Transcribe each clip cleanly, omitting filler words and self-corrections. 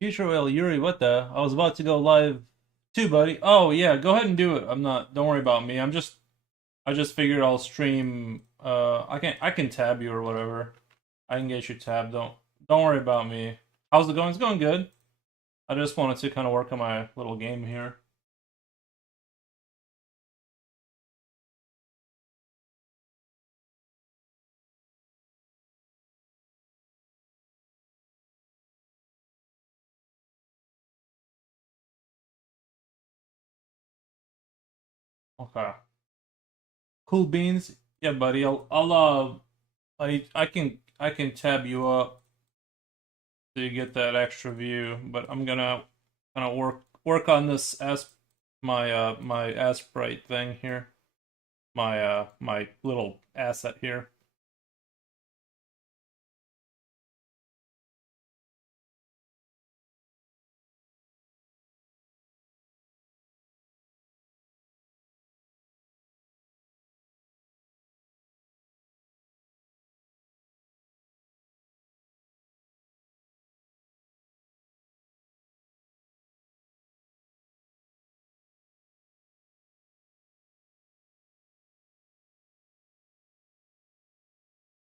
Future Whale Yuri, what the? I was about to go live too, buddy. Oh yeah, go ahead and do it. I'm not. Don't worry about me. I just figured I'll stream. I can tab you or whatever. I can get you tabbed. Don't worry about me. How's it going? It's going good. I just wanted to kind of work on my little game here. Okay. Cool beans. Yeah, buddy. I can tab you up so you get that extra view, but I'm gonna kind of work on this as my Asprite thing here. My little asset here.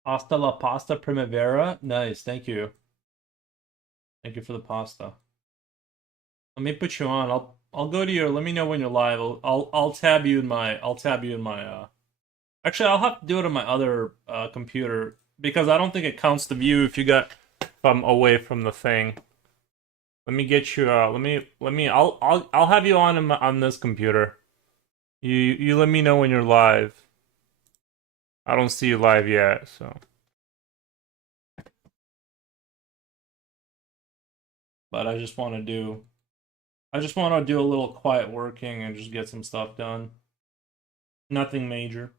Hasta la pasta primavera. Nice, thank you. Thank you for the pasta. Let me put you on. I'll go to your. Let me know when you're live. I'll tab you in my. I'll tab you in my. Actually, I'll have to do it on my other computer because I don't think it counts the view if you got if I'm away from the thing. Let me get you. Let me. I'll have you on on this computer. You let me know when you're live. I don't see you live yet, so. But I just want to do a little quiet working and just get some stuff done. Nothing major.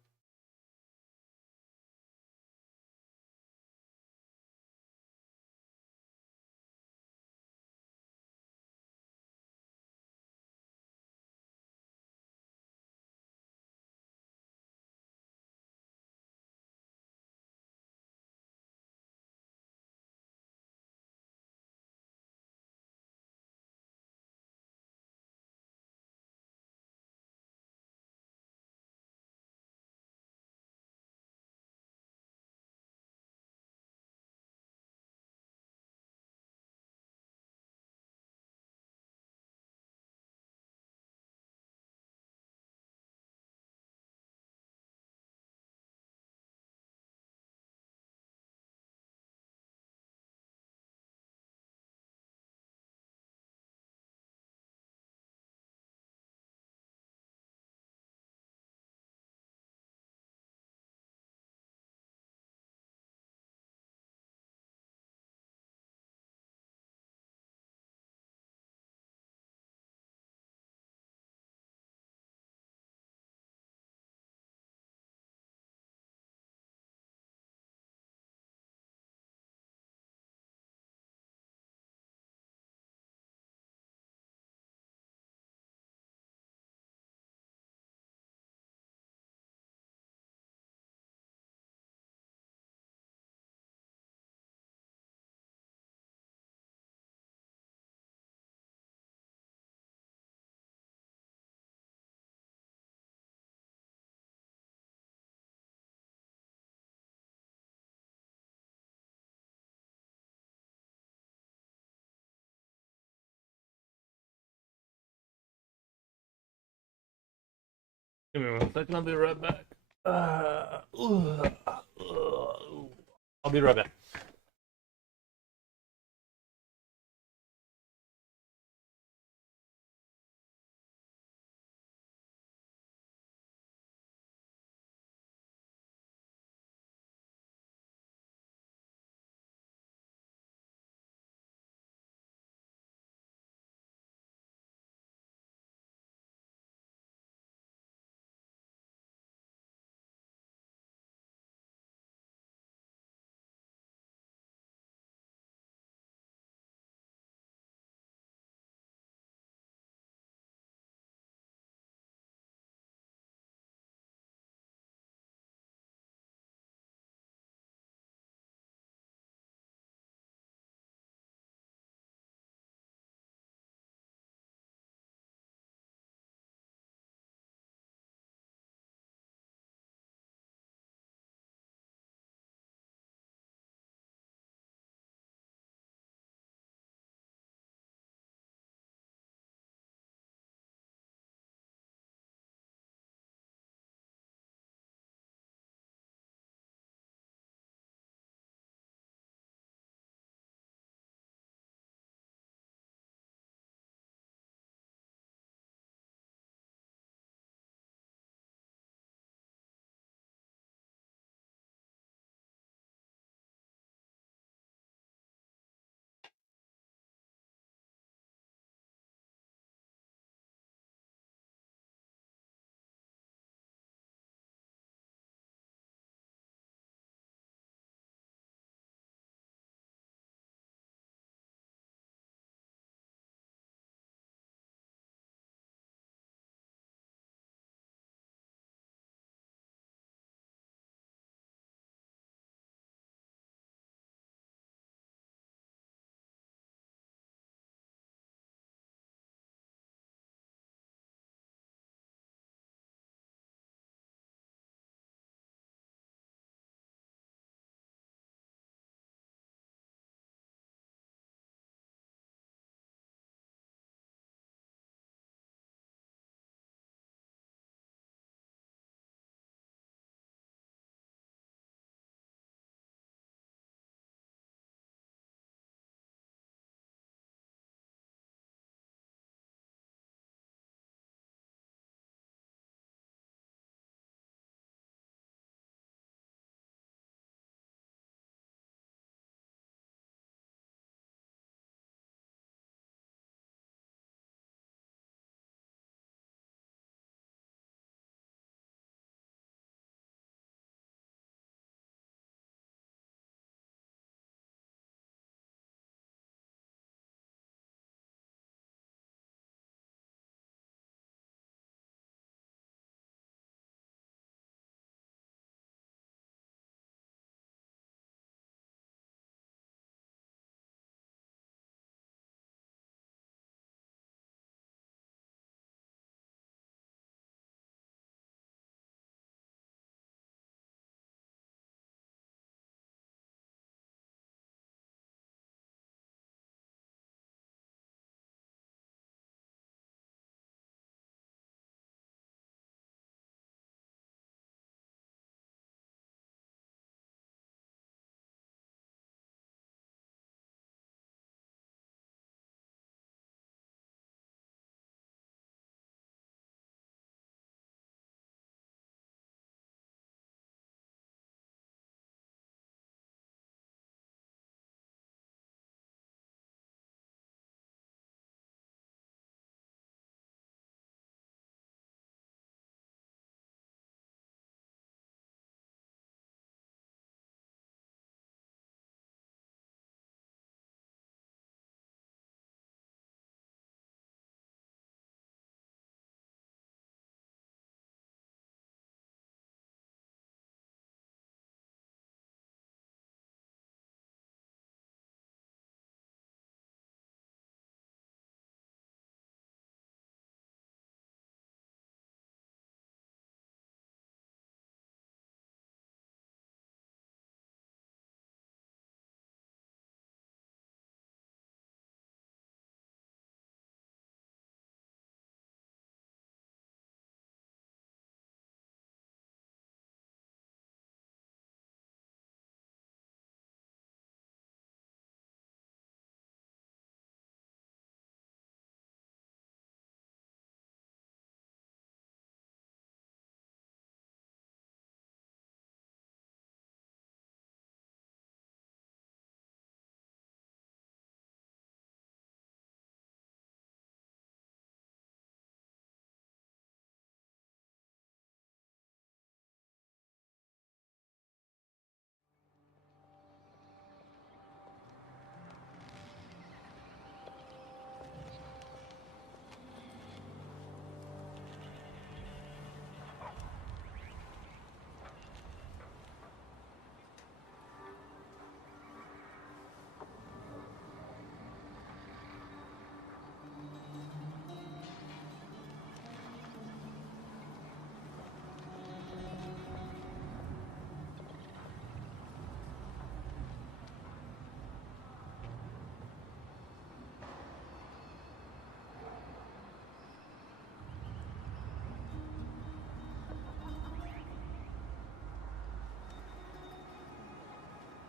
Give me 1 second. I'll be right back. I'll be right back.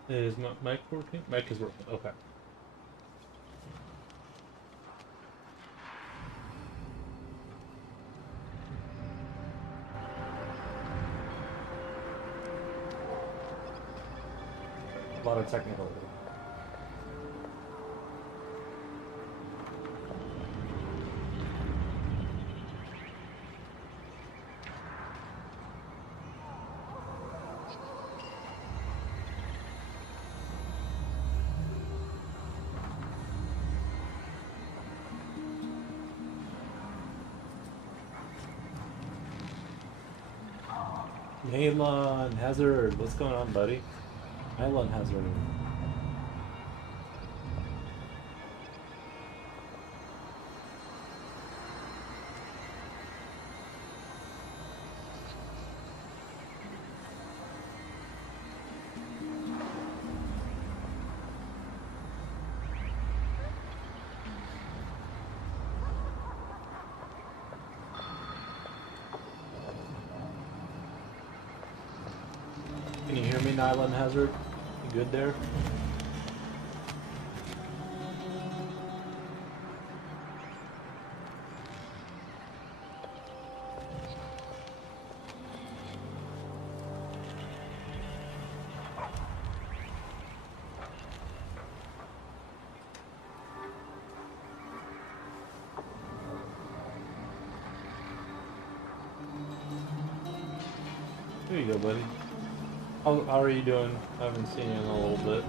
Is mic working? Mic is working. Okay. A lot of technical. Nylon Hazard, what's going on, buddy? Nylon Hazard. Can you hear me, Nylon Hazard? You good there? There you go, buddy. How are you doing? I haven't seen you in a little bit.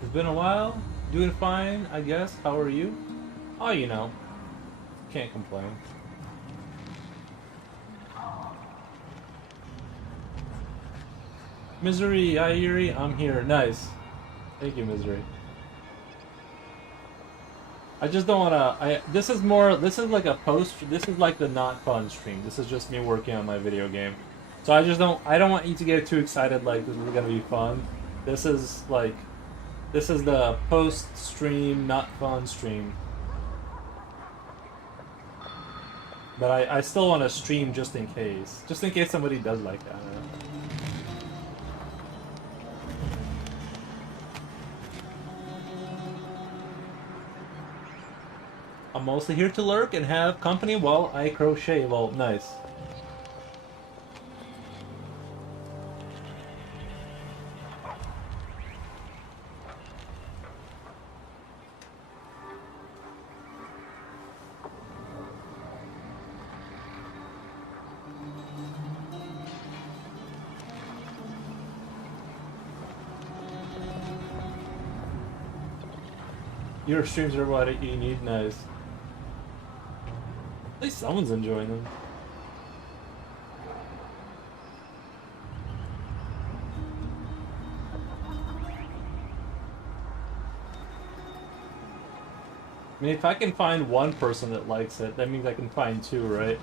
It's been a while. Doing fine, I guess. How are you? Oh, you know. Can't complain. Misery, hi Yuri, I'm here. Nice. Thank you, Misery. I just don't wanna, this is like a this is like the not fun stream. This is just me working on my video game. So I don't want you to get too excited like this is gonna be fun. This is the post-stream, not fun stream. But I still want to stream just in case. Just in case somebody does like that. I'm mostly here to lurk and have company while I crochet. Well, nice. Your streams are what you need, nice. At least someone's enjoying them. I mean, if I can find one person that likes it, that means I can find two, right?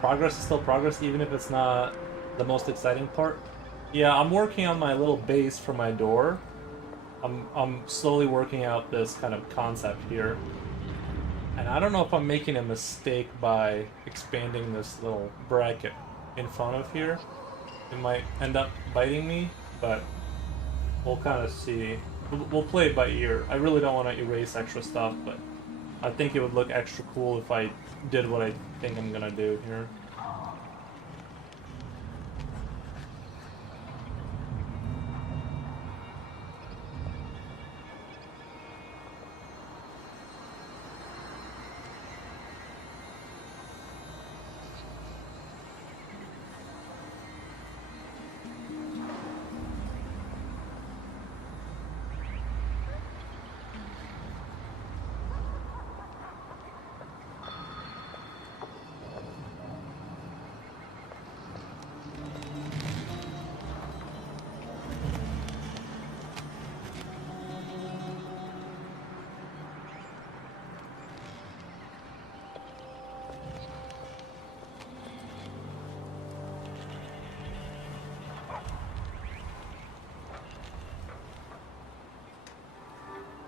Progress is still progress, even if it's not the most exciting part. Yeah, I'm working on my little base for my door. I'm slowly working out this kind of concept here. And I don't know if I'm making a mistake by expanding this little bracket in front of here. It might end up biting me, but we'll kind of see. We'll play it by ear. I really don't want to erase extra stuff, but I think it would look extra cool if I did what I think I'm gonna do here.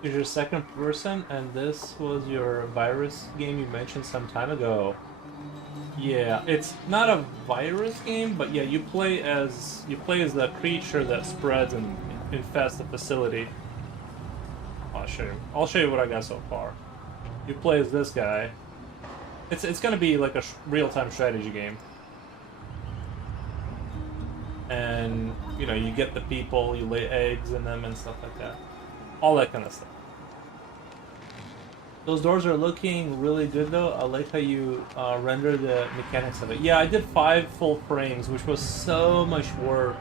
is your second person, and this was your virus game you mentioned some time ago. Yeah, it's not a virus game, but yeah, you play as the creature that spreads and infests the facility. I'll show you. I'll show you what I got so far. You play as this guy. It's gonna be like a real-time strategy game, and you know you get the people, you lay eggs in them and stuff like that, all that kind of stuff. Those doors are looking really good though. I like how you render the mechanics of it. Yeah, I did 5 full frames, which was so much work.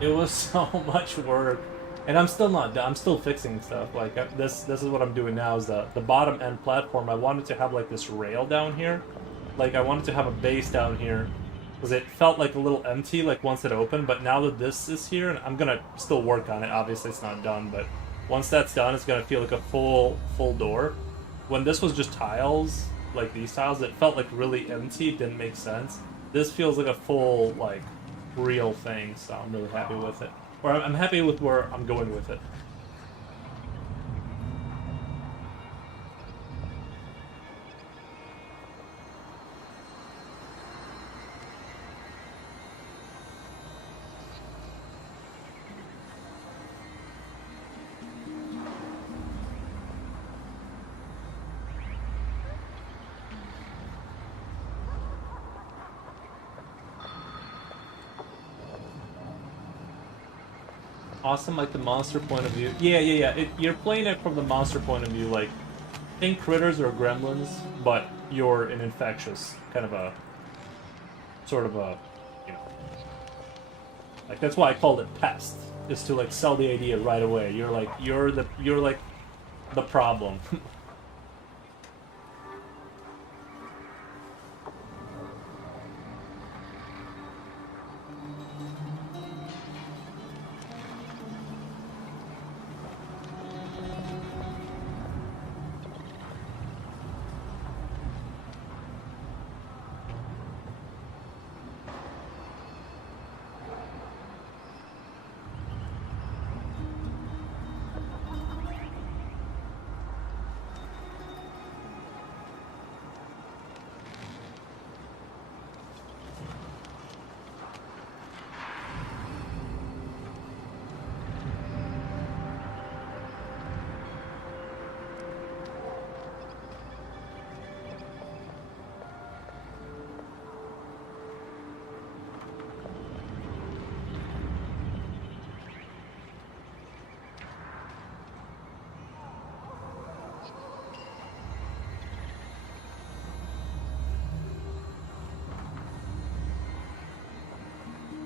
It was so much work. And I'm still not done. I'm still fixing stuff. Like this is what I'm doing now. Is the bottom end platform. I wanted to have like this rail down here. Like I wanted to have a base down here, because it felt like a little empty. Like once it opened. But now that this is here, and I'm gonna still work on it. Obviously, it's not done. But once that's done, it's gonna feel like a full door. When this was just tiles, like these tiles, it felt like really empty. It didn't make sense. This feels like a full like real thing. So I'm really happy with it. Or I'm happy with where I'm going with it. Awesome, like the monster point of view. Yeah. You're playing it from the monster point of view, like think critters or gremlins, but you're an infectious kind of a sort of a, you know, like that's why I called it PEST, is to like sell the idea right away. You're like you're like the problem.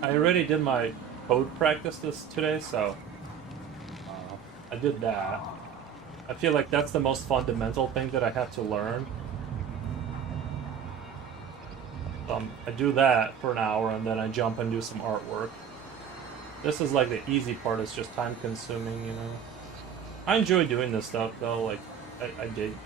I already did my code practice today, so I did that. I feel like that's the most fundamental thing that I have to learn. I do that for an hour, and then I jump and do some artwork. This is like the easy part. It's just time consuming, you know. I enjoy doing this stuff though. Like I did.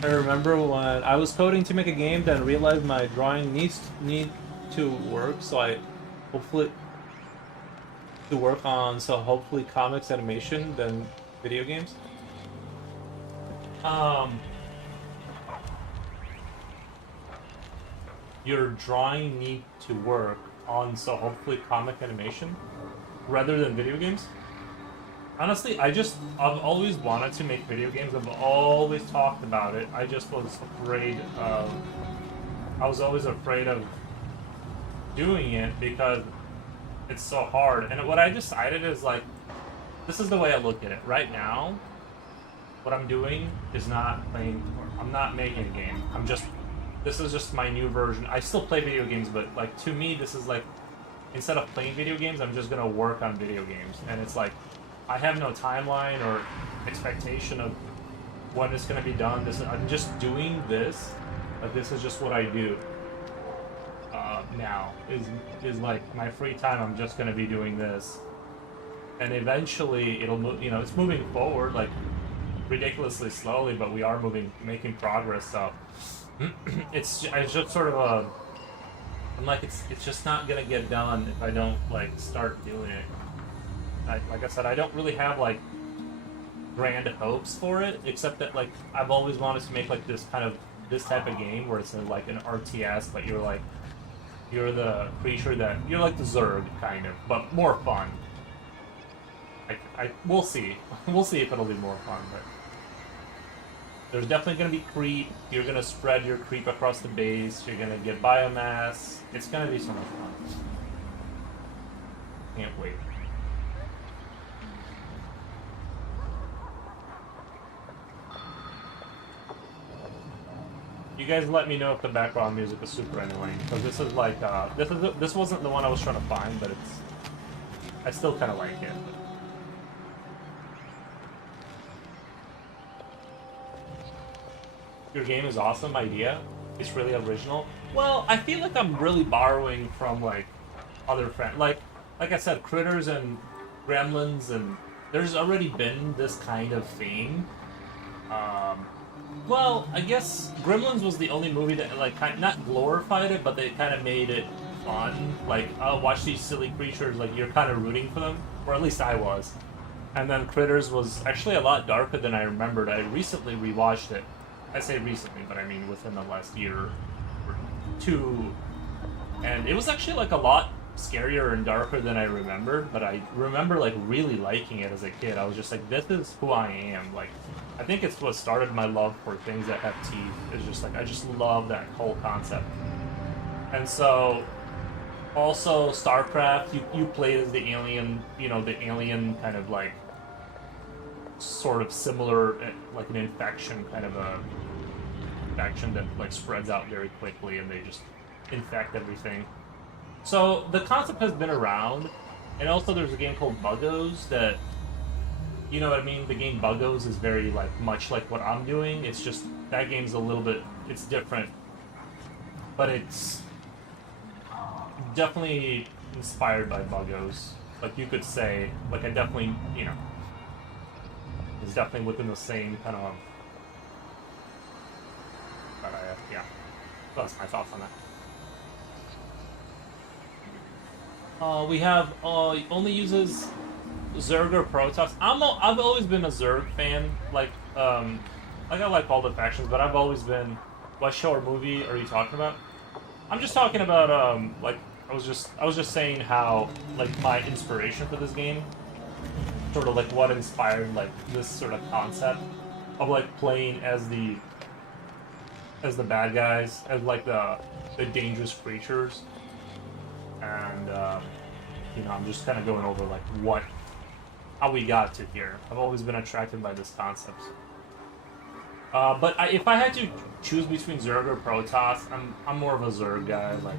I remember when I was coding to make a game, then realized my drawing need to work, so I hopefully hopefully comics animation than video games. Your drawing need to work on, so hopefully comic animation rather than video games. Honestly, I've always wanted to make video games. I've always talked about it. I just was afraid of... I was always afraid of doing it because it's so hard. And what I decided is, like, this is the way I look at it. Right now, what I'm doing is not playing... I'm not making a game. This is just my new version. I still play video games, but, like, to me, this is, like... Instead of playing video games, I'm just gonna work on video games. And it's, like... I have no timeline or expectation of when it's going to be done. I'm just doing this. Like, this is just what I do now. Is like my free time. I'm just going to be doing this, and eventually it'll move. You know, it's moving forward. Like ridiculously slowly, but we are making progress. So it's just sort of a. I'm like, it's just not gonna get done if I don't like start doing it. Like I said, I don't really have like grand hopes for it, except that like I've always wanted to make like this type of game where it's like an RTS, but you're the creature that you're like the Zerg kind of, but more fun. We'll see. We'll see if it'll be more fun, but there's definitely going to be creep. You're going to spread your creep across the base. You're going to get biomass. It's going to be so much fun. Can't wait. You guys let me know if the background music is super annoying, because this is like this wasn't the one I was trying to find, but I still kind of like it. Your game is awesome idea. It's really original. Well, I feel like I'm really borrowing from like other friends. Like I said, Critters and Gremlins, and there's already been this kind of theme. Well, I guess Gremlins was the only movie that like not glorified it, but they kind of made it fun. Like, oh, watch these silly creatures. Like you're kind of rooting for them, or at least I was. And then Critters was actually a lot darker than I remembered. I recently rewatched it. I say recently, but I mean within the last year or two. And it was actually like a lot scarier and darker than I remembered, but I remember like really liking it as a kid. I was just like, this is who I am. Like, I think it's what started my love for things that have teeth. It's just like, I just love that whole concept. And so, also StarCraft, you played as the alien, you know, the alien kind of like sort of similar, like an infection, kind of a infection that like spreads out very quickly and they just infect everything. So the concept has been around, and also there's a game called Buggos that, you know what I mean? The game Buggos is very like much like what I'm doing. It's just that game's a little bit, it's different, but it's definitely inspired by Buggos. Like you could say, like I definitely, you know, it's definitely within the same kind of. But yeah, that's my thoughts on that. We have only uses Zerg or Protoss. I've always been a Zerg fan. Like I like all the factions, but I've always been. What show or movie are you talking about? I'm just talking about like I was just saying how like my inspiration for this game, sort of like what inspired like this sort of concept of like playing as the bad guys, as like the dangerous creatures. And you know, I'm just kind of going over like how we got to here. I've always been attracted by this concept. But if I had to choose between Zerg or Protoss, I'm more of a Zerg guy. Like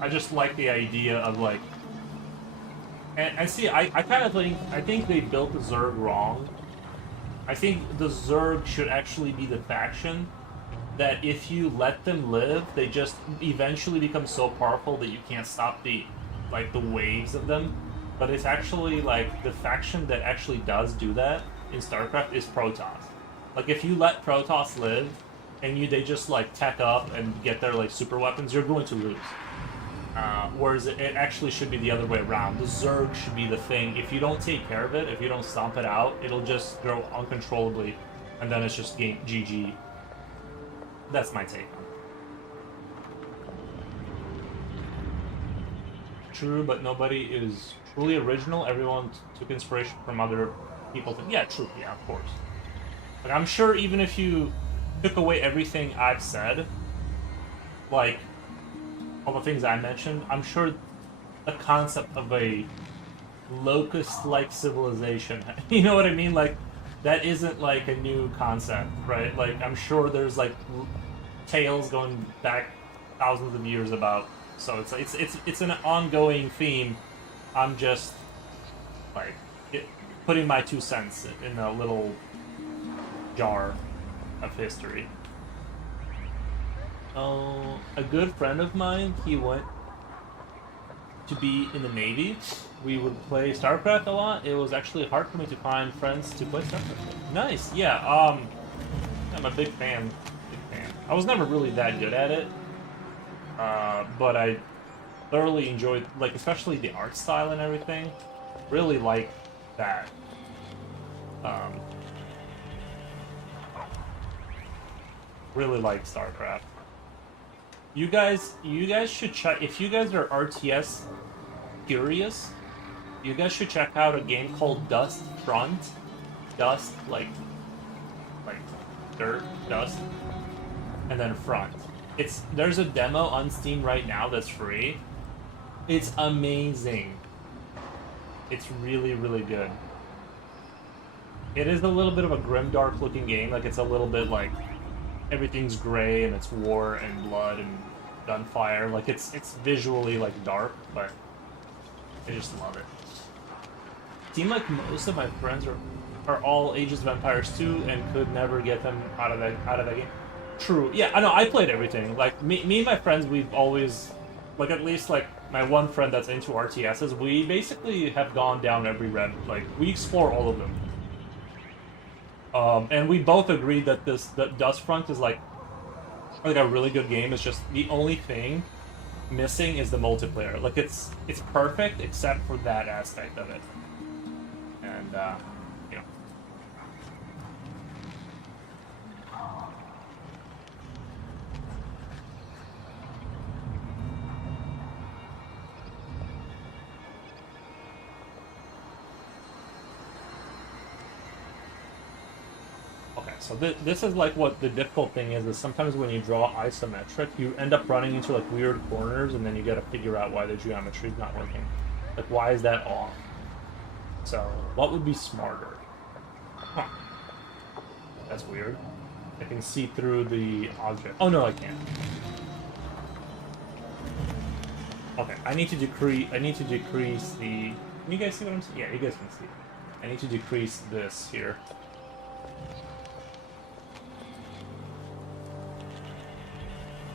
I just like the idea of like, and see, I kind of think they built the Zerg wrong. I think the Zerg should actually be the faction that if you let them live, they just eventually become so powerful that you can't stop the waves of them. But it's actually like the faction that actually does do that in StarCraft is Protoss. Like if you let Protoss live and they just like tech up and get their like super weapons, you're going to lose. Whereas it actually should be the other way around. The Zerg should be the thing. If you don't take care of it, if you don't stomp it out, it'll just grow uncontrollably, and then it's just game GG. That's my take on it. True, but nobody is truly original. Everyone took inspiration from other people. Yeah, true. Yeah, of course. Like, I'm sure even if you took away everything I've said, like all the things I mentioned, I'm sure the concept of a locust-like civilization, you know what I mean? Like, that isn't like a new concept, right? Like, I'm sure there's like tales going back thousands of years about. So it's an ongoing theme. I'm just like putting my 2 cents in a little jar of history. Oh, a good friend of mine, he went to be in the Navy, we would play StarCraft a lot. It was actually hard for me to find friends to play StarCraft with. Nice, yeah. I'm a big fan. Big fan. I was never really that good at it, but I thoroughly enjoyed, like, especially the art style and everything. Really like that. Really like StarCraft. You guys should check, if you guys are RTS curious, you guys should check out a game called Dust Front. Dust, like dirt, dust, and then front. There's a demo on Steam right now that's free. It's amazing. It's really, really good. It is a little bit of a grimdark looking game. Like, it's a little bit like everything's gray and it's war and blood and gunfire. Like, it's visually like dark, but I just love it. Seem like most of my friends are all Ages of Empires 2 and could never get them out of that game. True. Yeah, I know. I played everything. Like, me and my friends, we've always, like, at least like my one friend that's into RTSs, we basically have gone down every red. Like, we explore all of them. And we both agreed that that Dust Front is like a really good game. It's just the only thing missing is the multiplayer. Like, it's perfect except for that aspect of it. And you know. Okay, so this is like what the difficult thing is sometimes when you draw isometric, you end up running into like weird corners, and then you got to figure out why the geometry is not working. Like, why is that off? So, what would be smarter? Huh. That's weird. I can see through the object. Oh no, I can't. Okay, I need to decrease the... Can you guys see what I'm saying? Yeah, you guys can see. I need to decrease this here.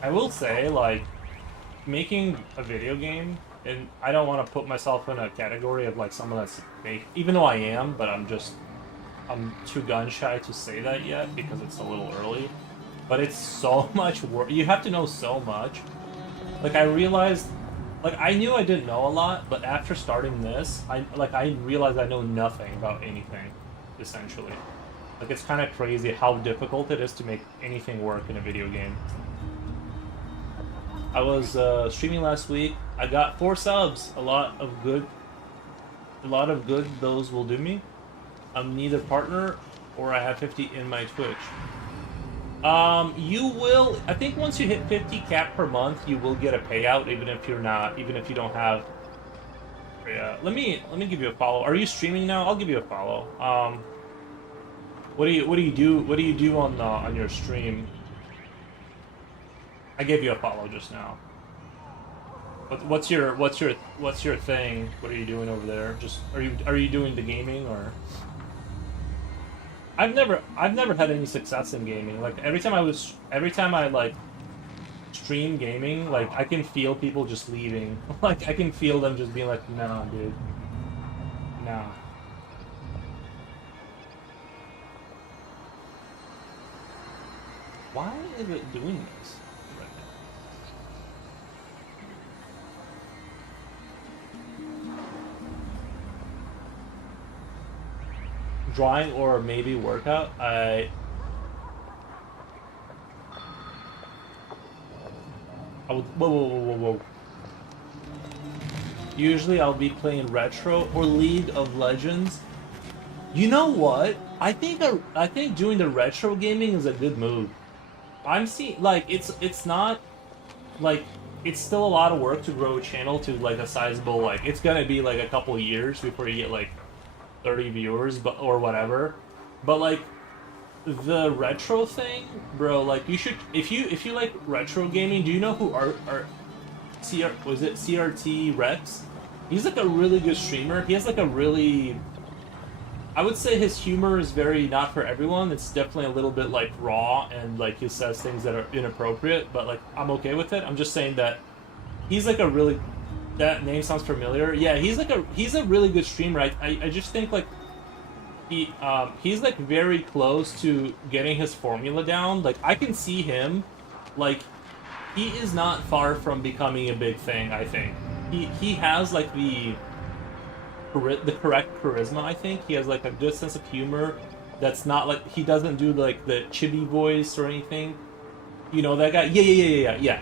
I will say, like, making a video game, and I don't want to put myself in a category of like someone that's fake, even though I am, but I'm too gun shy to say that yet because it's a little early. But it's so much work. You have to know so much. Like, I realized, like, I knew I didn't know a lot, but after starting this, I realized I know nothing about anything, essentially. Like, it's kind of crazy how difficult it is to make anything work in a video game. I was streaming last week. I got 4 subs. A lot of good. Those will do me. I'm neither partner or I have 50 in my Twitch. You will. I think once you hit 50 cap per month, you will get a payout, even if you don't have. Yeah. Let me give you a follow. Are you streaming now? I'll give you a follow. What do you do on your stream? I gave you a follow just now. What's your thing? What are you doing over there? Just are you doing the gaming or? I've never had any success in gaming. Like, every time I like stream gaming, like, I can feel people just leaving. Like, I can feel them just being like, nah, dude, nah. Why is it doing this? Drawing or maybe workout. Whoa. Usually I'll be playing retro or League of Legends. You know what? I think doing the retro gaming is a good move. I'm seeing, like, it's not like, it's still a lot of work to grow a channel to like a sizable, like, it's gonna be like a couple years before you get like 30 viewers, or whatever. But like, the retro thing, bro, like, you should, if you like retro gaming, do you know who was it CRT Rex? He's like a really good streamer. He has like a really, I would say his humor is very not for everyone. It's definitely a little bit like raw, and like he says things that are inappropriate, but like, I'm okay with it. I'm just saying that he's like a really That name sounds familiar. Yeah, he's a really good streamer. I just think like he's like very close to getting his formula down. Like I can see him, like he is not far from becoming a big thing. I think he has like the correct charisma. I think he has like a good sense of humor. That's not like he doesn't do like the chibi voice or anything. You know that guy? Yeah.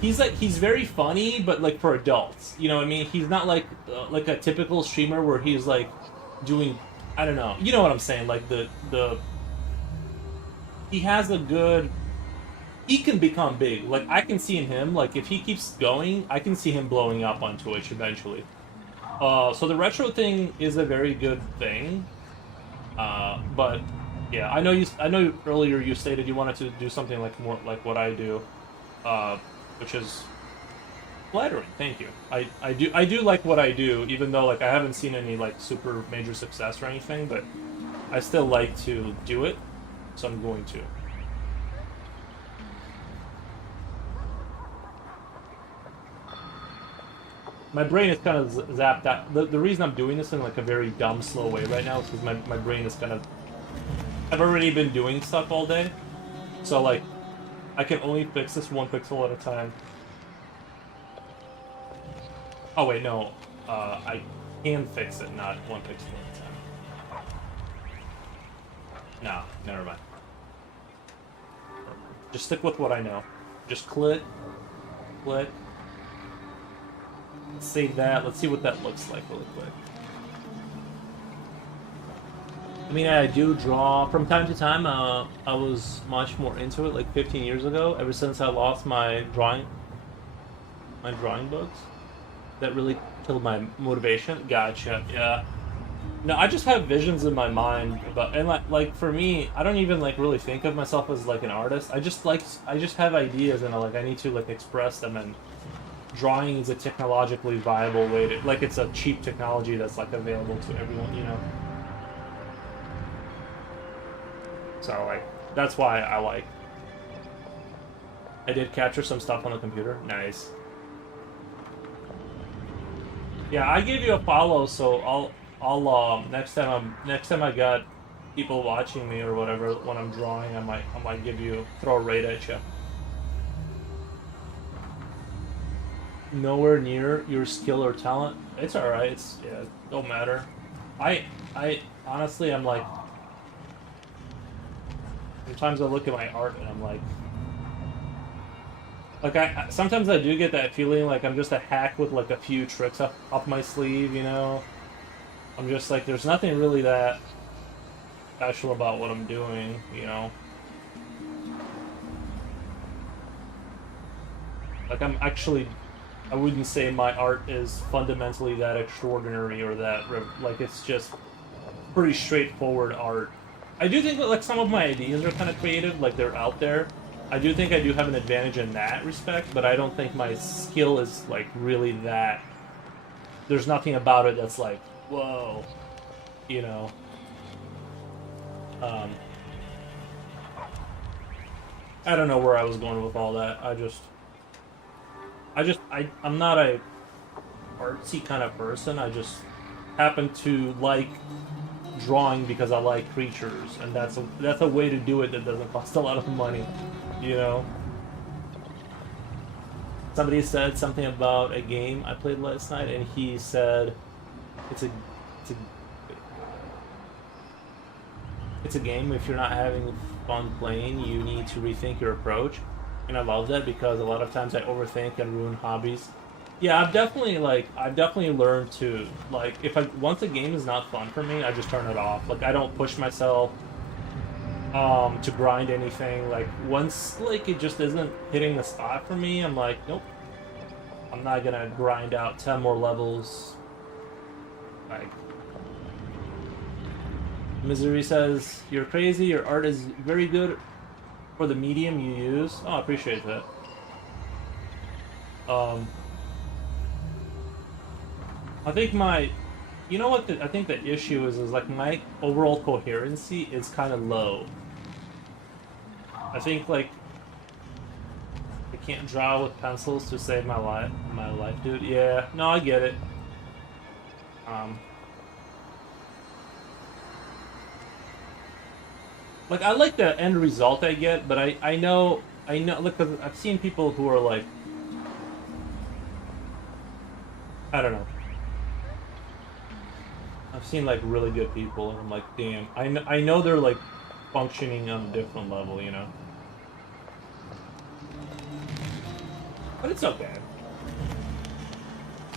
He's very funny, but like for adults. You know what I mean? He's not like a typical streamer where he's like doing, I don't know. You know what I'm saying? Like the he has a good, he can become big. Like I can see in him, like if he keeps going, I can see him blowing up on Twitch eventually. So the retro thing is a very good thing. But yeah, I know earlier you stated you wanted to do something like more like what I do, which is flattering. Thank you. I do like what I do, even though like I haven't seen any like super major success or anything, but I still like to do it, so I'm going to. My brain is kind of zapped out. The reason I'm doing this in like a very dumb, slow way right now is because my brain is kind of... I've already been doing stuff all day, so like I can only fix this one pixel at a time. Oh wait, no. I can fix it, not one pixel at a time. No, never mind. Just stick with what I know. Just click. Save that. Let's see what that looks like really quick. I mean, I do draw from time to time. I was much more into it like 15 years ago. Ever since I lost my drawing books, that really killed my motivation. Gotcha. Yeah. No, I just have visions in my mind about, and like for me, I don't even like really think of myself as like an artist. I just have ideas and I need to like express them, and drawing is a technologically viable way to, like, it's a cheap technology that's like available to everyone, you know. So like that's why I did capture some stuff on the computer. Nice. Yeah, I gave you a follow, so I'll next time I got people watching me or whatever when I'm drawing, I might throw a raid at you. Nowhere near your skill or talent. It's all right. It don't matter. I honestly, I'm like, sometimes I look at my art and I'm like sometimes I do get that feeling like I'm just a hack with like a few tricks up my sleeve, you know. I'm just like, there's nothing really that special about what I'm doing, you know. Like I wouldn't say my art is fundamentally that extraordinary or that, like, it's just pretty straightforward art. I do think that like some of my ideas are kind of creative, like they're out there. I do think I do have an advantage in that respect, but I don't think my skill is like really that. There's nothing about it that's like, whoa, you know. I don't know where I was going with all that. I'm not a artsy kind of person. I just happen to like drawing because I like creatures, and that's a way to do it that doesn't cost a lot of money, you know. Somebody said something about a game I played last night, and he said it's a game. If you're not having fun playing, you need to rethink your approach. And I love that because a lot of times I overthink and ruin hobbies. Yeah, I've definitely learned to, like, once a game is not fun for me, I just turn it off. Like, I don't push myself to grind anything. Like, once like it just isn't hitting the spot for me, I'm like, nope. I'm not gonna grind out 10 more levels. Like, Misery says, "You're crazy. Your art is very good for the medium you use." Oh, I appreciate that. I think you know what? I think the issue is like my overall coherency is kind of low. I think like I can't draw with pencils to save my life, dude. Yeah, no, I get it. Like, I like the end result I get, but I know, look, cause I've seen people who are like, I don't know. I've seen like really good people, and I'm like, damn, I know they're like functioning on a different level, you know. But it's okay.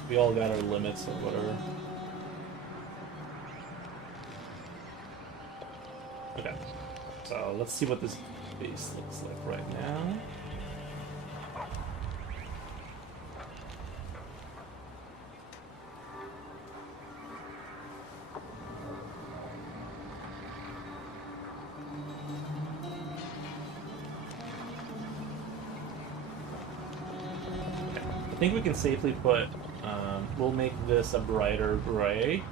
We all got our limits or whatever. Okay. So let's see what this base looks like right now. I think we can safely put, we'll make this a brighter gray.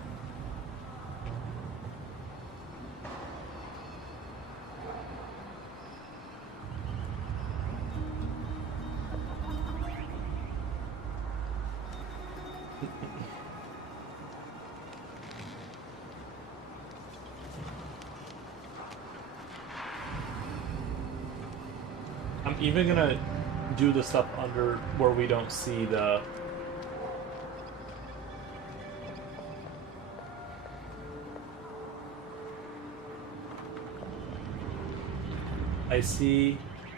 I'm even gonna do the stuff under where we don't see the... I see.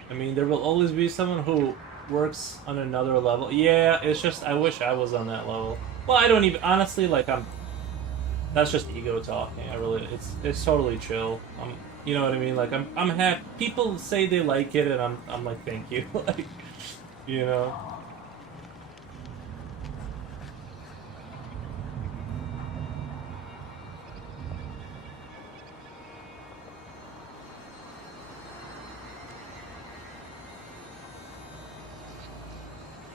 I mean, there will always be someone who works on another level. Yeah, it's just, I wish I was on that level. Well, I don't even, honestly, like, that's just ego talking. I really, it's totally chill. You know what I mean? Like, I'm happy. People say they like it, and I'm like, thank you. Like, you know?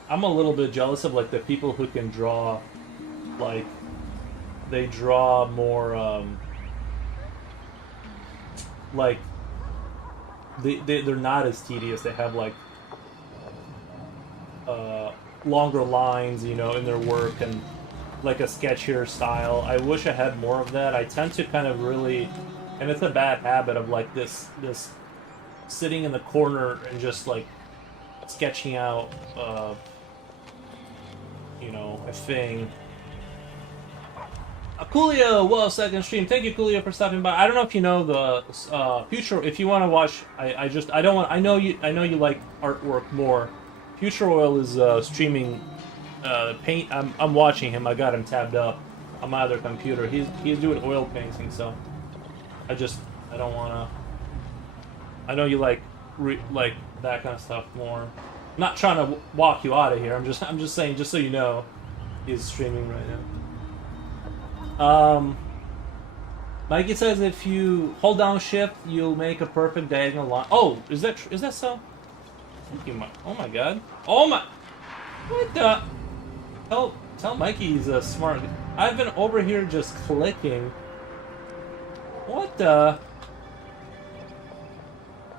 I'm a little bit jealous of, like, the people who can draw, like, they draw more, like, they're not as tedious. They have, like, longer lines, you know, in their work, and like a sketchier style. I wish I had more of that. I tend to kind of really, and it's a bad habit of like this sitting in the corner and just like sketching out, you know, a thing. Coolio, well, second stream. Thank you, Coolio, for stopping by. I don't know if you know the future. If you want to watch, I don't want. I know you like artwork more. Future Oil is streaming paint. I'm watching him. I got him tabbed up on my other computer. He's doing oil painting, so I don't want to. I know you like that kind of stuff more. I'm not trying to walk you out of here. I'm just saying, just so you know, he's streaming right now. Mikey says if you hold down shift, you'll make a perfect diagonal line. Oh, is that so? Thank you, Mike. Oh my god. Oh my. What the? Tell Mikey he's a smart. I've been over here just clicking. What the?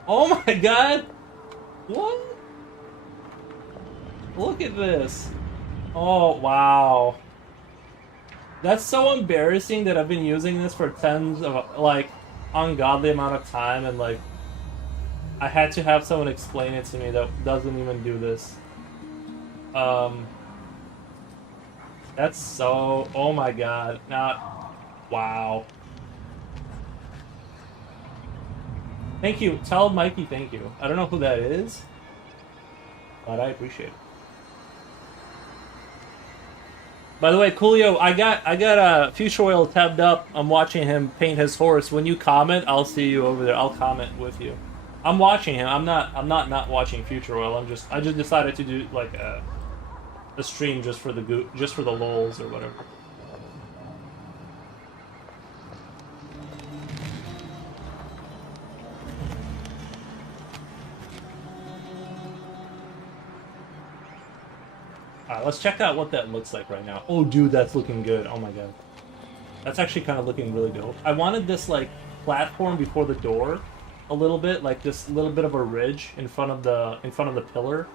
Oh my god. What? Look at this. Oh wow. That's so embarrassing that I've been using this for tens of, like, ungodly amount of time, and, like, I had to have someone explain it to me that doesn't even do this. That's so... Oh my god. Now... Wow. Thank you. Tell Mikey thank you. I don't know who that is, but I appreciate it. By the way, Coolio, I got Future Oil tabbed up. I'm watching him paint his horse. When you comment, I'll see you over there. I'll comment with you. I'm watching him. I'm not watching Future Oil. I just decided to do like a stream just for the lols or whatever. Alright, let's check out what that looks like right now. Oh, dude, that's looking good. Oh my god. That's actually kind of looking really dope. I wanted this, like, platform before the door a little bit, like this little bit of a ridge in front of the pillar.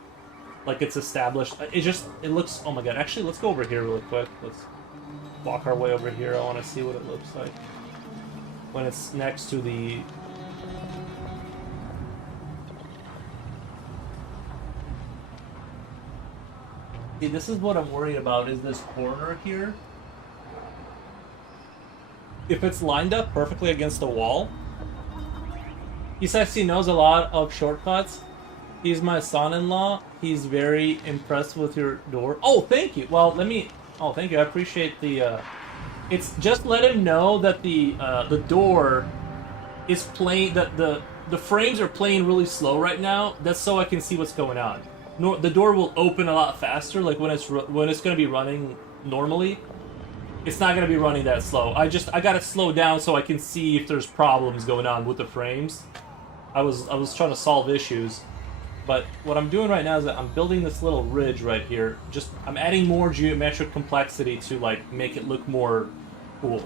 like it's established. It looks, oh my god, actually let's go over here really quick. Let's walk our way over here. I want to see what it looks like when it's next to the... See, this is what I'm worried about, is this corner here. If it's lined up perfectly against the wall... He says he knows a lot of shortcuts. He's my son-in-law. He's very impressed with your door. Oh, thank you. Well, let me... Oh, thank you. I appreciate the... It's just let him know that the door is playing... That the frames are playing really slow right now. That's so I can see what's going on. The door will open a lot faster. Like when it's going to be running normally, it's not going to be running that slow. I got to slow down so I can see if there's problems going on with the frames. I was trying to solve issues. But what I'm doing right now is that I'm building this little ridge right here. I'm adding more geometric complexity to like make it look more cool.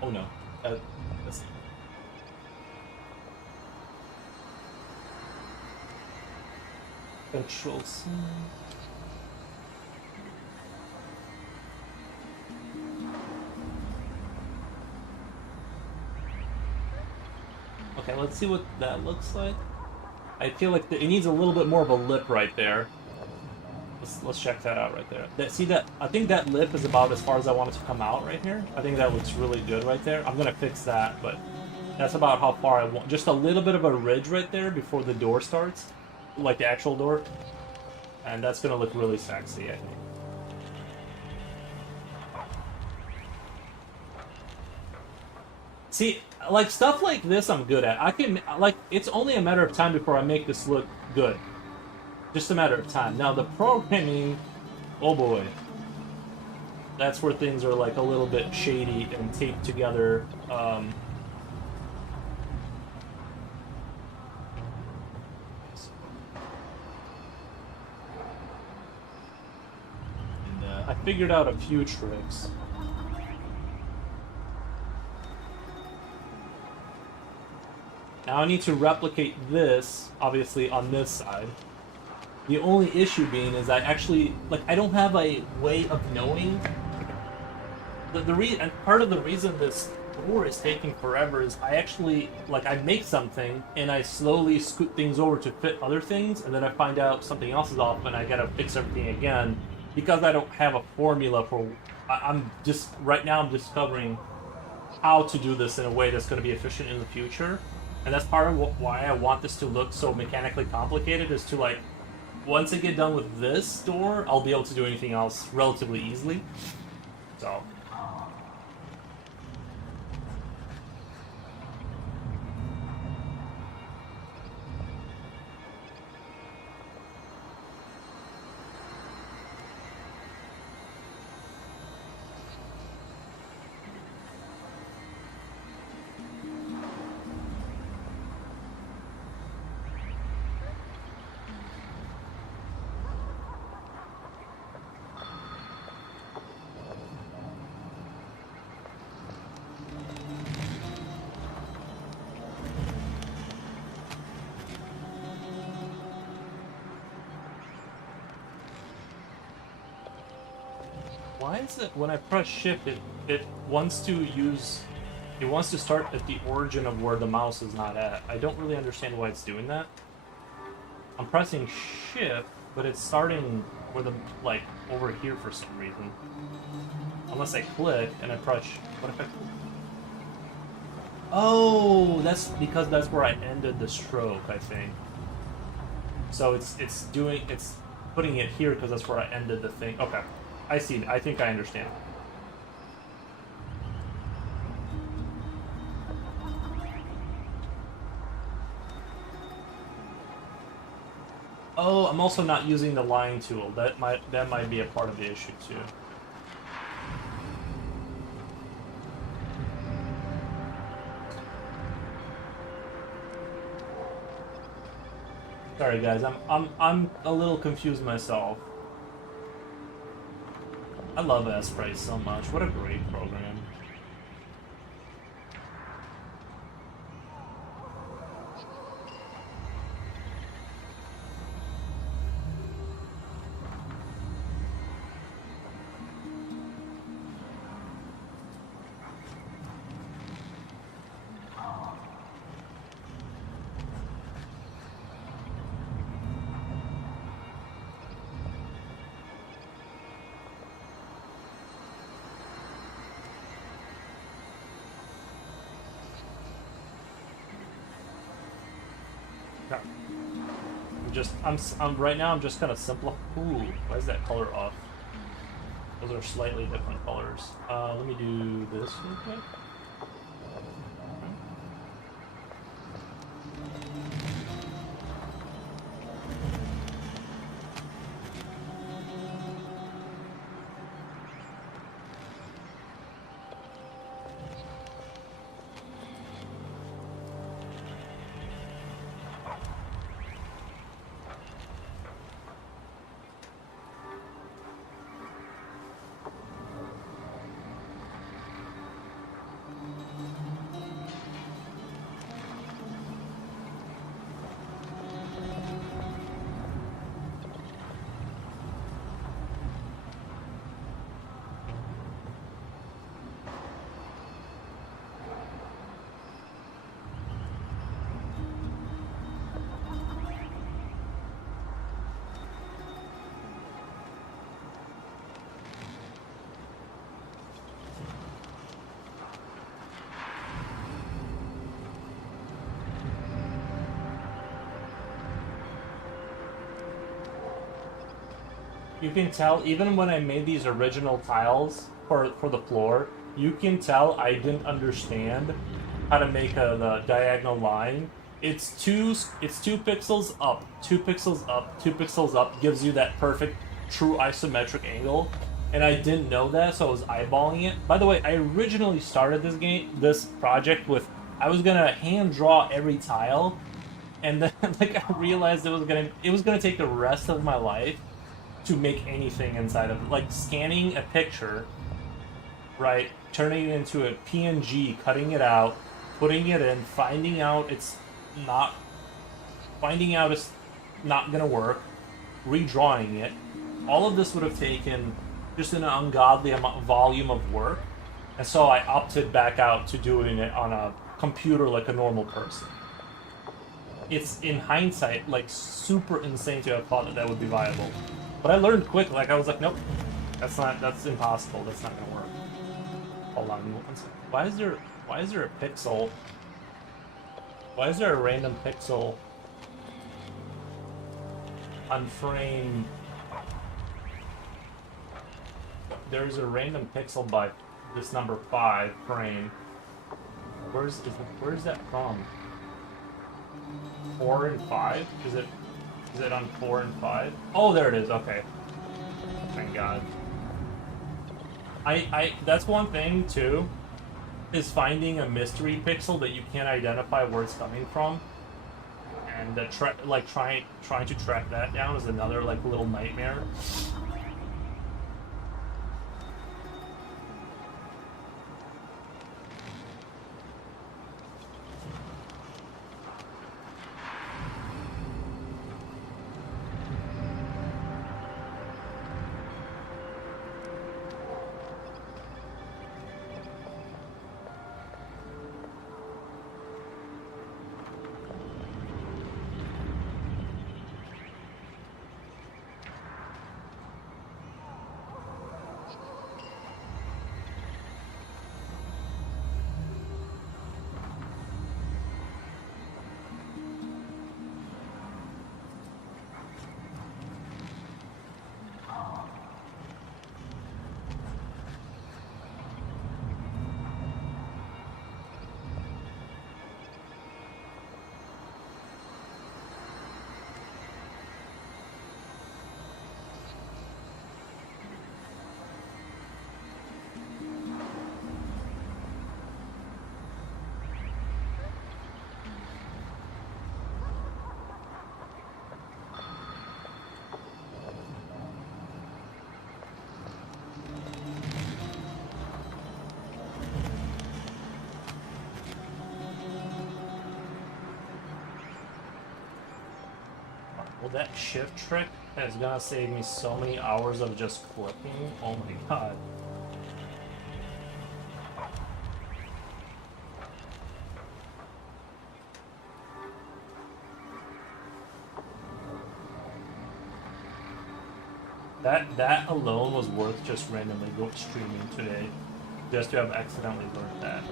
Oh no. That's... Control C. Okay, let's see what that looks like. I feel like it needs a little bit more of a lip right there. Let's check that out right there. See that? I think that lip is about as far as I want it to come out right here. I think that looks really good right there. I'm gonna fix that, but that's about how far I want. Just a little bit of a ridge right there before the door starts, like the actual door, and that's gonna look really sexy, I think. See, like stuff like this I'm good at. I can, like, it's only a matter of time before I make this look good. Just a matter of time. Now the programming, oh boy. That's where things are like a little bit shady and taped together. And, I figured out a few tricks. Now I need to replicate this, obviously, on this side. The only issue being is I actually, like, I don't have a way of knowing. And part of the reason this door is taking forever is I actually, like, I make something and I slowly scoot things over to fit other things, and then I find out something else is off and I gotta fix everything again because I don't have a formula for. Right now I'm discovering how to do this in a way that's going to be efficient in the future. And that's part of why I want this to look so mechanically complicated, is to, like, once I get done with this door, I'll be able to do anything else relatively easily. So... Why is it when I press shift, it wants to start at the origin of where the mouse is not at? I don't really understand why it's doing that. I'm pressing shift, but it's starting where like, over here for some reason. Unless I click and I press, what if I... Oh, that's because that's where I ended the stroke, I think. So it's putting it here because that's where I ended the thing. Okay. I see. I think I understand. Oh, I'm also not using the line tool. That might be a part of the issue too. Sorry guys, I'm a little confused myself. I love Esprice so much. What a great program. Yeah. I'm right now. I'm just kind of simple. Ooh, why is that color off? Those are slightly different colors. Let me do this real quick. You can tell, even when I made these original tiles for the floor, you can tell I didn't understand how to make the diagonal line. It's two pixels up, 2 pixels up, 2 pixels up, gives you that perfect true isometric angle. And I didn't know that, so I was eyeballing it. By the way, I originally started this project with, I was gonna hand draw every tile, and then like I realized it was gonna take the rest of my life to make anything inside of it. Like scanning a picture, right, turning it into a PNG, cutting it out, putting it in, finding out it's not gonna work, redrawing it. All of this would have taken just an ungodly volume of work, and so I opted back out to doing it on a computer like a normal person. It's, in hindsight, like super insane to have thought that would be viable. But I learned quick, like I was like, nope, that's impossible, that's not gonna work. Hold on, one second. Why is there a pixel? Why is there a random pixel on frame? There's a random pixel by this number 5 frame. Where's that from? 4 and 5? Is it on 4 and 5? Oh, there it is. Okay. Thank God. I that's one thing too, is finding a mystery pixel that you can't identify where it's coming from, and trying to track that down is another like little nightmare. Well, that shift trick is gonna save me so many hours of just clicking. Oh my God. That alone was worth just randomly streaming today, just to have accidentally learned that.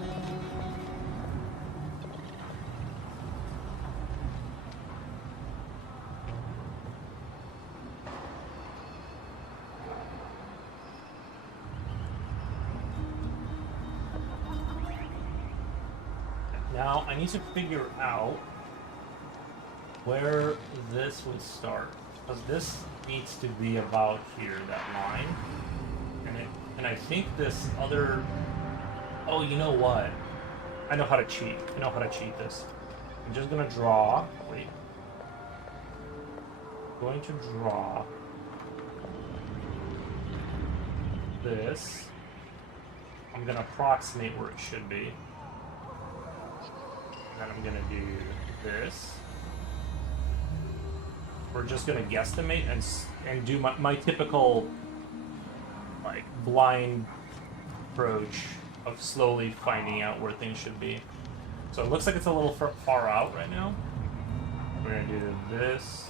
Now I need to figure out where this would start, because this needs to be about here, that line, and I think this other. Oh, you know what? I know how to cheat. I know how to cheat this. I'm just gonna draw. Wait. I'm going to draw this. I'm gonna approximate where it should be. And then I'm gonna do this. We're just gonna guesstimate and do my typical like blind approach of slowly finding out where things should be. So it looks like it's a little far out right now. We're gonna do this.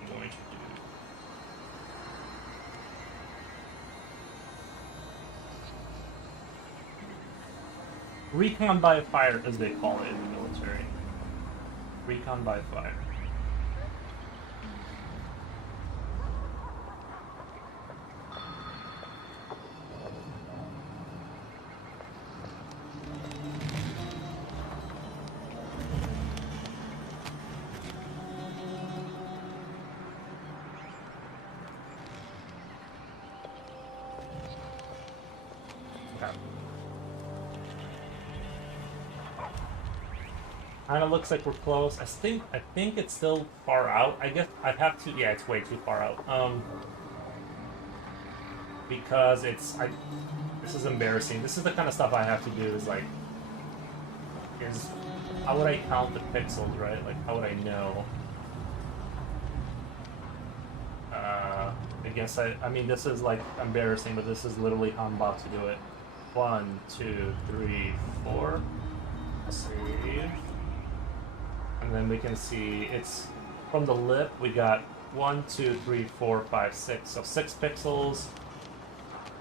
I'm going to do recon by fire, as they call it in the military. Recon by fire. Kind of looks like we're close. I think it's still far out. I guess I'd have to. Yeah, it's way too far out. Because this is embarrassing. This is the kind of stuff I have to do. Is like, how would I count the pixels, right? Like, how would I know? I guess I mean, this is like embarrassing, but this is literally how I'm about to do it. 1, 2, 3, 4. Save. And then we can see it's from the lip. We got 1, 2, 3, 4, 5, 6. So 6 pixels.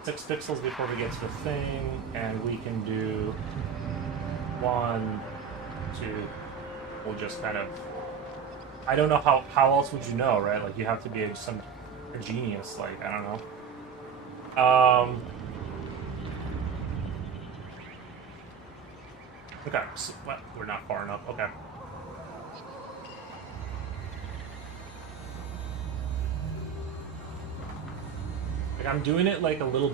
6 pixels before we get to the thing, and we can do 1, 2. We'll just kind of. I don't know how else would you know, right? Like you have to be a genius. Like I don't know. Okay, so, well, we're not far enough. Okay. Like I'm doing it like a little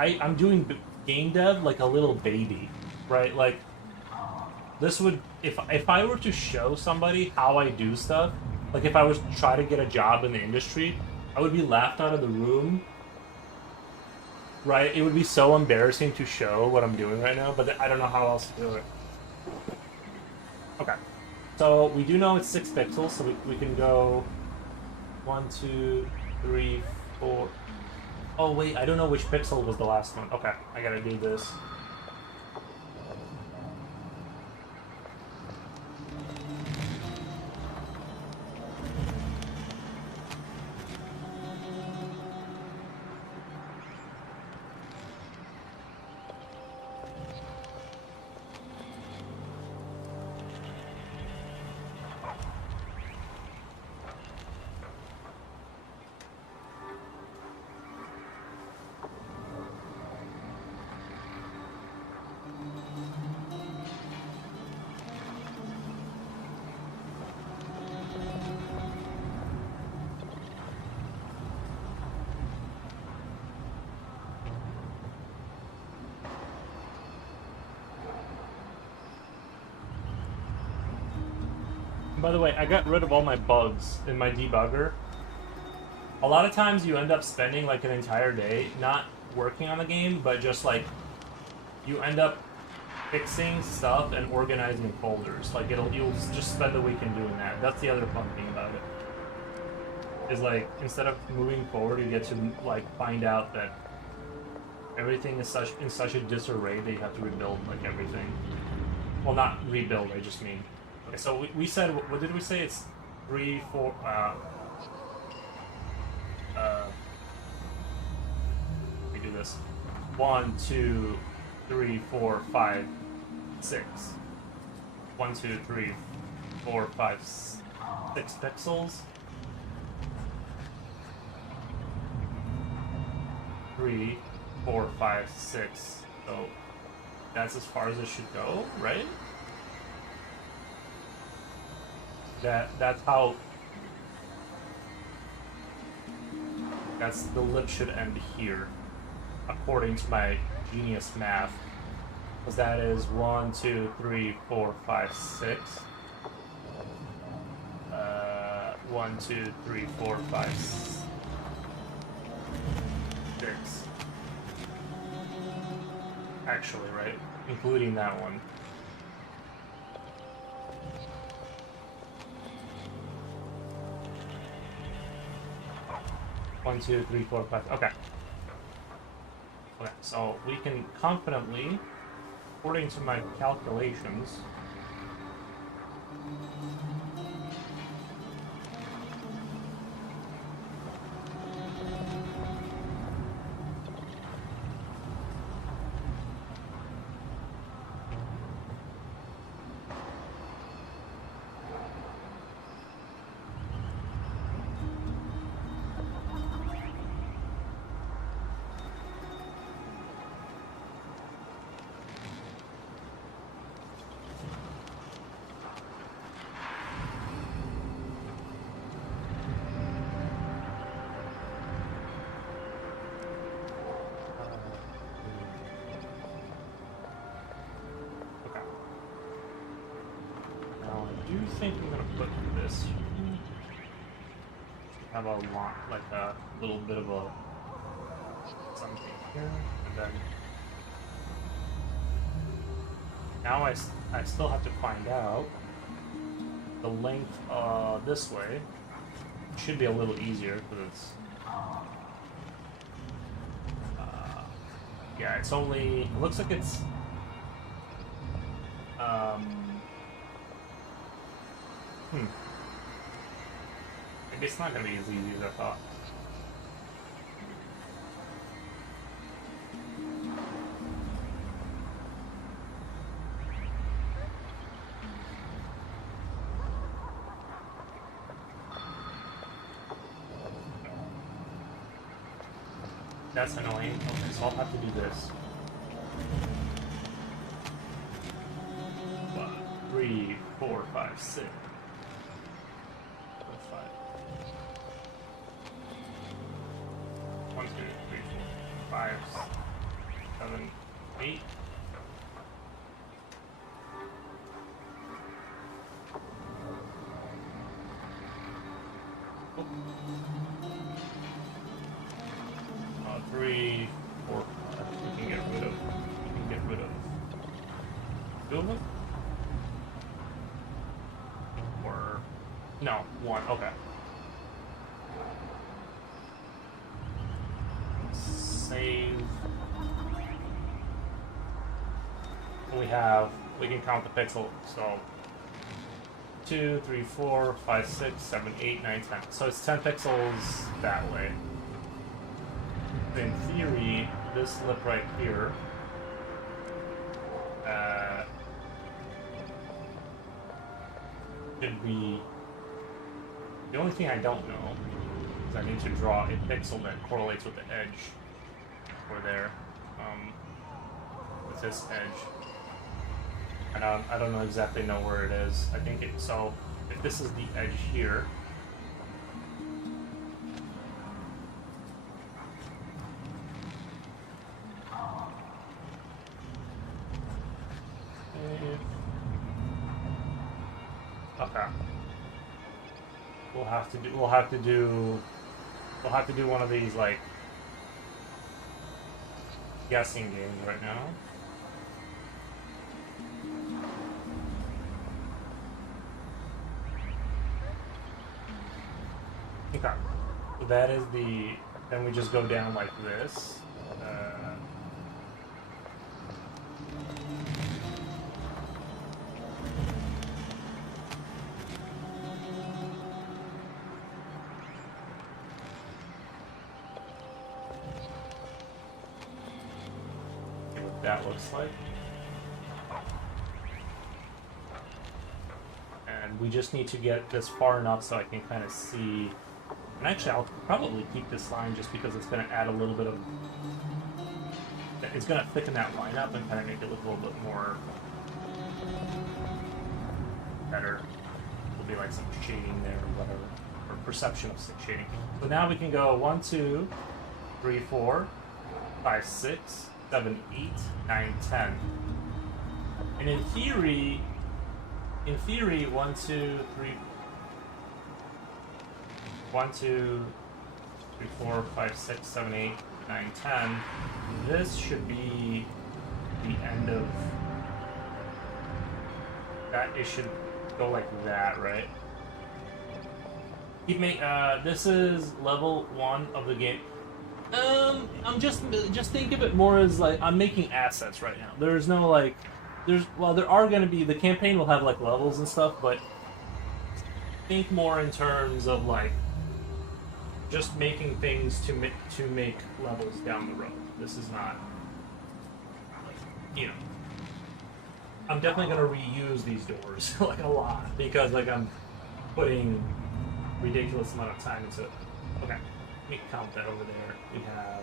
I'm doing game dev like a little baby, right? Like this would if I were to show somebody how I do stuff, like if I was to try to get a job in the industry, I would be laughed out of the room. Right? It would be so embarrassing to show what I'm doing right now, but I don't know how else to do it. Okay. So we do know it's 6 pixels, so we can go 1, 2, 3, 4. Oh wait, I don't know which pixel was the last one. Okay, I gotta do this. By the way, I got rid of all my bugs in my debugger. A lot of times you end up spending like an entire day not working on the game, but just like you end up fixing stuff and organizing folders. Like you'll just spend the weekend doing that. That's the other fun thing about it. Is like instead of moving forward, you get to like find out that everything is in such a disarray that you have to rebuild like everything. Well, not rebuild. I just mean. Okay, so we said, what did we say? It's 3, 4, we do this. 1, 2, 3, 4, 5, 6. 1, 2, 3, 4, 5, 6 pixels. 3, 4, 5, 6. So that's as far as it should go, right? That's how. That's the lip should end here, according to my genius math. Because that is 1, 2, 3, 4, 5, 6. 1, 2, 3, 4, 5, 6. Actually, right? Including that one. One, two, three, four, five. Okay. Okay, so we can confidently, according to my calculations, I do think I'm gonna put this. Have a lot, like a little bit of a something here, and then now I still have to find out the length this way. It should be a little easier because it's yeah, it's only, it looks like it's maybe it's not gonna be as easy as I thought. That's annoying. Okay, so I'll have to do this. 1, 3, 4, 5, 6. 1, 2, 3, 4, 5, 7, 8. Oh. 3, 4, 5. We can get rid of. We can get rid of. 2 of them? Or no, 1. Okay. Save. We can count the pixel, so 2, 3, 4, 5, 6, 7, 8, 9, 10. So it's 10 pixels that way. In theory, this lip right here should be. The only thing I don't know is I need to draw a pixel that correlates with the edge over there, with this edge. And I don't know exactly know where it is. I think it. So if this is the edge here. Okay. We'll have to do one of these like guessing games right now. Okay. So that is the. Then we just go down like this. That looks like. And we just need to get this far enough so I can kind of see. And actually, I'll probably keep this line just because it's going to add a little bit of it's gonna thicken that line up and kind of make it look a little bit more better. There'll be like some shading there or whatever, or perception of shading. So now we can go 1, 2, 3, 4, 5, 6, 7, 8, 9, 10. And in theory, 1, 2, 3, 1, 2, 3, 4, 5, 6, 7, 8, 9, 10. This should be the end of that. It should go like that, right? This is level 1 of the game. I'm just think of it more as like I'm making assets right now. There's no like, there are going to be, the campaign will have like levels and stuff, but think more in terms of like just making things to make levels down the road. This is not, you know, I'm definitely going to reuse these doors like a lot because like I'm putting ridiculous amount of time into it. Okay, let me count that over there. We have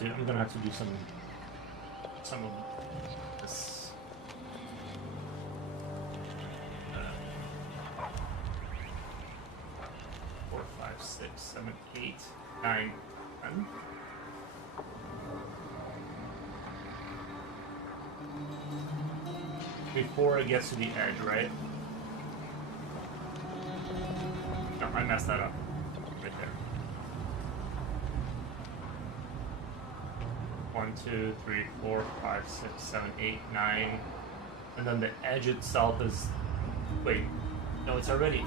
I'm gonna have to do some of this. 4, 5, 6, 7, 8, 9, 10. Before it gets to the edge, right? No, I messed that up. Right there. 1, 2, 3, 4, 5, 6, 7, 8, 9. And then the edge itself is... Wait. No, it's already...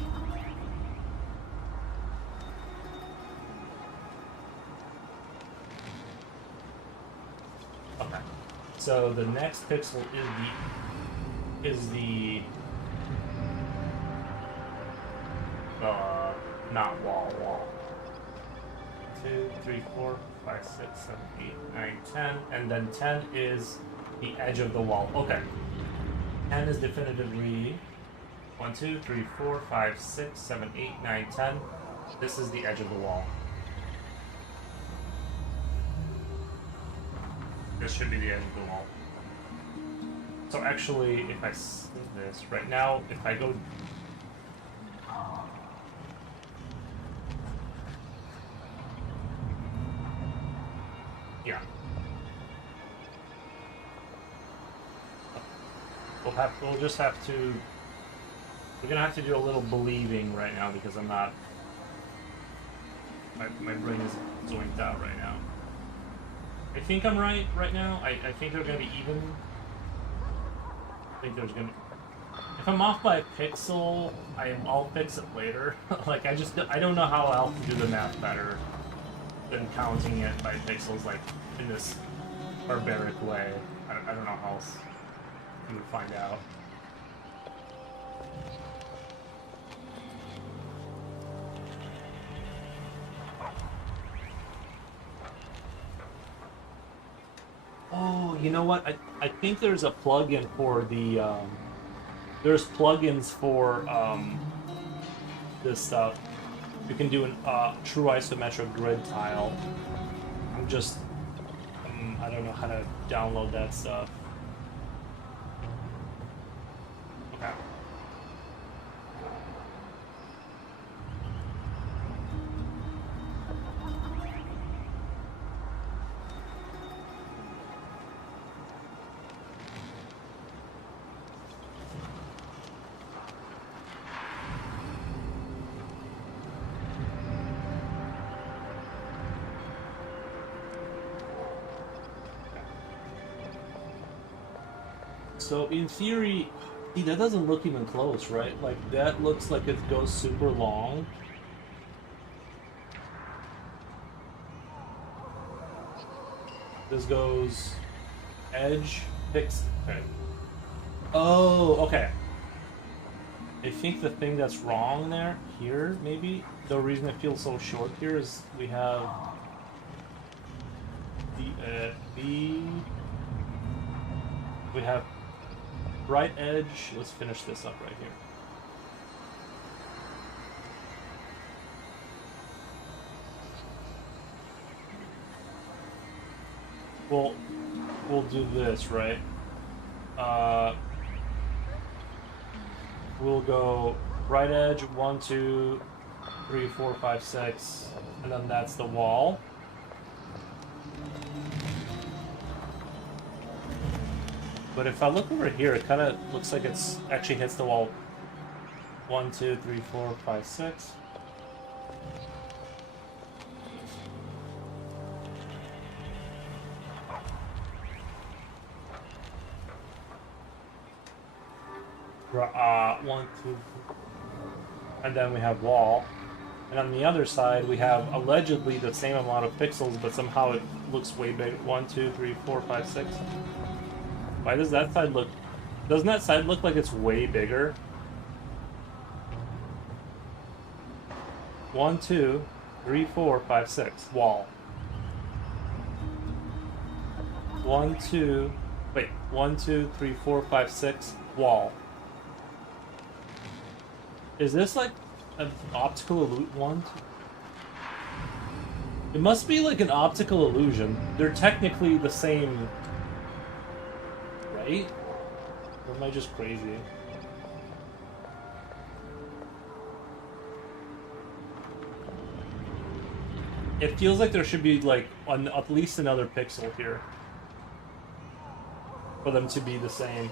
Okay. So the next pixel is the not wall. 2, 3, 4, 5, 6, 7, 8, 9, 10, and then 10 is the edge of the wall. Okay. 10 is definitively 1, 2, 3, 4, 5, 6, 7, 8, 9, 10. This is the edge of the wall. This should be the edge of the wall. So actually, if I see this right now, if I go... Yeah. We'll just have to... We're gonna have to do a little believing right now because I'm not... My brain is zonked out right now. I think I'm right now. I think they're gonna be even. I think there's gonna... If I'm off by a pixel, I'll fix it later. Like, I don't know how else to do the math better than counting it by pixels, like, in this barbaric way. I don't know how else you would find out. Oh, you know what? I think there's a plugin for the, there's plugins for, this stuff. You can do a true isometric grid tile. I don't know how to download that stuff. Okay. So in theory, see, that doesn't look even close, right? Like that looks like it goes super long. This goes edge, fixed. Okay. Oh, okay. I think the thing that's wrong there, here, maybe, the reason it feels so short here is we have we have right edge. Let's finish this up right here. We'll do this, right? We'll go right edge, 1, 2, 3, 4, 5, 6, and then that's the wall. But if I look over here, it kind of looks like it's actually hits the wall. 1, 2, 3, 4, 5, 6. One, two, and then we have wall, and on the other side we have allegedly the same amount of pixels, but somehow it looks way big. 1, 2, 3, 4, 5, 6. Why does that side look? Doesn't that side look like it's way bigger? 1, 2, 3, 4, 5, 6. Wall. 1, 2. Wait. 1, 2, 3, 4, 5, 6. Wall. Is this like an optical illusion? It must be like an optical illusion. They're technically the same, right? Or am I just crazy? It feels like there should be like at least another pixel here for them to be the same.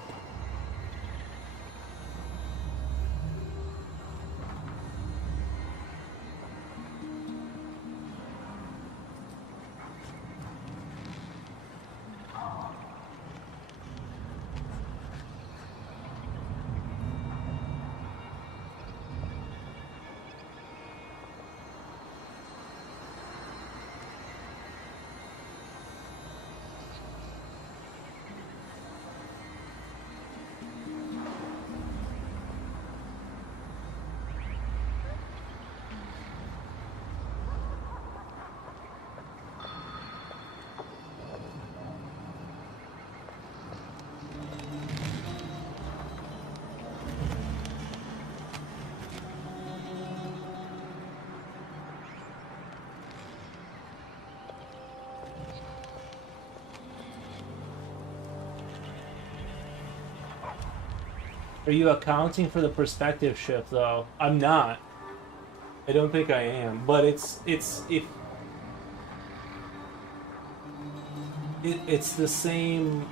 Are you accounting for the perspective shift though? I'm not. I don't think I am, but it's the same.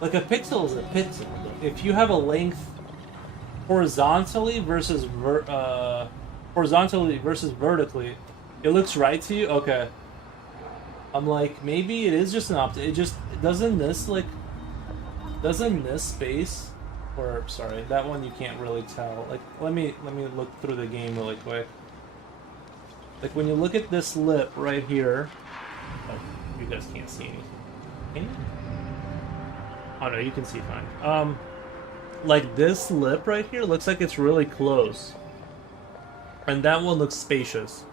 Like a pixel is a pixel. If you have a length horizontally versus vertically, it looks right to you. Okay. I'm like, maybe it is just an It just doesn't this space, or sorry, that one you can't really tell. Like, let me look through the game really quick. Like when you look at this lip right here, oh, you guys can't see anything. Can you? Oh no, you can see fine. Like this lip right here looks like it's really close, and that one looks spacious.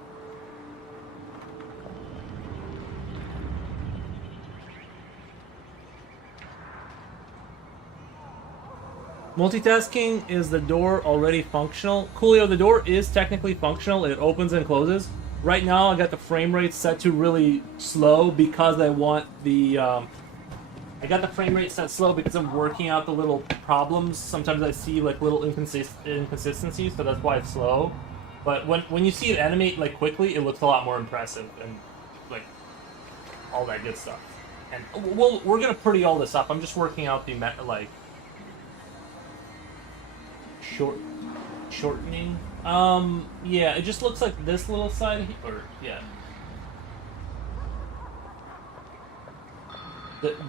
Multitasking, is the door already functional? Coolio, the door is technically functional. It opens and closes. Right now, I got the frame rate set to really slow because I want the... I got the frame rate set slow because I'm working out the little problems. Sometimes I see like little inconsistencies, so that's why it's slow. But when you see it animate like quickly, it looks a lot more impressive and like all that good stuff. And we're gonna pretty all this up. I'm just working out the like... shortening. Yeah, it just looks like this little side here, or yeah.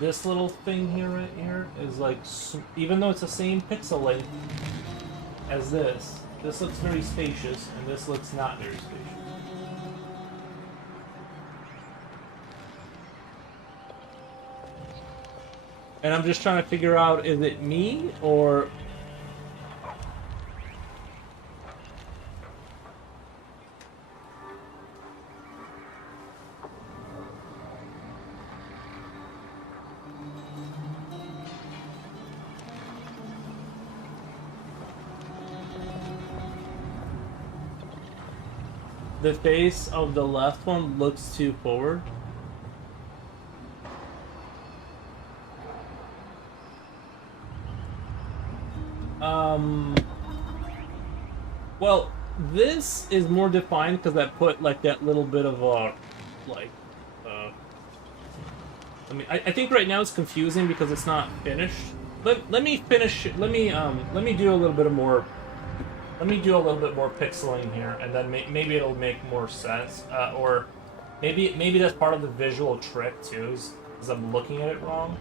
This little thing here, right here, is like, even though it's the same pixel length as this looks very spacious, and this looks not very spacious. And I'm just trying to figure out, is it me or... The face of the left one looks too forward. Well, this is more defined because I put like that little bit of like, I mean, I think right now it's confusing because it's not finished. Let me finish. Let me do a little bit more. Let me do a little bit more pixeling here, and then maybe it'll make more sense. Or maybe that's part of the visual trick too, is I'm looking at it wrong.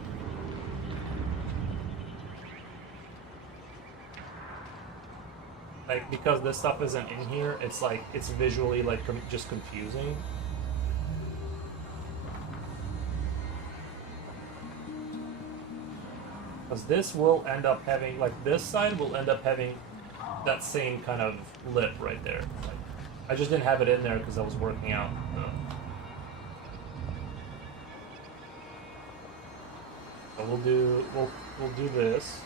Like, because this stuff isn't in here, it's like, it's visually like just confusing. Because this will end up having, like, this side will end up having that same kind of lip right there. Like, I just didn't have it in there because I was working out. So we'll do this.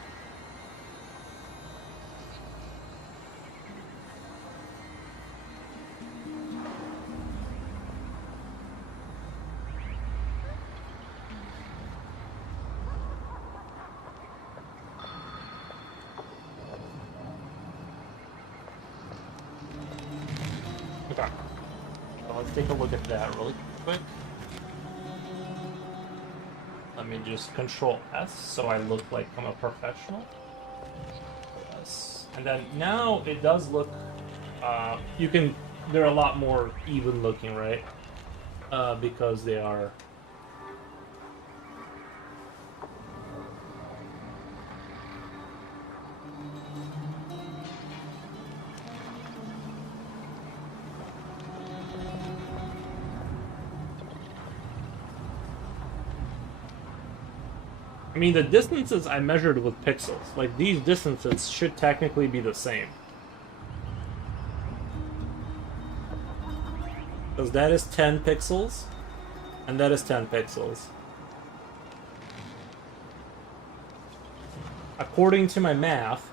Okay. So let's take a look at that really quick. Let me just Control S so I look like I'm a professional. S. And then now it does look, they're a lot more even looking, right? Because they are. I mean, the distances I measured with pixels, like these distances should technically be the same. Because that is 10 pixels, and that is 10 pixels. According to my math,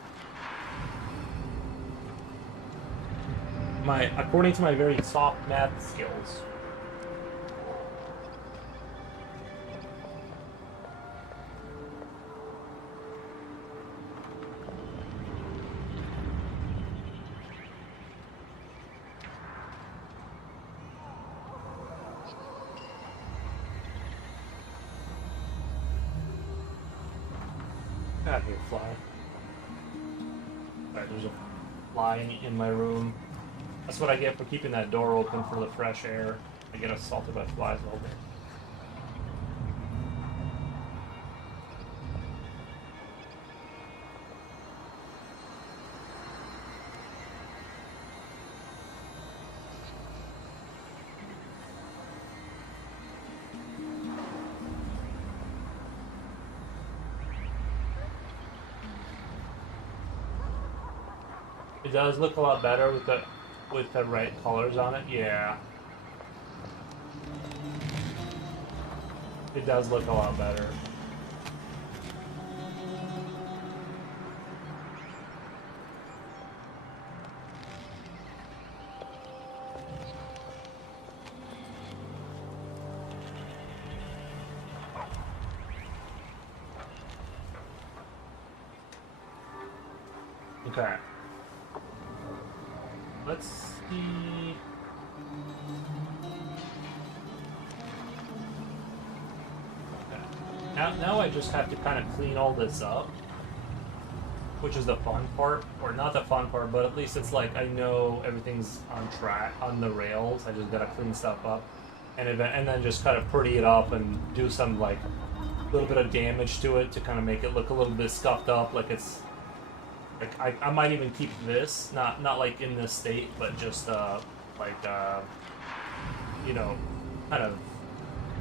according to my very soft math skills, here, fly. Alright, there's a fly in my room. That's what I get for keeping that door open for the fresh air. I get assaulted by flies all day. It does look a lot better with the right colors on it, yeah. It does look a lot better. Okay. Let's see. Okay. Now I just have to kind of clean all this up, which is the fun part, or not the fun part, but at least it's like I know everything's on track, on the rails. I just gotta clean stuff up, and then just kind of pretty it up and do some like a little bit of damage to it to kind of make it look a little bit scuffed up, like it's. Like I might even keep this, not like in this state, but just you know, kind of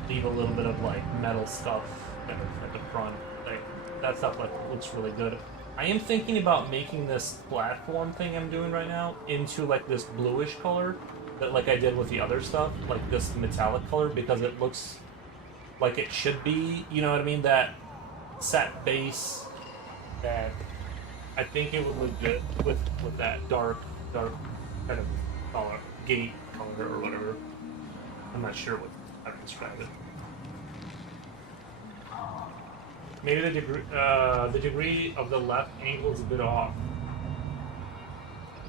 leave a little bit of like metal stuff kind of at the front, like that stuff like looks really good. I am thinking about making this platform thing I'm doing right now into like this bluish color that like I did with the other stuff, like this metallic color, because it looks like it should be, you know what I mean, that set base that I think it would look good with that dark kind of color, gate color or whatever. I'm not sure how to describe it. Maybe the degree of the left angle is a bit off.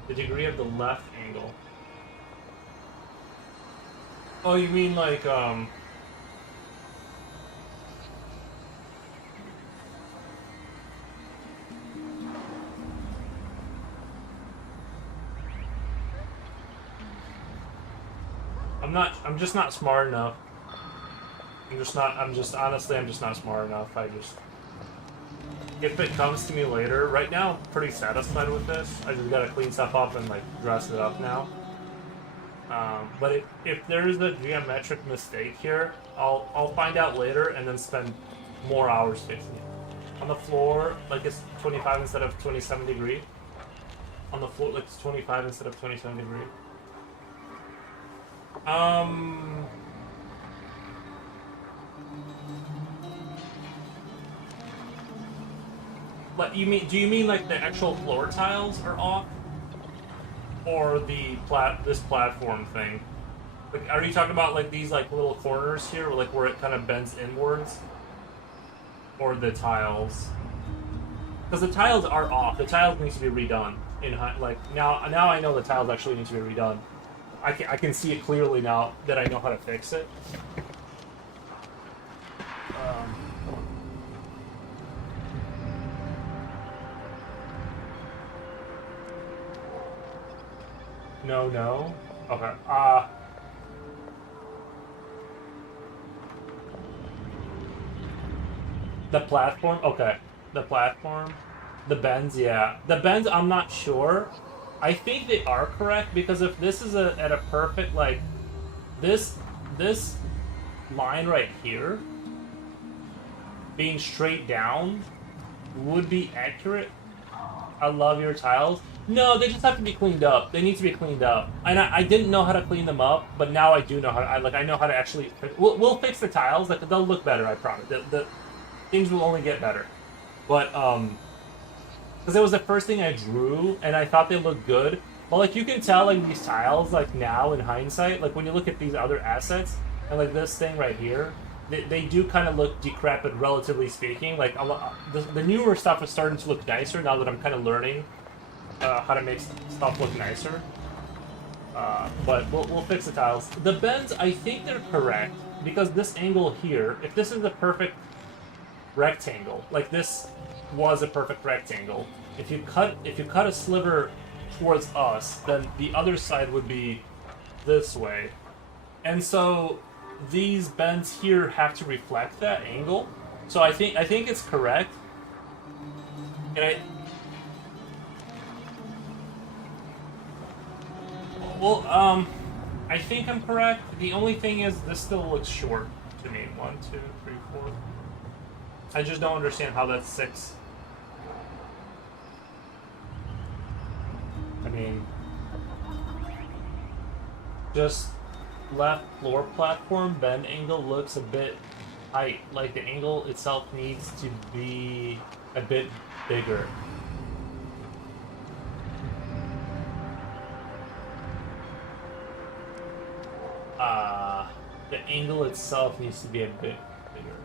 The degree of the left angle. Oh, you mean like I'm just not smart enough. Honestly, I'm just not smart enough. If it comes to me later, right now I'm pretty satisfied with this. I just gotta clean stuff up and like dress it up now. But if there's a geometric mistake here, I'll find out later and then spend more hours fixing it. On the floor, like it's 25 instead of 27 degree. On the floor, like it's 25 instead of 27 degree. But do you mean like the actual floor tiles are off, or this platform thing? Like, are you talking about like these like little corners here, like where it kind of bends inwards, or the tiles? Because the tiles are off. The tiles need to be redone. Like now I know the tiles actually need to be redone. I can see it clearly now that I know how to fix it. No. Okay. The platform? Okay. The platform. The bends, yeah. The bends, I'm not sure. I think they are correct, because if this is at a perfect, like, this line right here being straight down would be accurate. I love your tiles. No, they just have to be cleaned up. They need to be cleaned up. And I didn't know how to clean them up, but now I do know how to. I know how to actually. We'll fix the tiles. Like, they'll look better. I promise. The things will only get better. But because it was the first thing I drew, and I thought they looked good. But like, you can tell like these tiles like now in hindsight, like when you look at these other assets and like this thing right here, they do kind of look decrepit, relatively speaking. Like the newer stuff is starting to look nicer now that I'm kind of learning how to make stuff look nicer. But we'll fix the tiles. The bends, I think they're correct, because this angle here, if this is the perfect rectangle, like this was a perfect rectangle, if you cut a sliver towards us, then the other side would be this way, and so these bends here have to reflect that angle. So I think it's correct, and I think I'm correct. The only thing is, this still looks short to me. 1, 2, 3, 4. I just don't understand how that's 6. I mean, just left floor platform bend angle looks a bit tight. Like, the angle itself needs to be a bit bigger. The angle itself needs to be a bit bigger.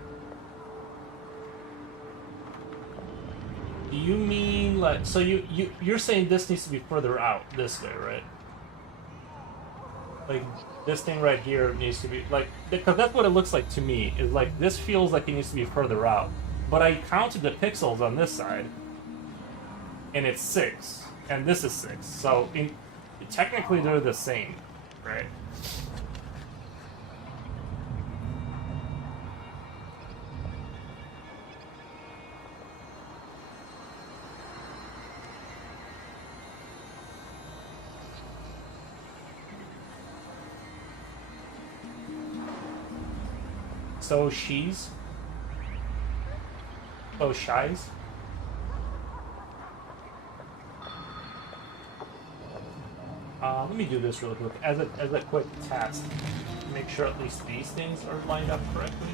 Do you mean like, so you're saying this needs to be further out this way, right? Like, this thing right here needs to be like, because that's what it looks like to me. Is like, this feels like it needs to be further out. But I counted the pixels on this side, and it's 6, and this is 6. So technically they're the same, right? So she's Oh, shies? Let me do this really quick as a quick test. Make sure at least these things are lined up correctly.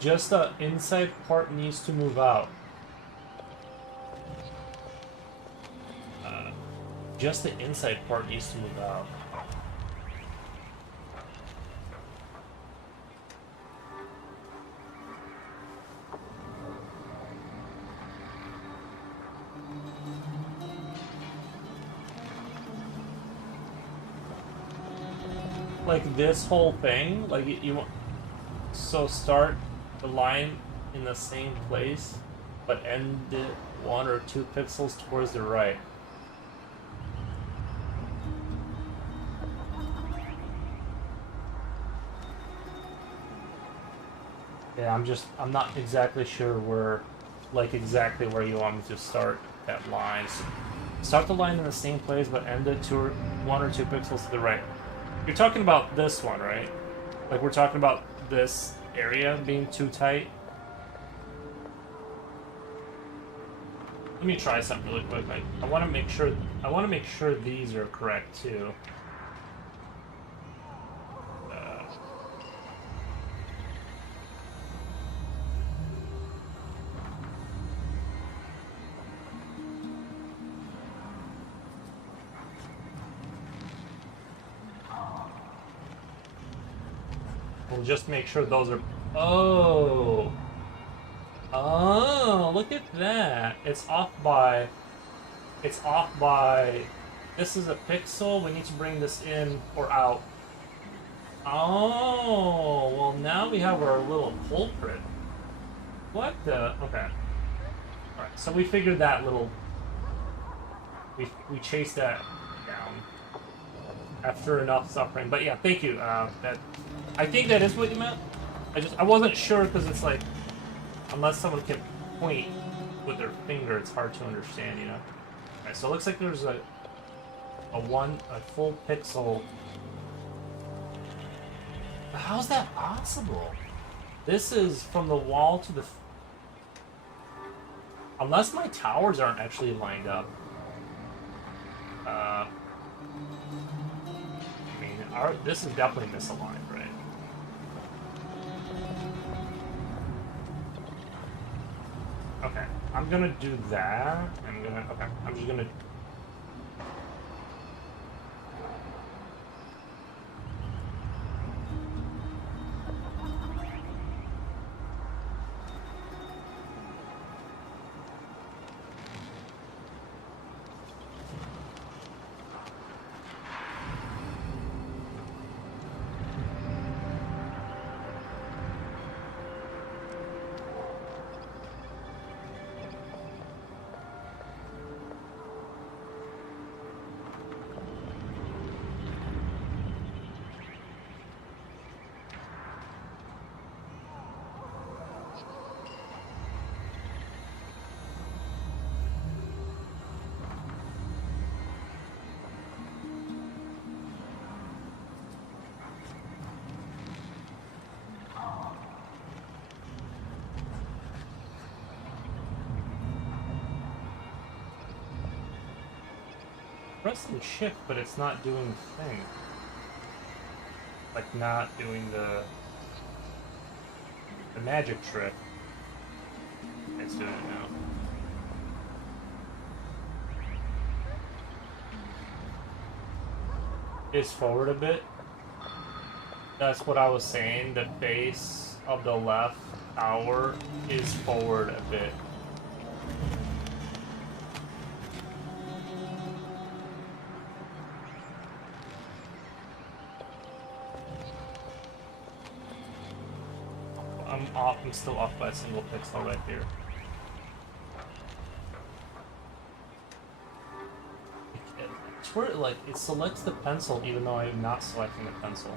Just the inside part needs to move out. Just the inside part needs to move out. Like this whole thing, like you want, so start the line in the same place, but end it 1 or 2 pixels towards the right. Yeah, I'm not exactly sure where, like exactly where you want me to start that line. So start the line in the same place, but end it 1 or 2 pixels to the right. You're talking about this one, right? Like we're talking about this area being too tight. Let me try something really quick. I want to make sure these are correct too. We'll just make sure those are... Oh! Oh, look at that. It's off by... This is a pixel. We need to bring this in or out. Oh, well now we have our little culprit. What the... Okay. Alright, so we figured that little... We chased that down. After enough suffering. But yeah, thank you. I think that is what you meant. I wasn't sure because it's like, unless someone can point with their finger, it's hard to understand, you know. Alright, so it looks like there's a full pixel. How's that possible? This is from the wall to the... Unless my towers aren't actually lined up. I mean, this is definitely misaligned, right? Okay, I'm gonna do that. I'm just gonna... Pressing shift, but it's not doing the thing. Like, not doing the magic trick. It's doing it now. Is forward a bit. That's what I was saying. The base of the left tower is forward a bit. I'm still off by a single pixel right here. It's where it selects the pencil even though I'm not selecting the pencil.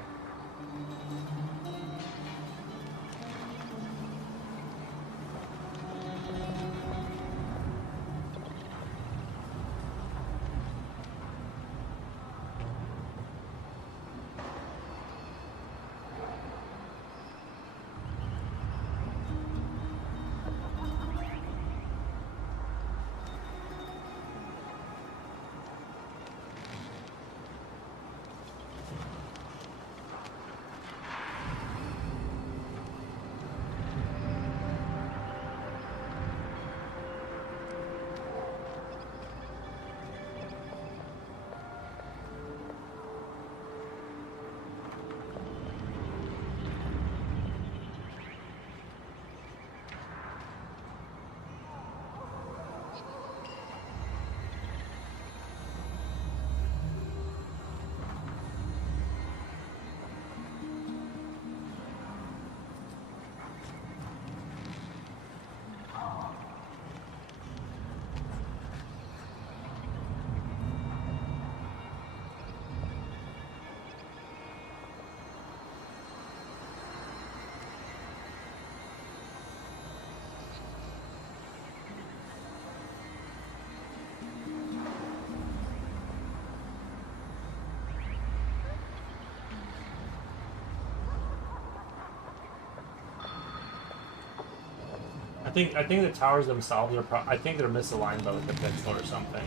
I think the towers themselves are I think they're misaligned by like a pixel or something.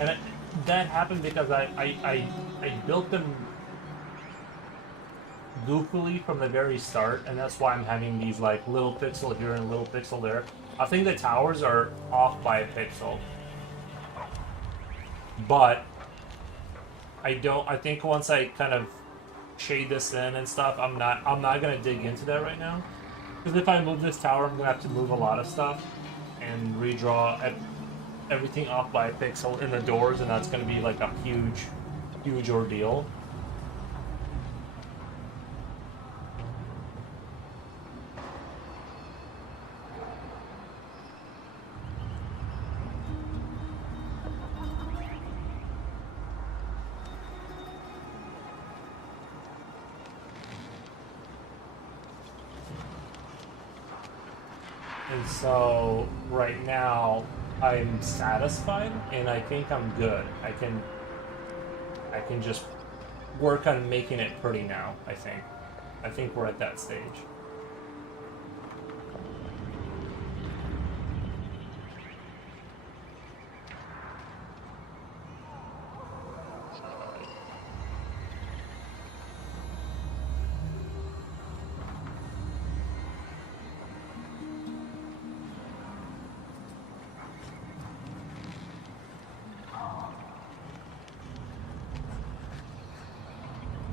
And that happened because I built them goofily from the very start, and that's why I'm having these like little pixel here and little pixel there. I think the towers are off by a pixel, but I think once I kind of shade this in and stuff, I'm not gonna dig into that right now, because if I move this tower, I'm gonna have to move a lot of stuff and redraw everything off by a pixel in the doors, and that's gonna be like a huge ordeal. And so right now I'm satisfied, and I think I'm good. I can just work on making it pretty now. I think we're at that stage.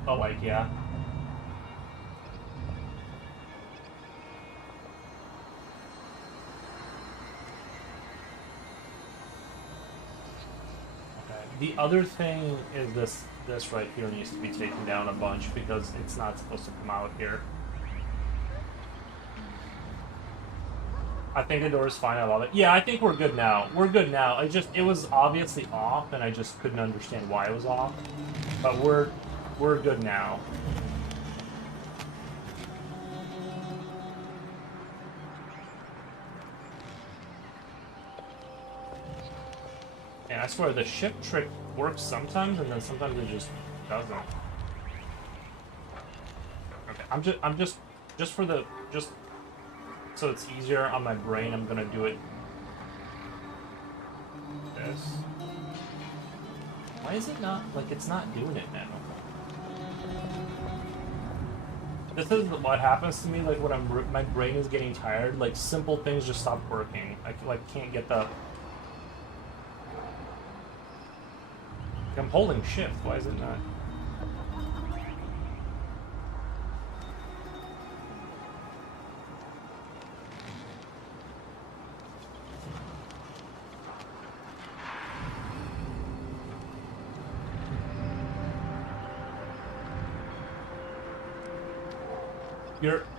Oh, like, yeah. Okay. The other thing is this right here needs to be taken down a bunch because it's not supposed to come out here. I think the door is fine. I love it. Yeah, I think we're good now. We're good now. It was obviously off, and I just couldn't understand why it was off. But we're good now. And I swear the ship trick works sometimes, and then sometimes it just doesn't. Okay, I'm just so it's easier on my brain, I'm gonna do it this. Why is it not, like, it's not doing it now? This is what happens to me, like, when my brain is getting tired, like, simple things just stop working. I, like, can't get the... I'm holding shift, why is it not?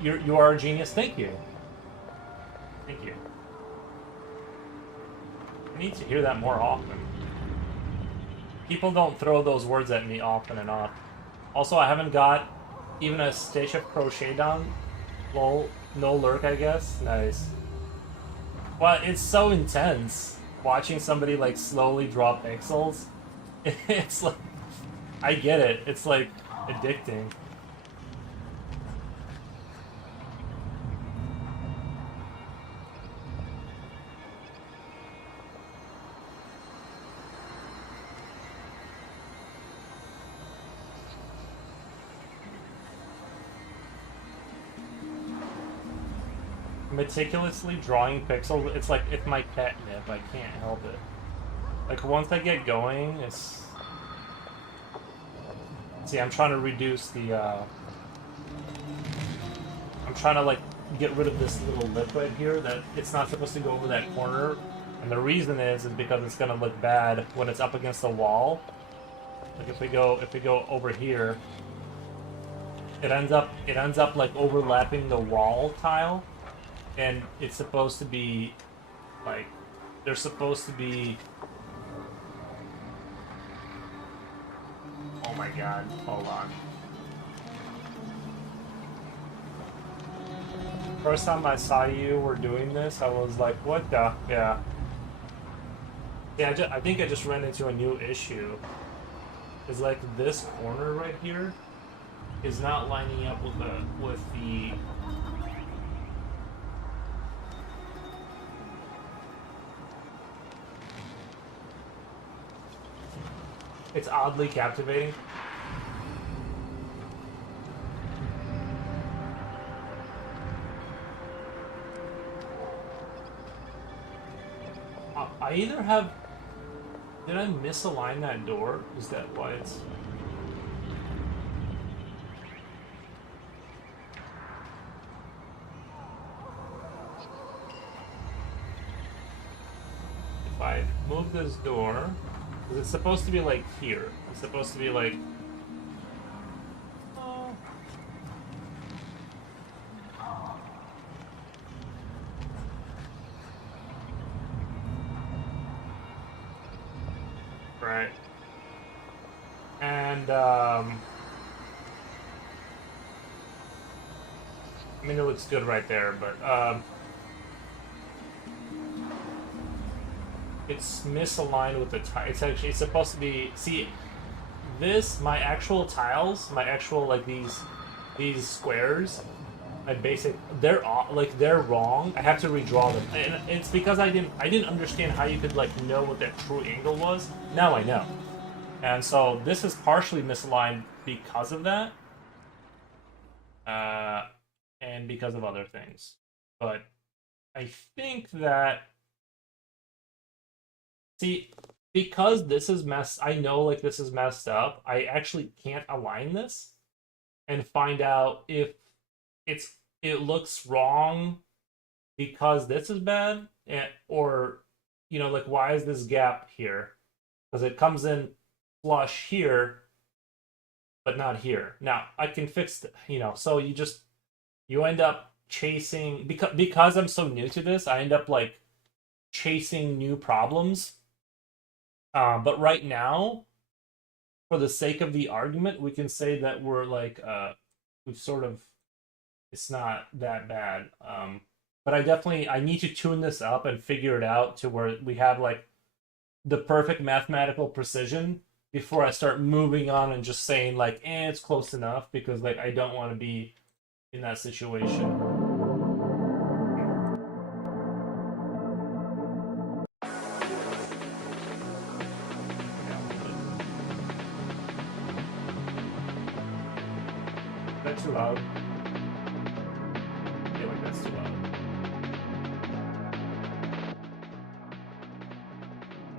You are a genius. Thank you. Thank you. I need to hear that more often. People don't throw those words at me often enough. Also, I haven't got even a stitch of crochet done. Lol, no lurk, I guess. Nice. Well, it's so intense watching somebody like slowly draw pixels. It's like, I get it. It's like addicting. Meticulously drawing pixels, it's like, it's my catnip, I can't help it. Like, once I get going, it's... See, I'm trying to reduce the, I'm trying to, like, get rid of this little liquid here that it's not supposed to go over that corner. And the reason is because it's gonna look bad when it's up against the wall. Like, if we go over here, it ends up, like, overlapping the wall tile. And it's supposed to be, like, they're supposed to be... Oh my god, hold on. First time I saw you were doing this, I was like, what the... Yeah. Yeah, I think I just ran into a new issue. It's like this corner right here is not lining up with the It's oddly captivating. I either have... Did I misalign that door? Is that why it's... If I move this door... Because it's supposed to be like here. It's supposed to be like... Oh. Right. And, I mean, it looks good right there, but, it's misaligned with the tile. It's supposed to be... See, this, my actual tiles, my actual, like, these squares, my basic, they're wrong. I have to redraw them, and it's because I didn't understand how you could like know what that true angle was. Now I know, and so this is partially misaligned because of that, and because of other things. But I think that, see, because this is I know like this is messed up. I actually can't align this and find out if it looks wrong because this is bad, or like why is this gap here? Because it comes in flush here, but not here. Now I can fix so you end up chasing, because I'm so new to this. I end up like chasing new problems. But right now, for the sake of the argument, we can say that we're like we've sort of, it's not that bad. But I need to tune this up and figure it out to where we have like the perfect mathematical precision before I start moving on and just saying like, it's close enough, because like I don't want to be in that situation. That's too loud. I feel like that's too loud.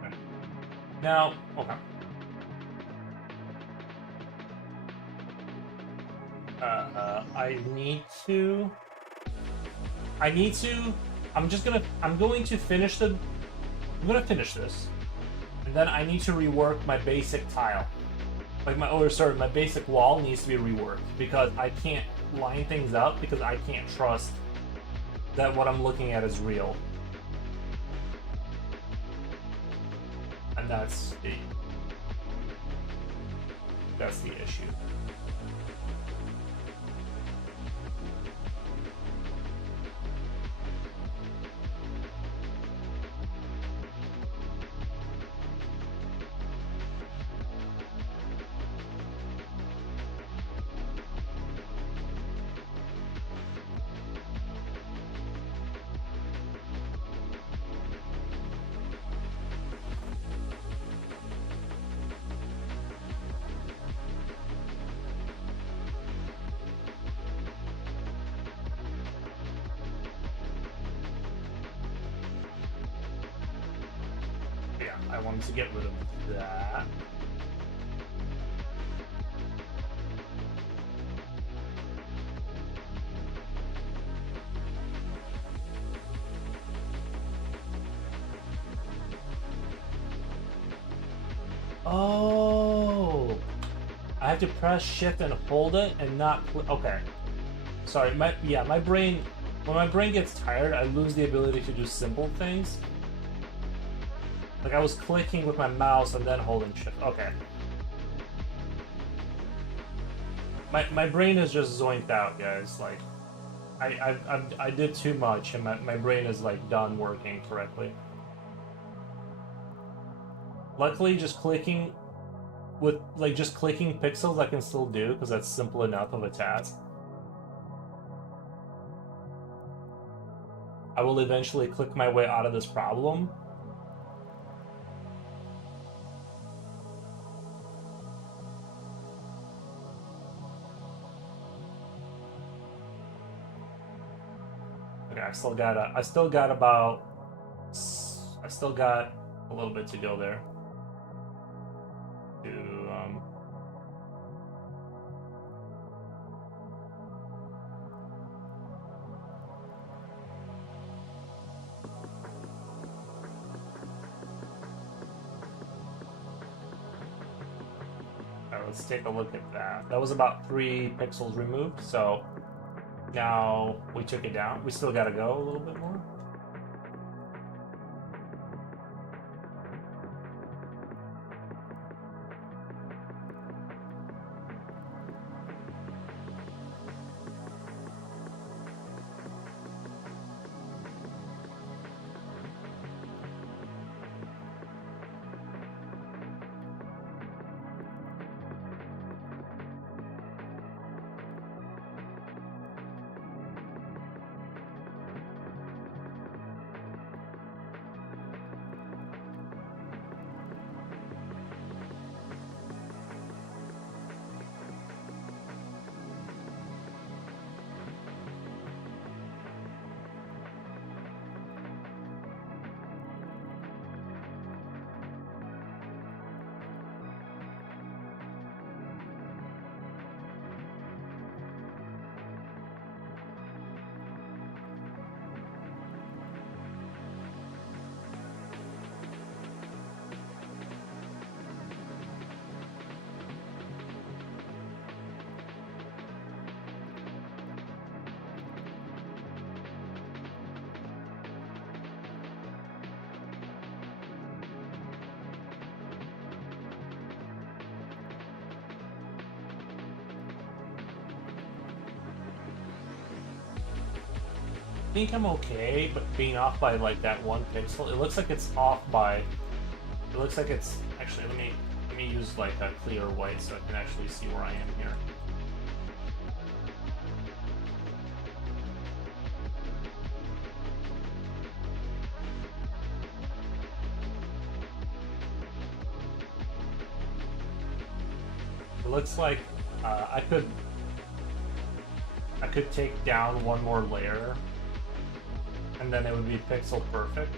Okay. Now, okay. I'm going to finish this. And then I need to rework my basic tile. Like my basic wall needs to be reworked, because I can't line things up, because I can't trust that what I'm looking at is real. And that's the issue. I wanted to get rid of that. Oh, I have to press shift and hold it and not okay. Sorry, my brain, when my brain gets tired, I lose the ability to do simple things. Like I was clicking with my mouse and then holding shift. Okay. My brain is just zoinked out, guys. Like, I did too much, and my brain is like done working correctly. Luckily, just clicking pixels I can still do, because that's simple enough of a task. I will eventually click my way out of this problem. Okay, I still got a little bit to go there. To Alright, let's take a look at that. That was about 3 pixels removed, so now we took it down. We still got to go a little bit more. I think I'm okay, but being off by like that 1 pixel, it looks like it's off by. It looks like it's actually. Let me use like a clear white so I can actually see where I am here. It looks like I could take down 1 more layer, and then it would be pixel perfect.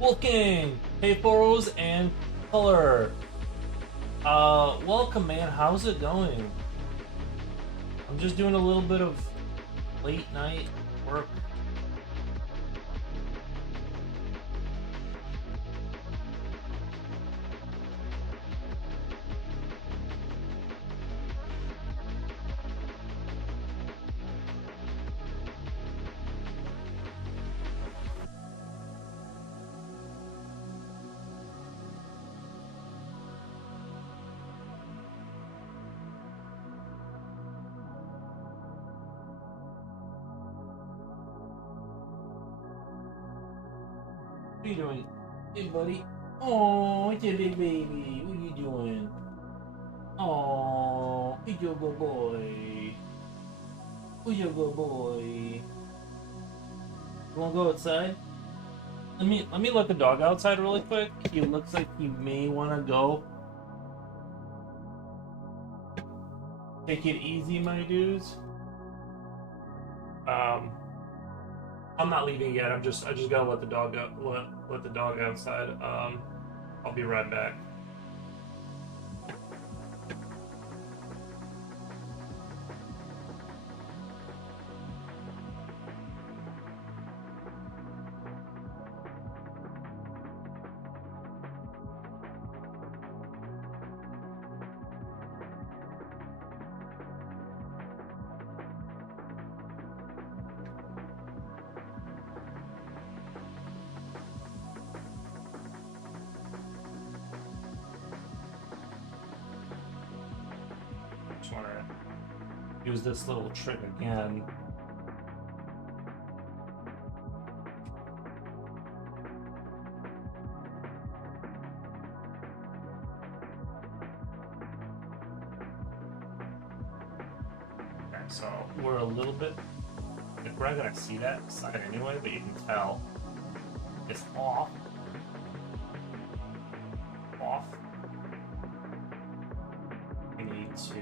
Wolfgang, Payporos, and Color. Welcome, man. How's it going? I'm just doing a little bit of late night work. What are you doing? Hey, buddy. Oh, it's a big baby. What are you doing? Oh, it's your good boy. Who's your good boy? You wanna go outside? Let me let the dog outside really quick. He looks like he may wanna go. Take it easy, my dudes. I'm not leaving yet. I just gotta let the dog out. Let the dog outside. I'll be right back. just want to use this little trick again. Okay, so we're a little bit. We're not gonna see that side anyway, but you can tell it's off. Off. We need to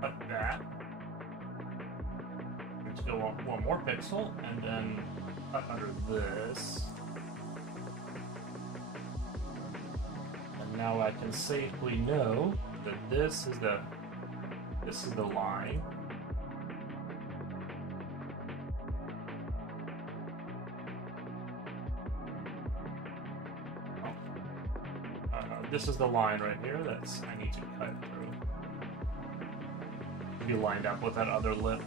cut that. We need to go one more pixel and then cut under this. And now I can safely know that this is the line. This is the line right here that's I need to cut through. Be lined up with that other lip.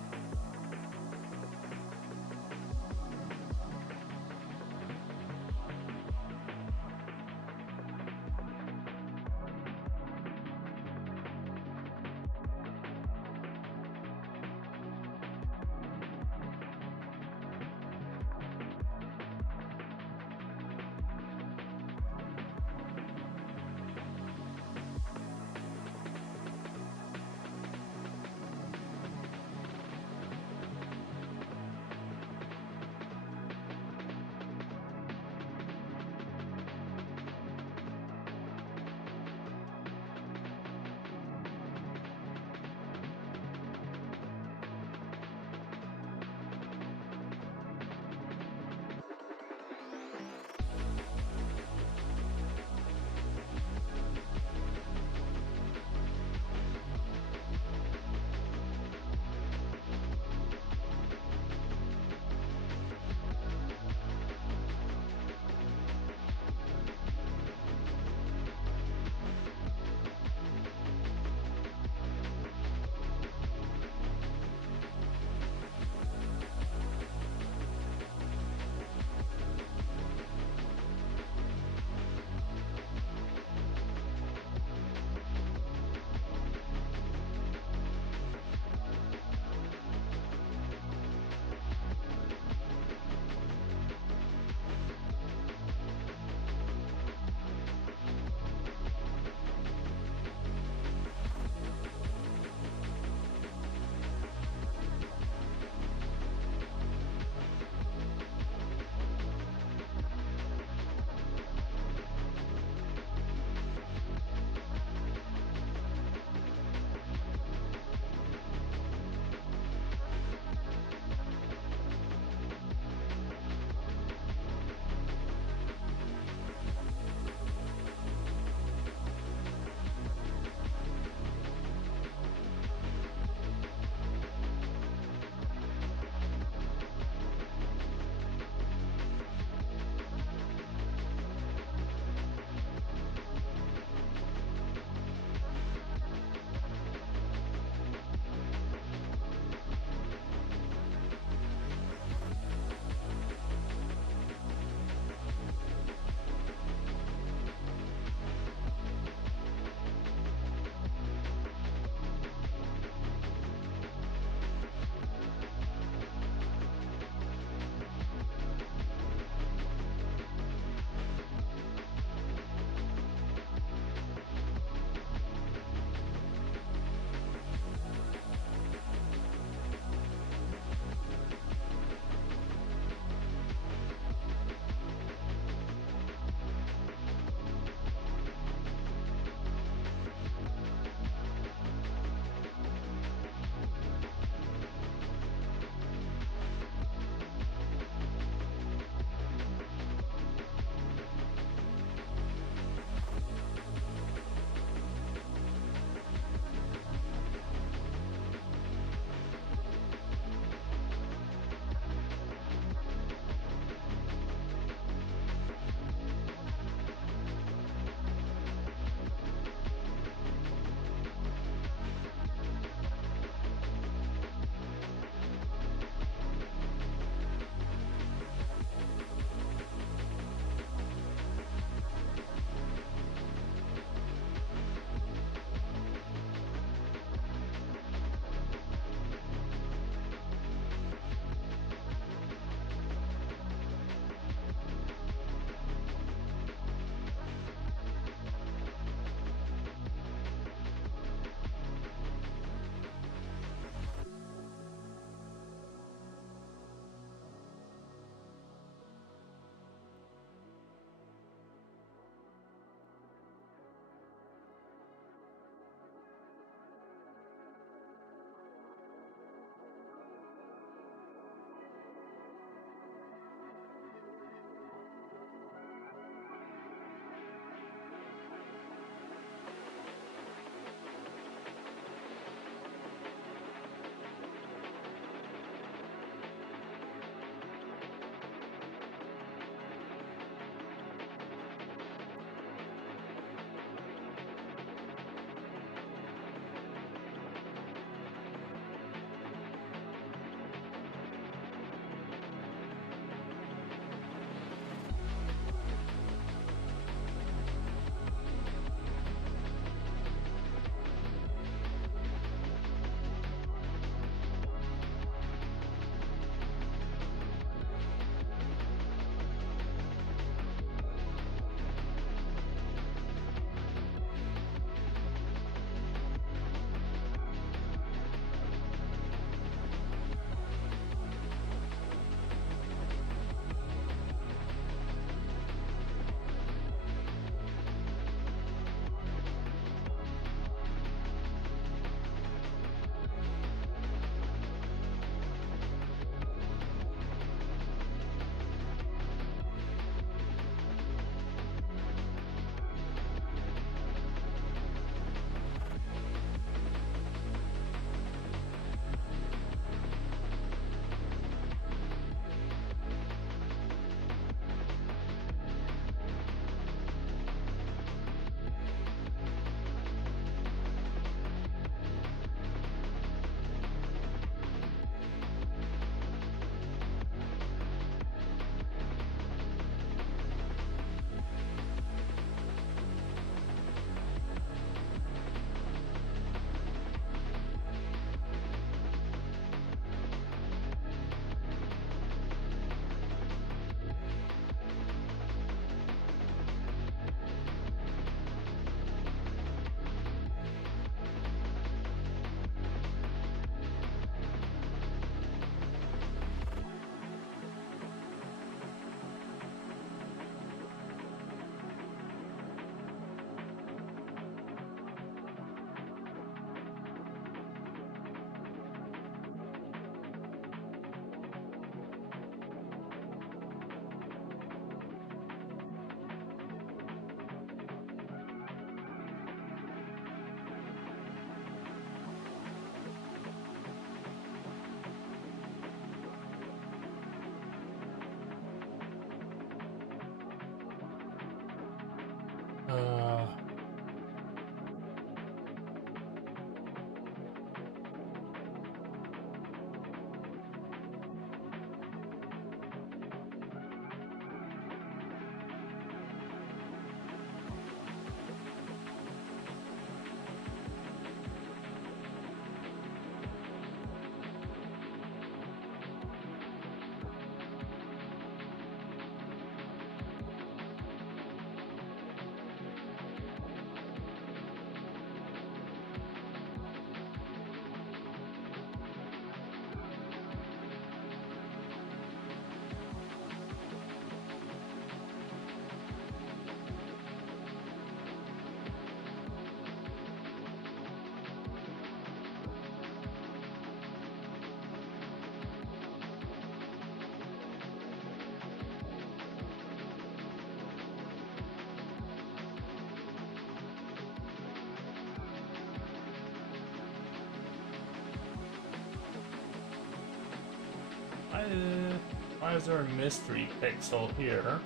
Why is there a mystery pixel here?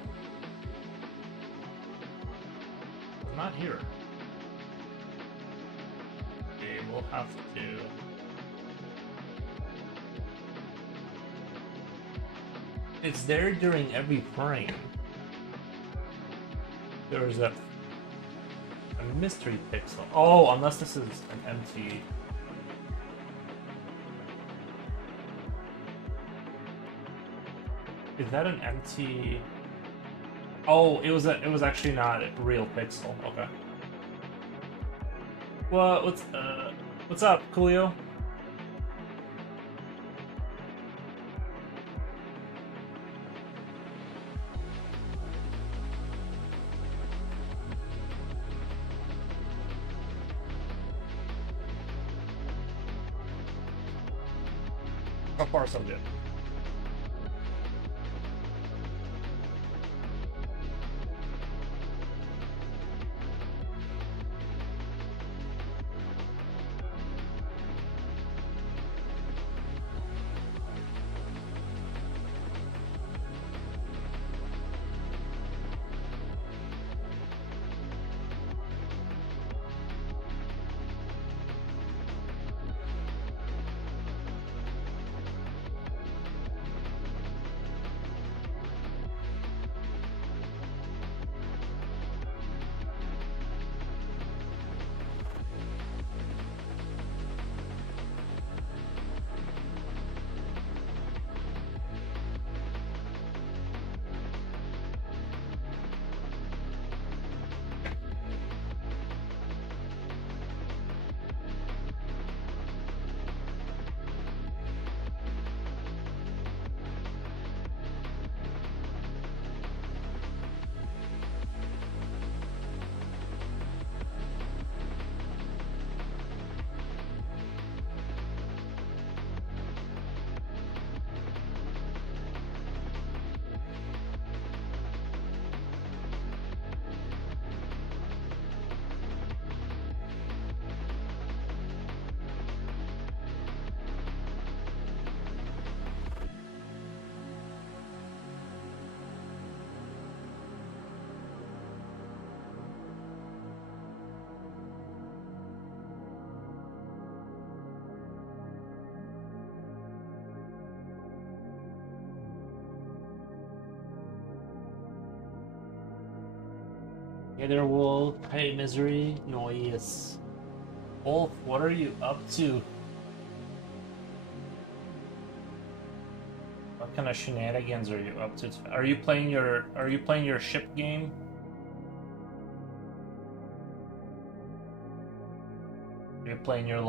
It's not here. Okay, we'll have to... It's there during every frame. There's a mystery pixel. Oh, unless this is an empty... Is that an empty... Oh, it was actually not a real pixel. Okay. Well, what's up, Coolio? So far, so good. Hey there, Wolf. Hey, Misery. Noise. Wolf, what are you up to? What kind of shenanigans are you up to? Are you playing your ship game? Are you playing your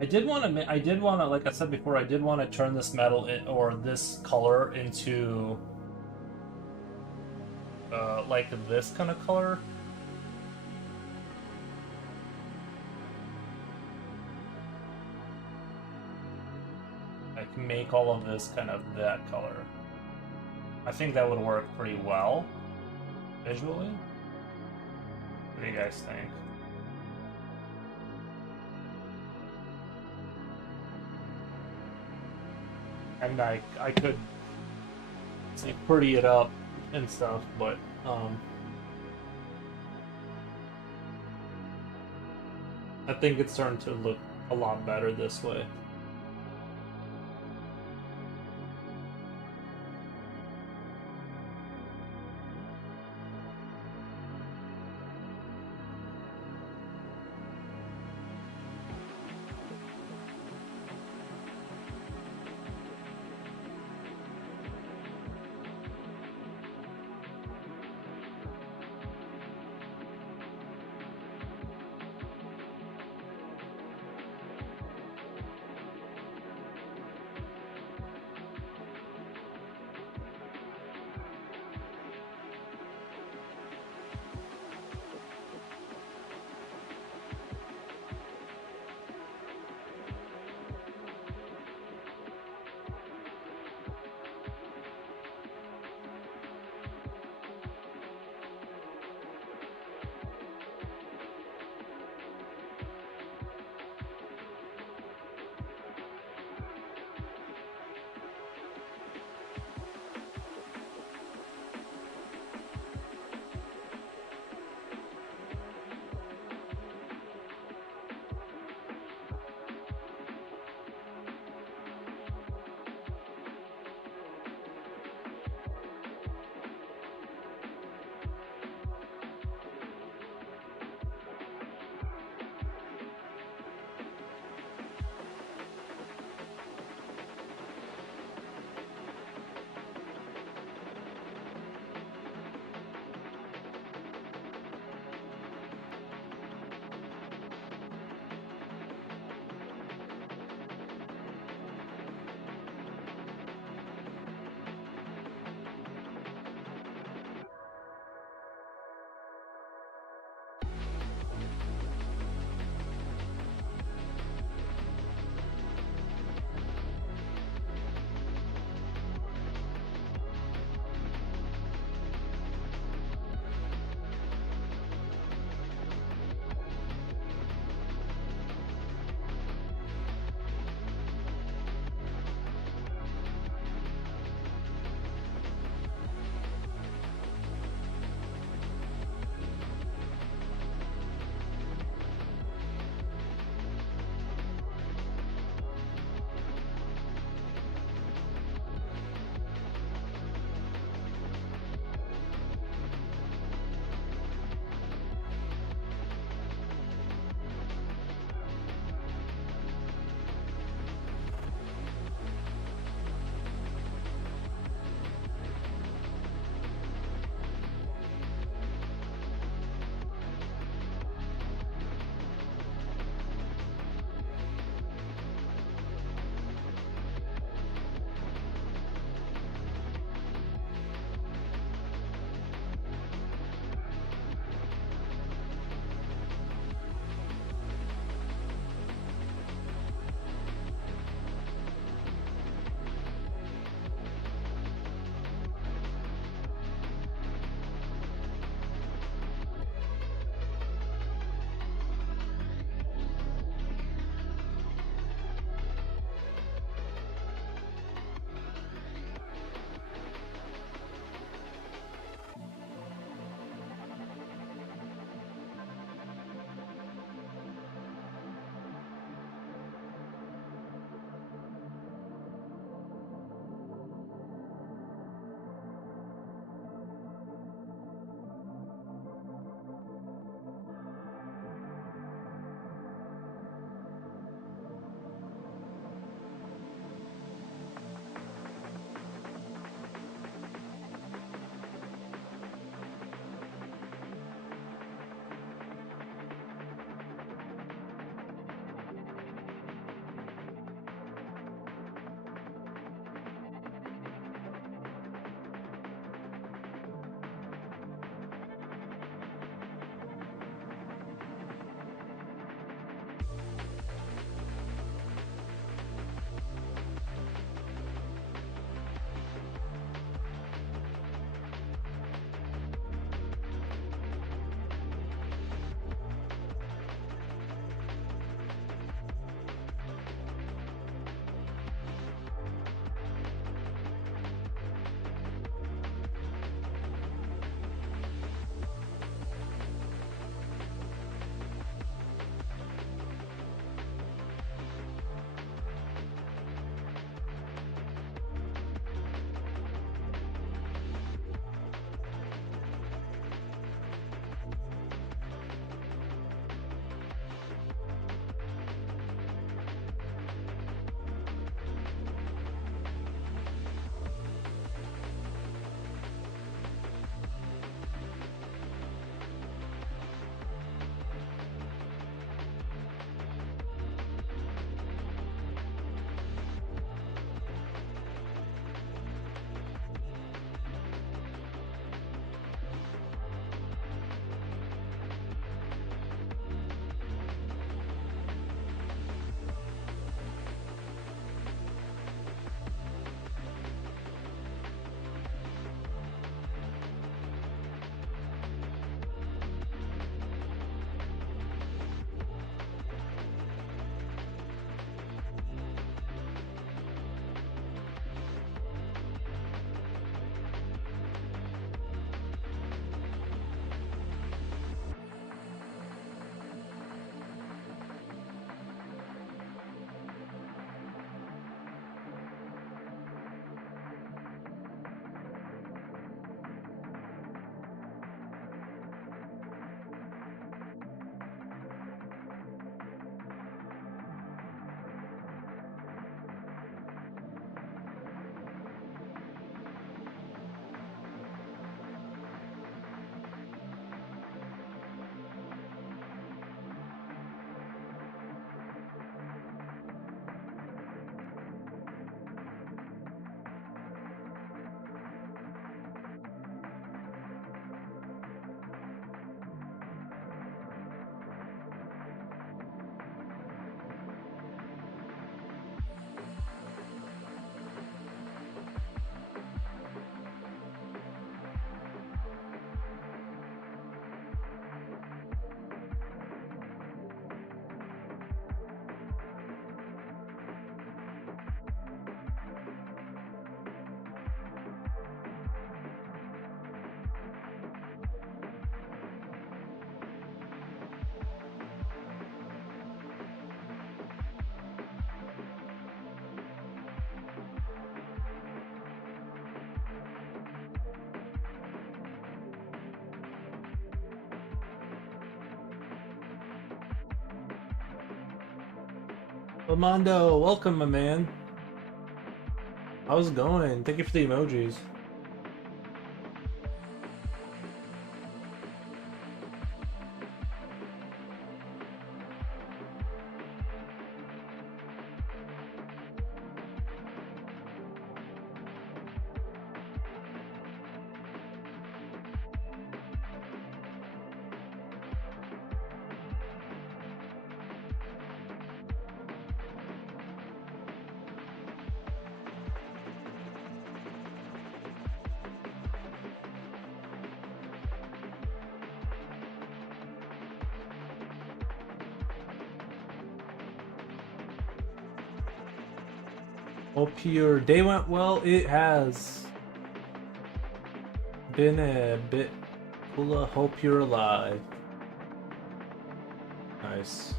I did want to, like I said before, I did want to turn this metal or this color into like this kind of color. I can make all of this kind of that color. I think that would work pretty well visually. What do you guys think? And I could say pretty it up and stuff, but I think it's starting to look a lot better this way. Amando, welcome, my man. How's it going? Thank you for the emojis. Hope your day went well. It has been a bit cooler. Hope you're alive. Nice.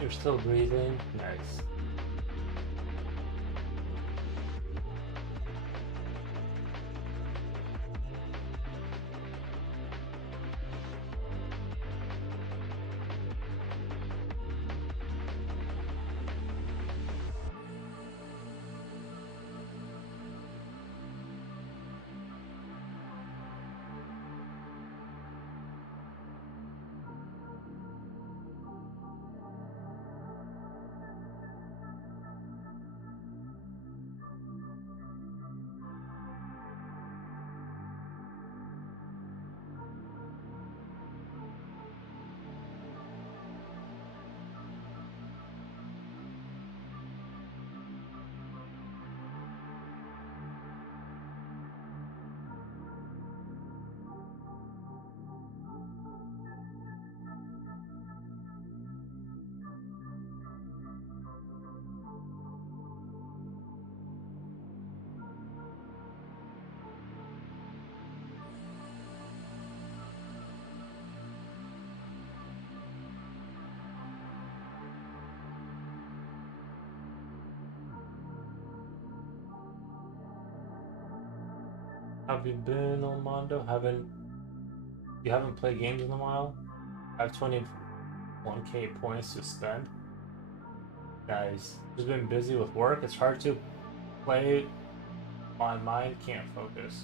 You're still breathing. Nice. Have you been, Armando? You haven't played games in a while? I have 21k points to spend. Nice. Just been busy with work. It's hard to play. My mind can't focus.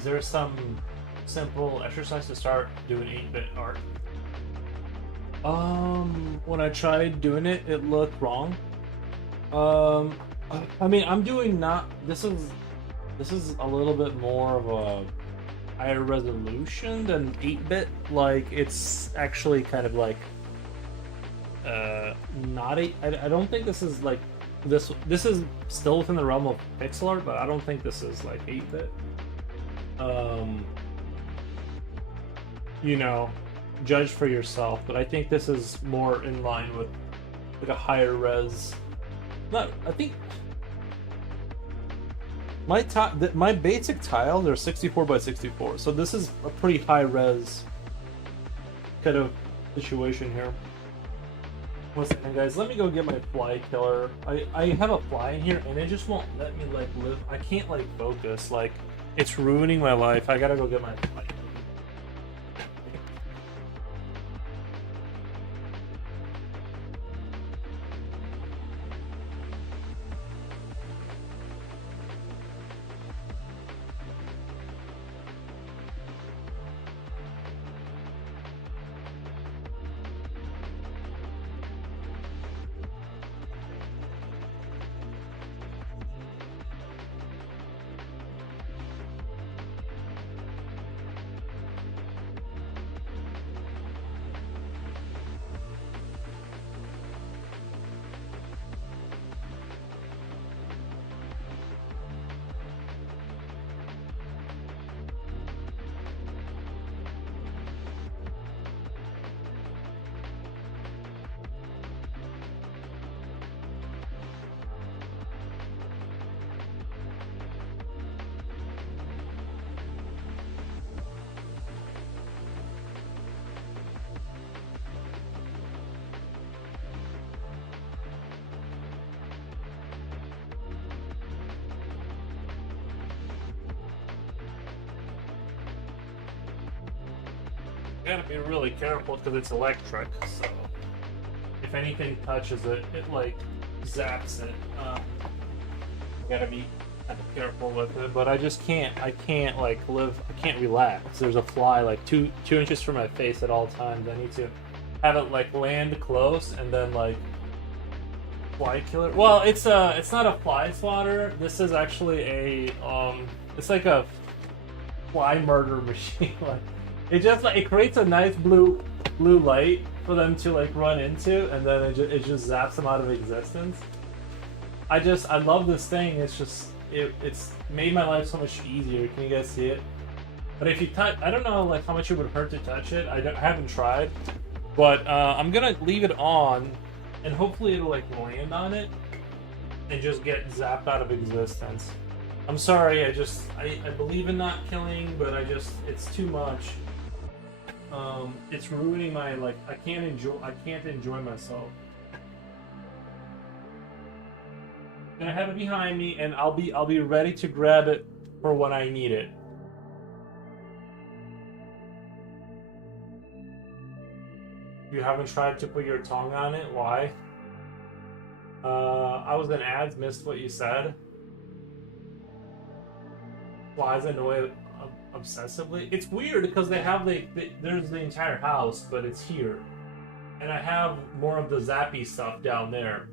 Is there some simple exercise to start doing 8-bit art? When I tried doing it, it looked wrong. I mean, I'm doing not. This is a little bit more of a higher resolution than 8-bit. Like, it's actually kind of like not eight. I don't think this is like this. This is still within the realm of pixel art, but I don't think this is like 8-bit. You know, judge for yourself. But I think this is more in line with like a higher res. Not. I think my basic tiles are 64 by 64, so this is a pretty high res kind of situation here. One second, guys. Let me go get my fly killer. I have a fly in here, and it just won't let me like live. I can't like focus. Like, it's ruining my life. I gotta go get my fly. Gotta be really careful because it's electric, so if anything touches it, it like zaps it. Gotta be kind of careful with it, but I just can't. I can't like live. I can't relax. There's a fly like two inches from my face at all times. I need to have it like land close and then like fly killer. Well, it's not a fly swatter. This is actually a it's like a fly murder machine. Like, it just like it creates a nice blue light for them to like run into, and then it just zaps them out of existence. I love this thing. It's just it's made my life so much easier. Can you guys see it? But if you touch, I don't know like how much it would hurt to touch it. I haven't tried, but I'm gonna leave it on, and hopefully it'll like land on it and just get zapped out of existence. I'm sorry. I believe in not killing, but it's too much. It's ruining my like. I can't enjoy myself. I'm gonna have it behind me, and I'll be ready to grab it for when I need it. You haven't tried to put your tongue on it? Why? I was in ads, missed what you said. Flies annoy obsessively. It's weird because they have there's the entire house, but it's here, and I have more of the zappy stuff down there.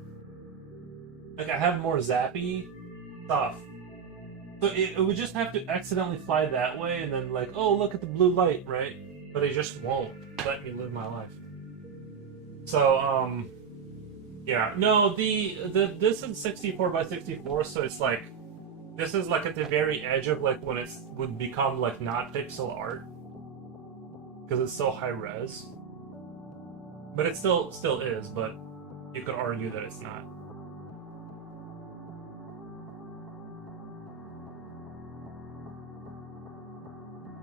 Like, I have more zappy stuff, so it would just have to accidentally fly that way, and then like, oh, look at the blue light, right? But it just won't let me live my life. So yeah, no, this is 64 by 64, so it's like. This is like at the very edge of like when it would become like not pixel art, because it's still high res. But it still is, but you could argue that it's not.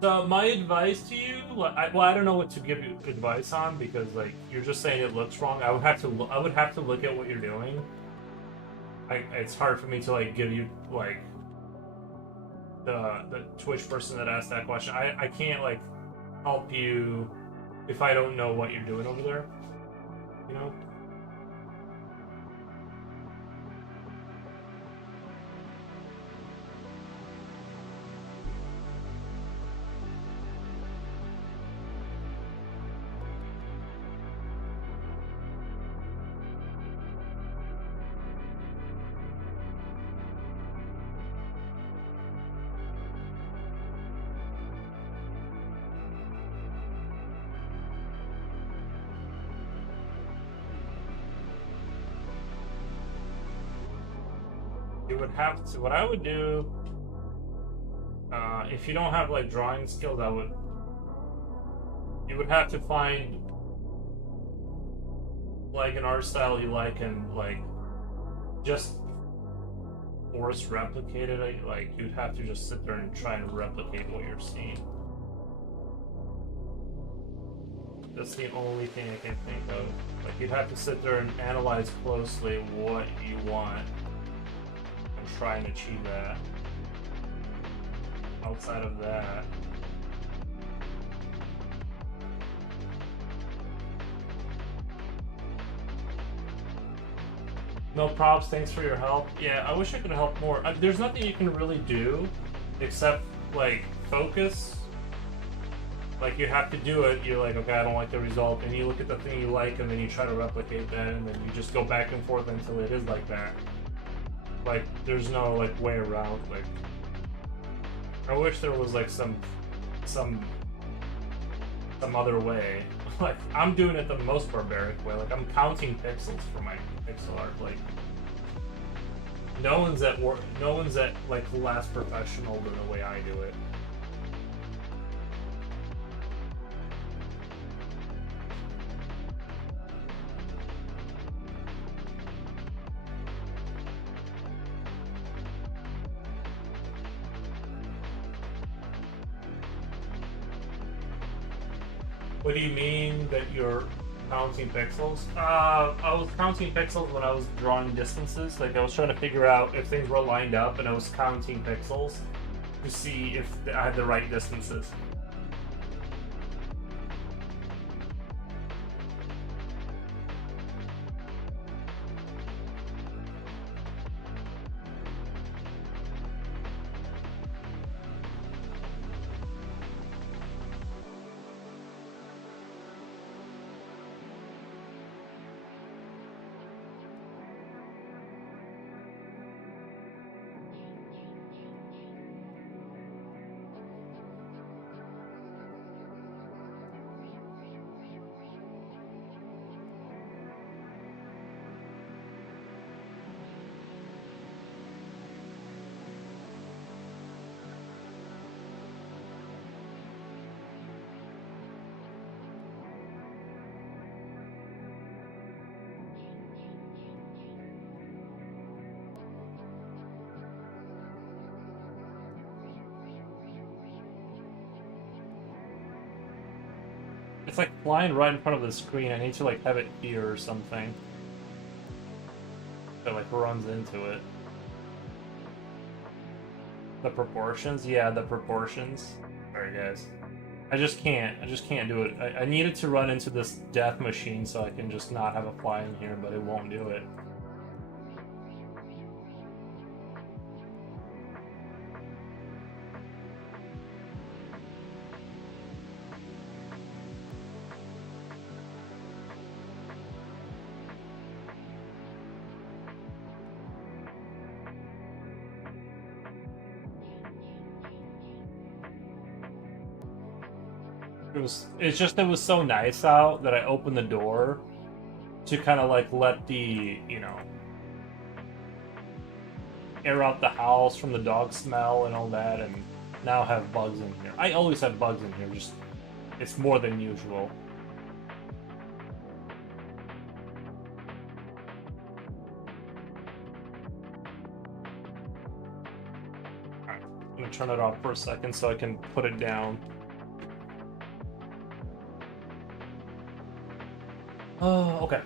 So my advice to you, I don't know what to give you advice on, because like you're just saying it looks wrong. I would have to look at what you're doing. It's hard for me to like give you like. The Twitch person that asked that question. I can't like help you if I don't know what you're doing over there. You know? You would have to. What I would do, if you don't have like drawing skills, you would have to find like an art style you like and like just force replicate it. Like you'd have to just sit there and try and replicate what you're seeing. That's the only thing I can think of. Like you'd have to sit there and analyze closely what you want and try and achieve that. Outside of that, no props. Thanks for your help. Yeah, I wish I could help more. There's nothing you can really do except like focus. Like you have to do it. You're like, okay, I don't like the result, and you look at the thing you like, and then you try to replicate that, and then you just go back and forth until it is like that. Like there's no like way around. Like I wish there was like some other way. Like I'm doing it the most barbaric way. Like I'm counting pixels for my pixel art. Like no one's at work. No one's at like less professional than the way I do it. What do you mean that you're counting pixels? I was counting pixels when I was drawing distances. Like I was trying to figure out if things were lined up, and I was counting pixels to see if I had the right distances. It's like flying right in front of the screen. I need to like have it here or something that like runs into it. The proportions? Yeah, the proportions. Sorry guys. I just can't do it. I needed to run into this death machine so I can just not have a fly in here, but it won't do it. It was so nice out that I opened the door to kind of like let the, you know, air out the house from the dog smell and all that, and now have bugs in here. I always have bugs in here, just it's more than usual. Alright, I'm gonna turn it off for a second so I can put it down. Oh, okay.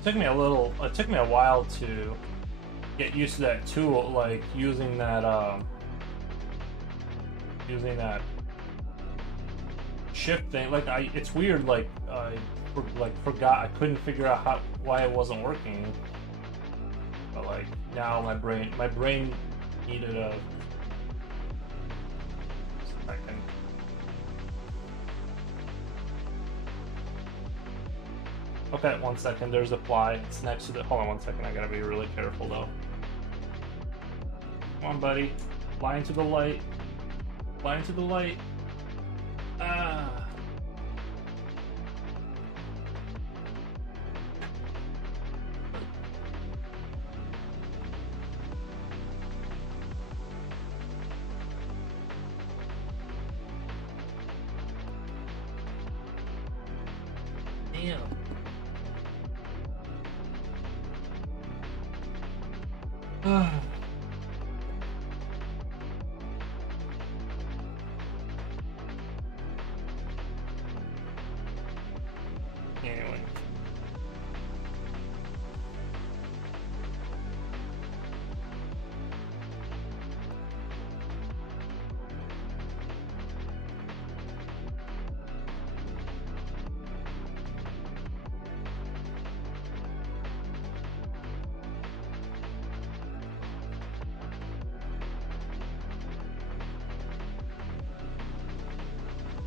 It took me a while to get used to that tool, like using that shift thing. Like it's weird. Like I forgot. I couldn't figure out why it wasn't working. But like now, my brain needed a second. Okay, 1 second. There's a fly. It's next to the. Hold on 1 second. I gotta be really careful though. Come on, buddy. Fly into the light. Fly into the light. Ah. Damn. Anyway.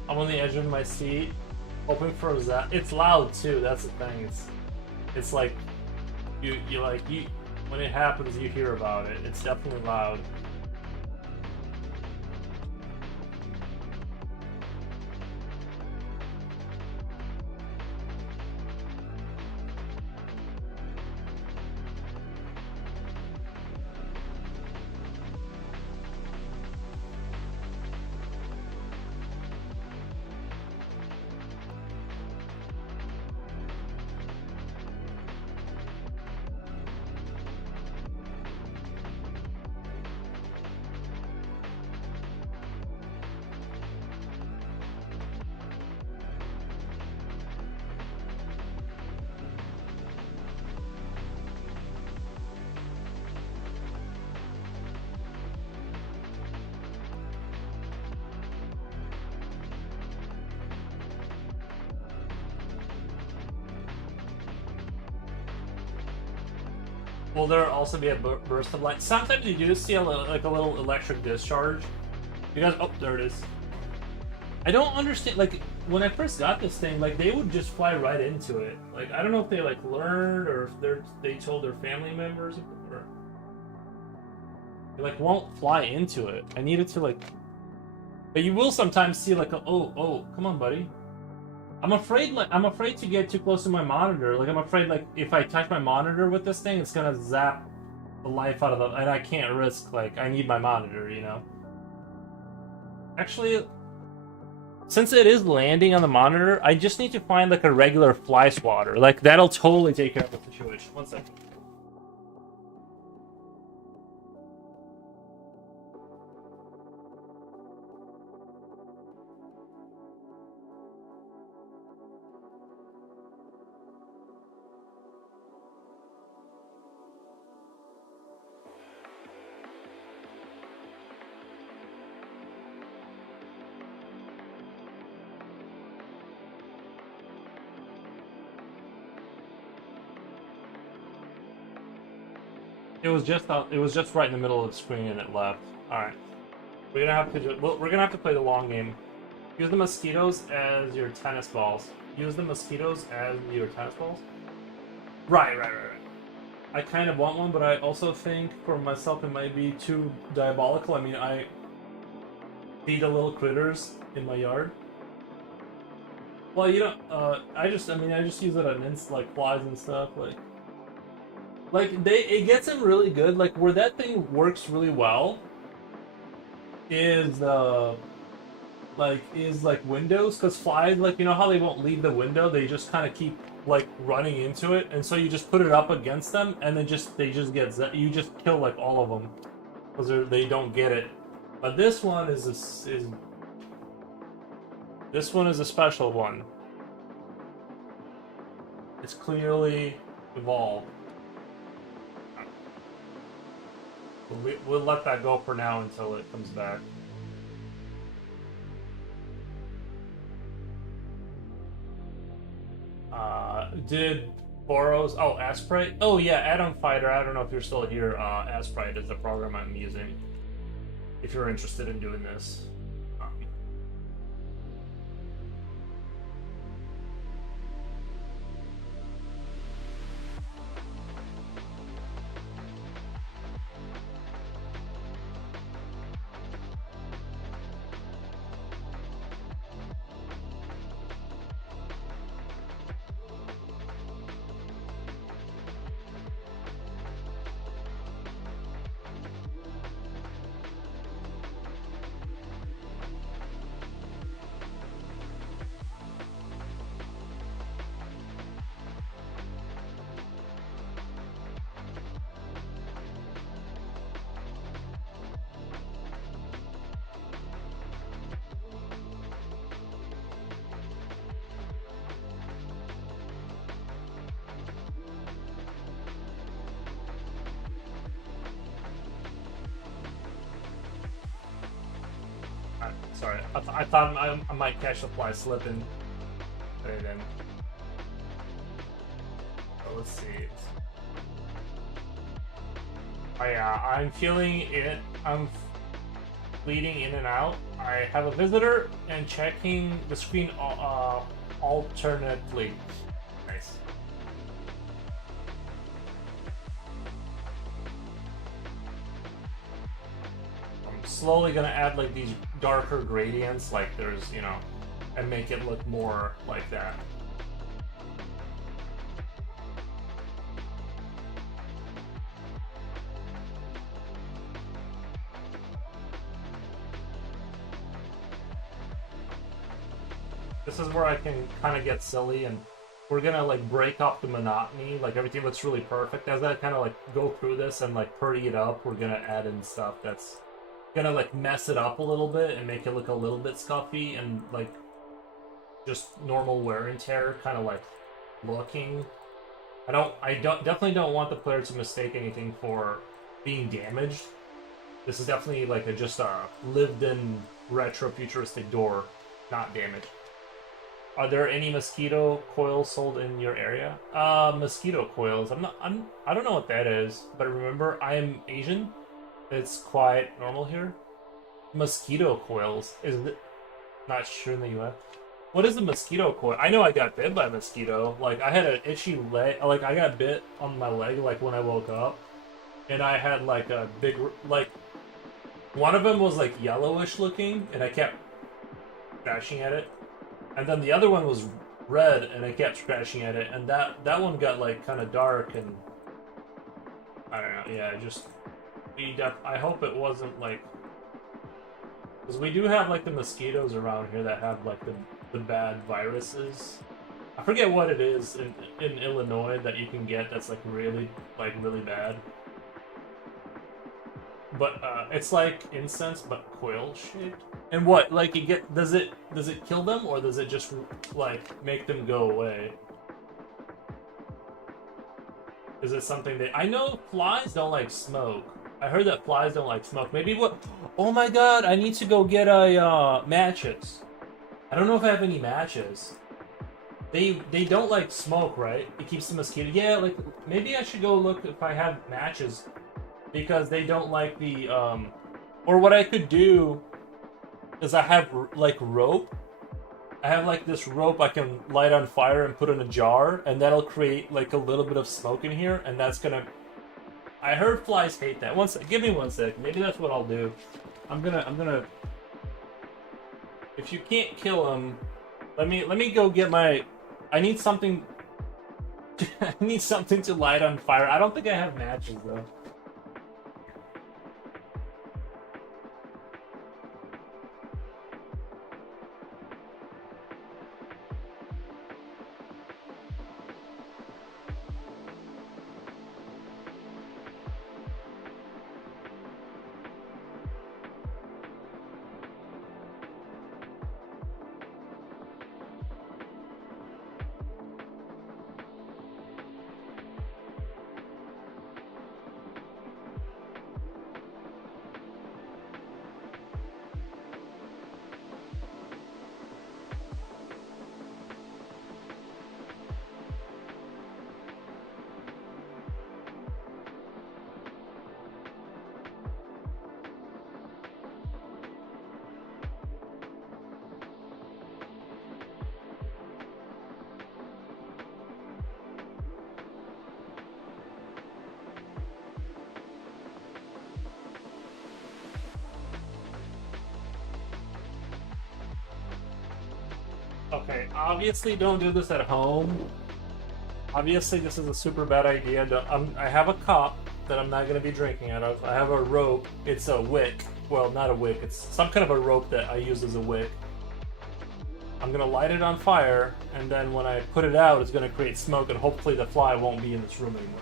I'm on the edge of my seat, hoping for that. It's loud too. That's the thing. It's like you when it happens, you hear about it. It's definitely loud. Will there also be a burst of light? Sometimes you do see a little electric discharge. You guys, oh, there it is. I don't understand. Like when I first got this thing, like they would just fly right into it. Like I don't know if they like learned or if they told their family members or they like won't fly into it. I needed to like, but you will sometimes see like a oh come on, buddy. I'm afraid to get too close to my monitor. Like I'm afraid like if I touch my monitor with this thing, it's gonna zap the life out of the, and I can't risk, like I need my monitor, you know. Actually, since it is landing on the monitor, I just need to find like a regular fly swatter. Like that'll totally take care of the situation. 1 second. It was just right in the middle of the screen and it left. All right, we're gonna have to play the long game. Use the mosquitoes as your tennis balls. Use the mosquitoes as your tennis balls. Right. I kind of want one, but I also think for myself it might be too diabolical. I mean, I feed the little critters in my yard. Well, you know, I just use it on like flies and stuff, it gets them really good. Like where that thing works really well is windows, because flies, like, you know how they won't leave the window, they just kind of keep like running into it, and so you just put it up against them and then you just kill like all of them because they don't get it. But this one is a special one. It's clearly evolve. We'll let that go for now until it comes back. Did Boros? Oh, Asprite. Oh yeah, Atom Fighter. I don't know if you're still here. Asprite is the program I'm using. If you're interested in doing this. Sorry, I thought I might catch the fly slipping. Put it in. So let's see. Oh yeah, I'm feeling it. I'm bleeding in and out. I have a visitor and checking the screen alternately. Nice. I'm slowly gonna add like these darker gradients, like there's, you know, and make it look more like that. This is where I can kind of get silly, and we're gonna like break up the monotony. Like everything looks really perfect. As I kind of like go through this and like pretty it up, we're gonna add in stuff that's gonna like mess it up a little bit and make it look a little bit scuffy and like just normal wear and tear kind of like looking. I definitely don't want the player to mistake anything for being damaged. This is definitely like just a lived-in retro futuristic door, not damaged. Are there any mosquito coils sold in your area? Mosquito coils. I don't know what that is, but remember, I am Asian. It's quite normal here. Mosquito coils. Is it not sure in the US? What is a mosquito coil? I know I got bit by a mosquito. Like I had an itchy leg. Like I got bit on my leg. Like when I woke up, and I had like a big like. One of them was like yellowish looking, and I kept scratching at it. And then the other one was red, and I kept scratching at it. And that one got like kind of dark, and I don't know. Yeah, just I hope it wasn't like, because we do have like the mosquitoes around here that have like the bad viruses. I forget what it is in Illinois that you can get that's like really bad. But it's like incense but coil shaped. And what, like, you get, does it kill them, or does it just like make them go away? Is it something that I know flies don't like smoke? I heard that flies don't like smoke. Maybe what? Oh my god! I need to go get a matches. I don't know if I have any matches. They don't like smoke, right? It keeps the mosquito. Yeah, like maybe I should go look if I have matches, because they don't like the Or what I could do is I have like rope. I have like this rope I can light on fire and put in a jar, and that'll create like a little bit of smoke in here, and that's gonna. I heard flies hate that. One sec, give me 1 sec. Maybe that's what I'll do. I'm gonna. If you can't kill them, let me go get my. I need something. I need something to light on fire. I don't think I have matches though. Okay, obviously don't do this at home. Obviously this is a super bad idea. I have a cup that I'm not going to be drinking out of. I have a rope. It's a wick. Well, not a wick. It's some kind of a rope that I use as a wick. I'm going to light it on fire, and then when I put it out, it's going to create smoke, and hopefully the fly won't be in this room anymore.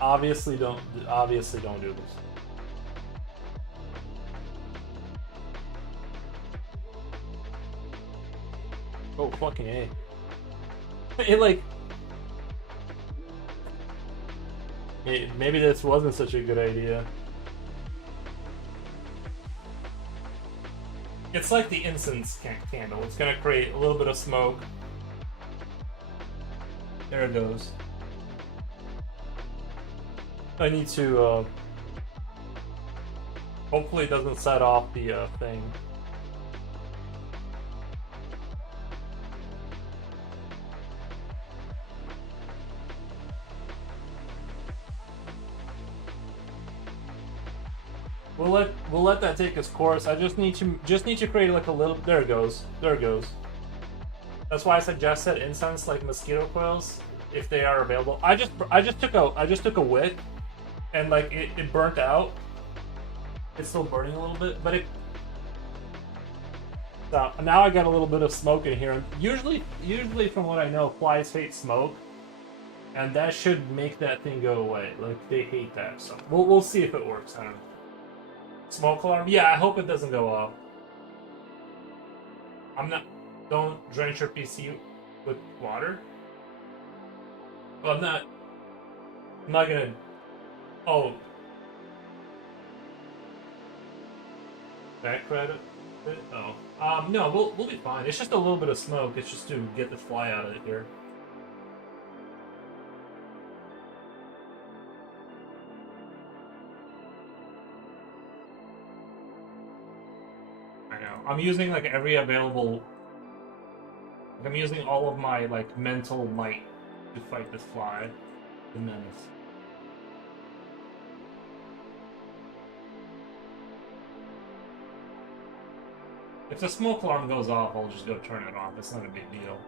Obviously don't do this. Oh, fucking A. It like... maybe this wasn't such a good idea. It's like the incense candle. It's gonna create a little bit of smoke. There it goes. I need to, hopefully it doesn't set off the, thing. We'll let that take its course. I just need to create like a little. There it goes. There it goes. That's why I suggested incense, like mosquito coils, if they are available. I just took a wick, and like it burnt out. It's still burning a little bit, but it. So now I got a little bit of smoke in here. Usually from what I know, flies hate smoke, and that should make that thing go away. Like they hate that. So we'll see if it works. I don't know. Smoke alarm? Yeah, I hope it doesn't go off. Don't drench your PC with water. Well, I'm not gonna. Oh. Back credit? Oh. No, we'll be fine. It's just a little bit of smoke. It's just to get the fly out of it here. I'm using like every available. Like, I'm using all of my like mental might to fight this fly, the menace. If the smoke alarm goes off, I'll just go turn it off. It's not a big deal.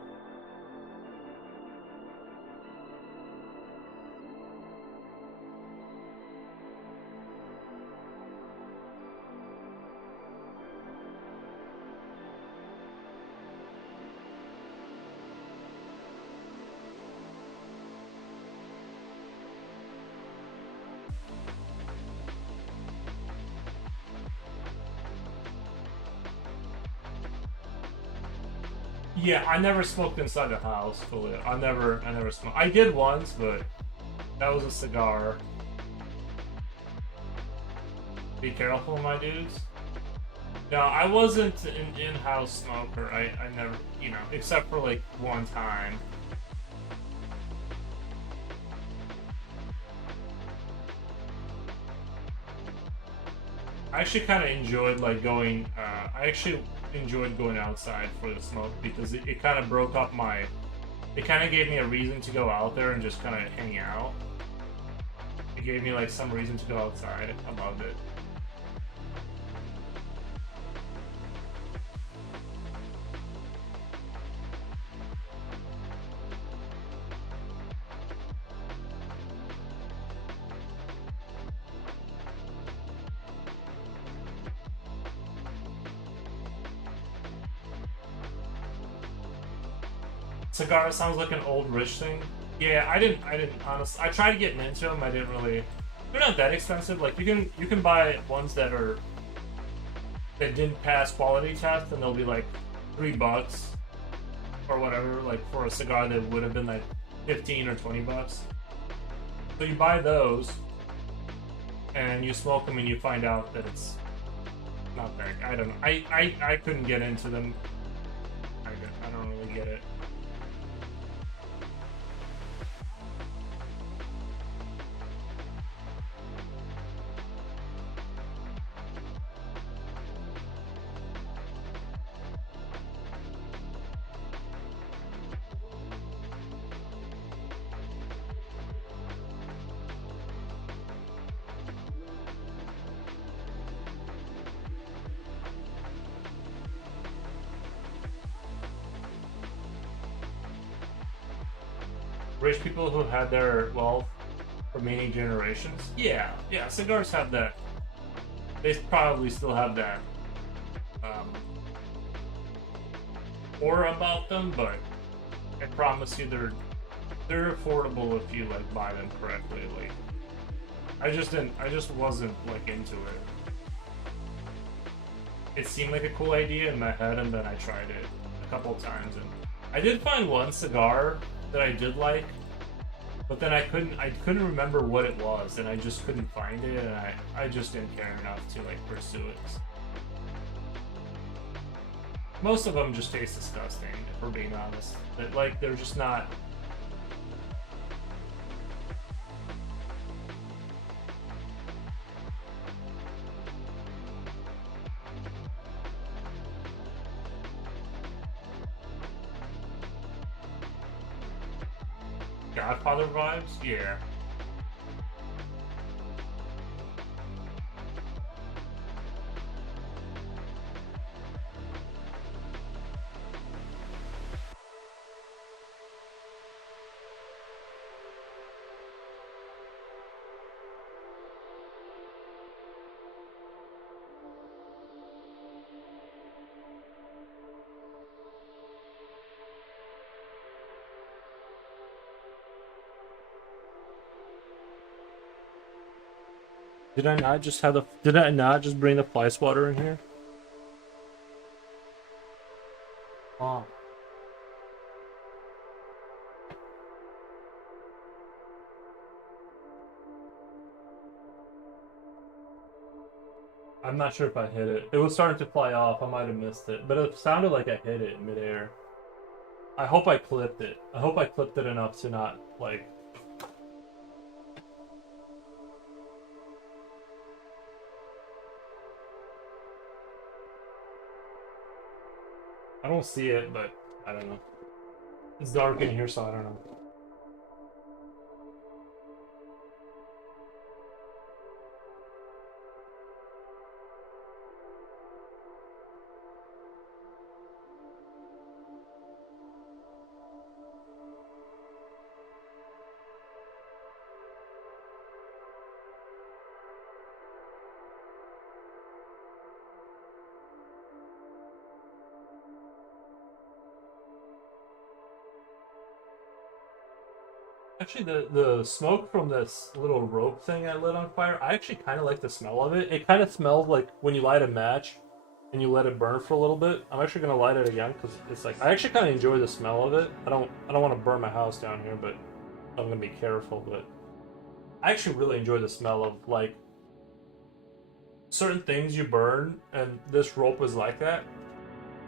Yeah, I never smoked inside the house fully. I never smoked. I did once, but that was a cigar. Be careful, my dudes. No, I wasn't an in-house smoker. I never, except for like one time. I actually kind of enjoyed like going. I actually enjoyed going outside for the smoke because it kind of broke up my. It kind of gave me a reason to go out there and just kind of hang out. It gave me like some reason to go outside. I loved it. Cigar sounds like an old rich thing. Yeah, I didn't honestly. I tried to get into them. I didn't really. They're not that expensive. Like you can buy ones that didn't pass quality test, and they'll be like $3 or whatever. Like for a cigar that would have been like 15 or 20 bucks. So you buy those, and you smoke them, and you find out that it's not that. I don't know. I couldn't get into them. I don't really get it. Rich people who had their wealth for many generations. Yeah, yeah, cigars have that. They probably still have that um, aura about them, but I promise you, they're affordable if you like buy them correctly. Like, I just didn't. I just wasn't like into it. It seemed like a cool idea in my head, and then I tried it a couple of times, and I did find one cigar that I did like, but then I couldn't remember what it was, and I just couldn't find it, and I just didn't care enough to like pursue it. Most of them just taste disgusting, if we're being honest. But, like, they're just not. Godfather vibes? Yeah. Did I not just have the? Did I not just bring the fly swatter in here? Oh. I'm not sure if I hit it. It was starting to fly off. I might have missed it, but it sounded like I hit it midair. I hope I clipped it. I hope I clipped it enough to not like. I don't see it, but I don't know. It's dark in here, so I don't know. Actually, the smoke from this little rope thing I lit on fire, I actually kind of like the smell of it. It kind of smells like when you light a match and you let it burn for a little bit. I'm actually gonna light it again because it's like I actually kind of enjoy the smell of it. I don't want to burn my house down here, but I'm gonna be careful. But I actually really enjoy the smell of like certain things you burn, and this rope is like that.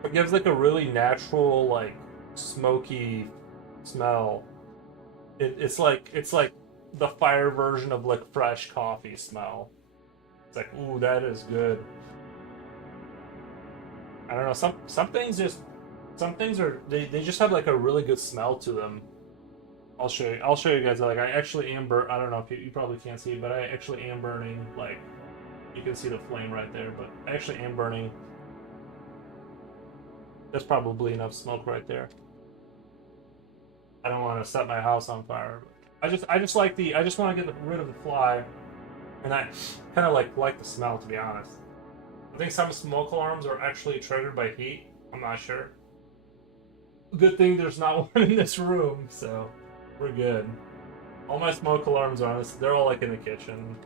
It gives like a really natural like smoky smell. It's like the fire version of like fresh coffee smell. It's like, ooh, that is good. I don't know. Some things are they just have like a really good smell to them. I'll show you guys. Like I actually am I don't know if you probably can't see, but I actually am burning. Like you can see the flame right there, but I actually am burning. There's probably enough smoke right there. I don't want to set my house on fire. I just like I just want to get rid of the fly, and I kind of like the smell, to be honest. I think some smoke alarms are actually triggered by heat. I'm not sure. Good thing there's not one in this room, so we're good. All my smoke alarms are honest. They're all like in the kitchen.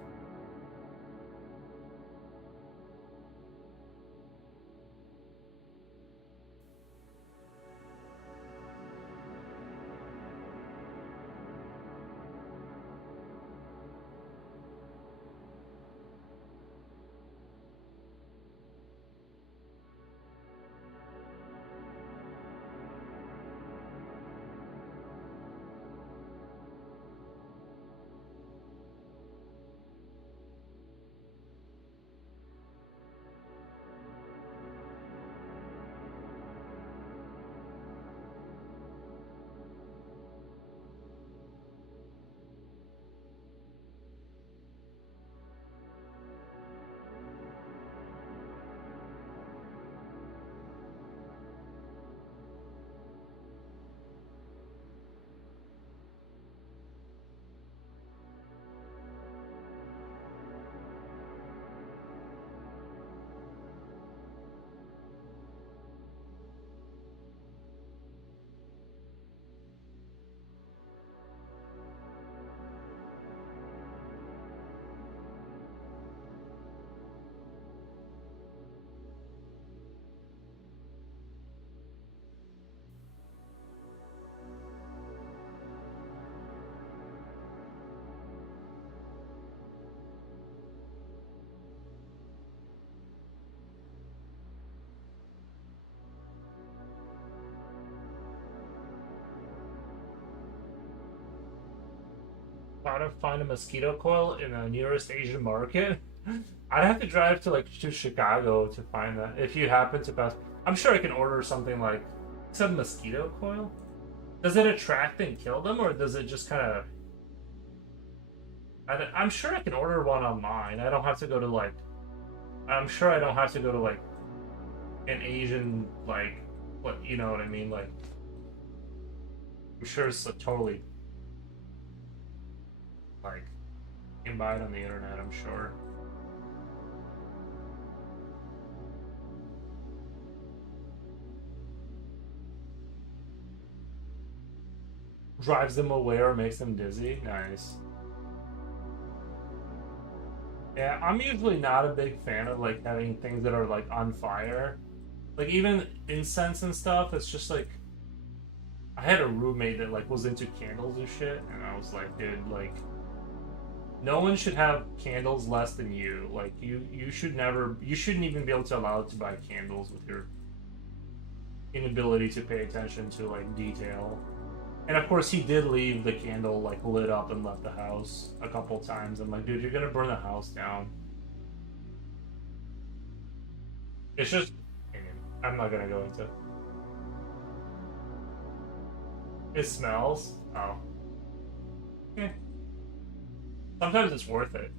Try to find a mosquito coil in the nearest Asian market. I'd have to drive to like to Chicago to find that. If you happen to pass, I'm sure I can order something like some mosquito coil. Does it attract and kill them, or does it just kind of? I'm sure I can order one online. I don't have to go to like. I'm sure I don't have to go to like an Asian like what you know what I mean like. I'm sure it's a totally like you can buy it on the internet. I'm sure. Drives them away or makes them dizzy. Nice. Yeah, I'm usually not a big fan of like having things that are like on fire. Like even incense and stuff, it's just like I had a roommate that like was into candles and shit, and I was like, dude, like no one should have candles less than you. Like you should never you shouldn't even be able to allow it to buy candles with your inability to pay attention to like detail. And of course, he did leave the candle like lit up and left the house a couple times. I'm like, dude, you're gonna burn the house down. It's just, I'm not gonna go into it. It smells. Oh, yeah. Sometimes it's worth it.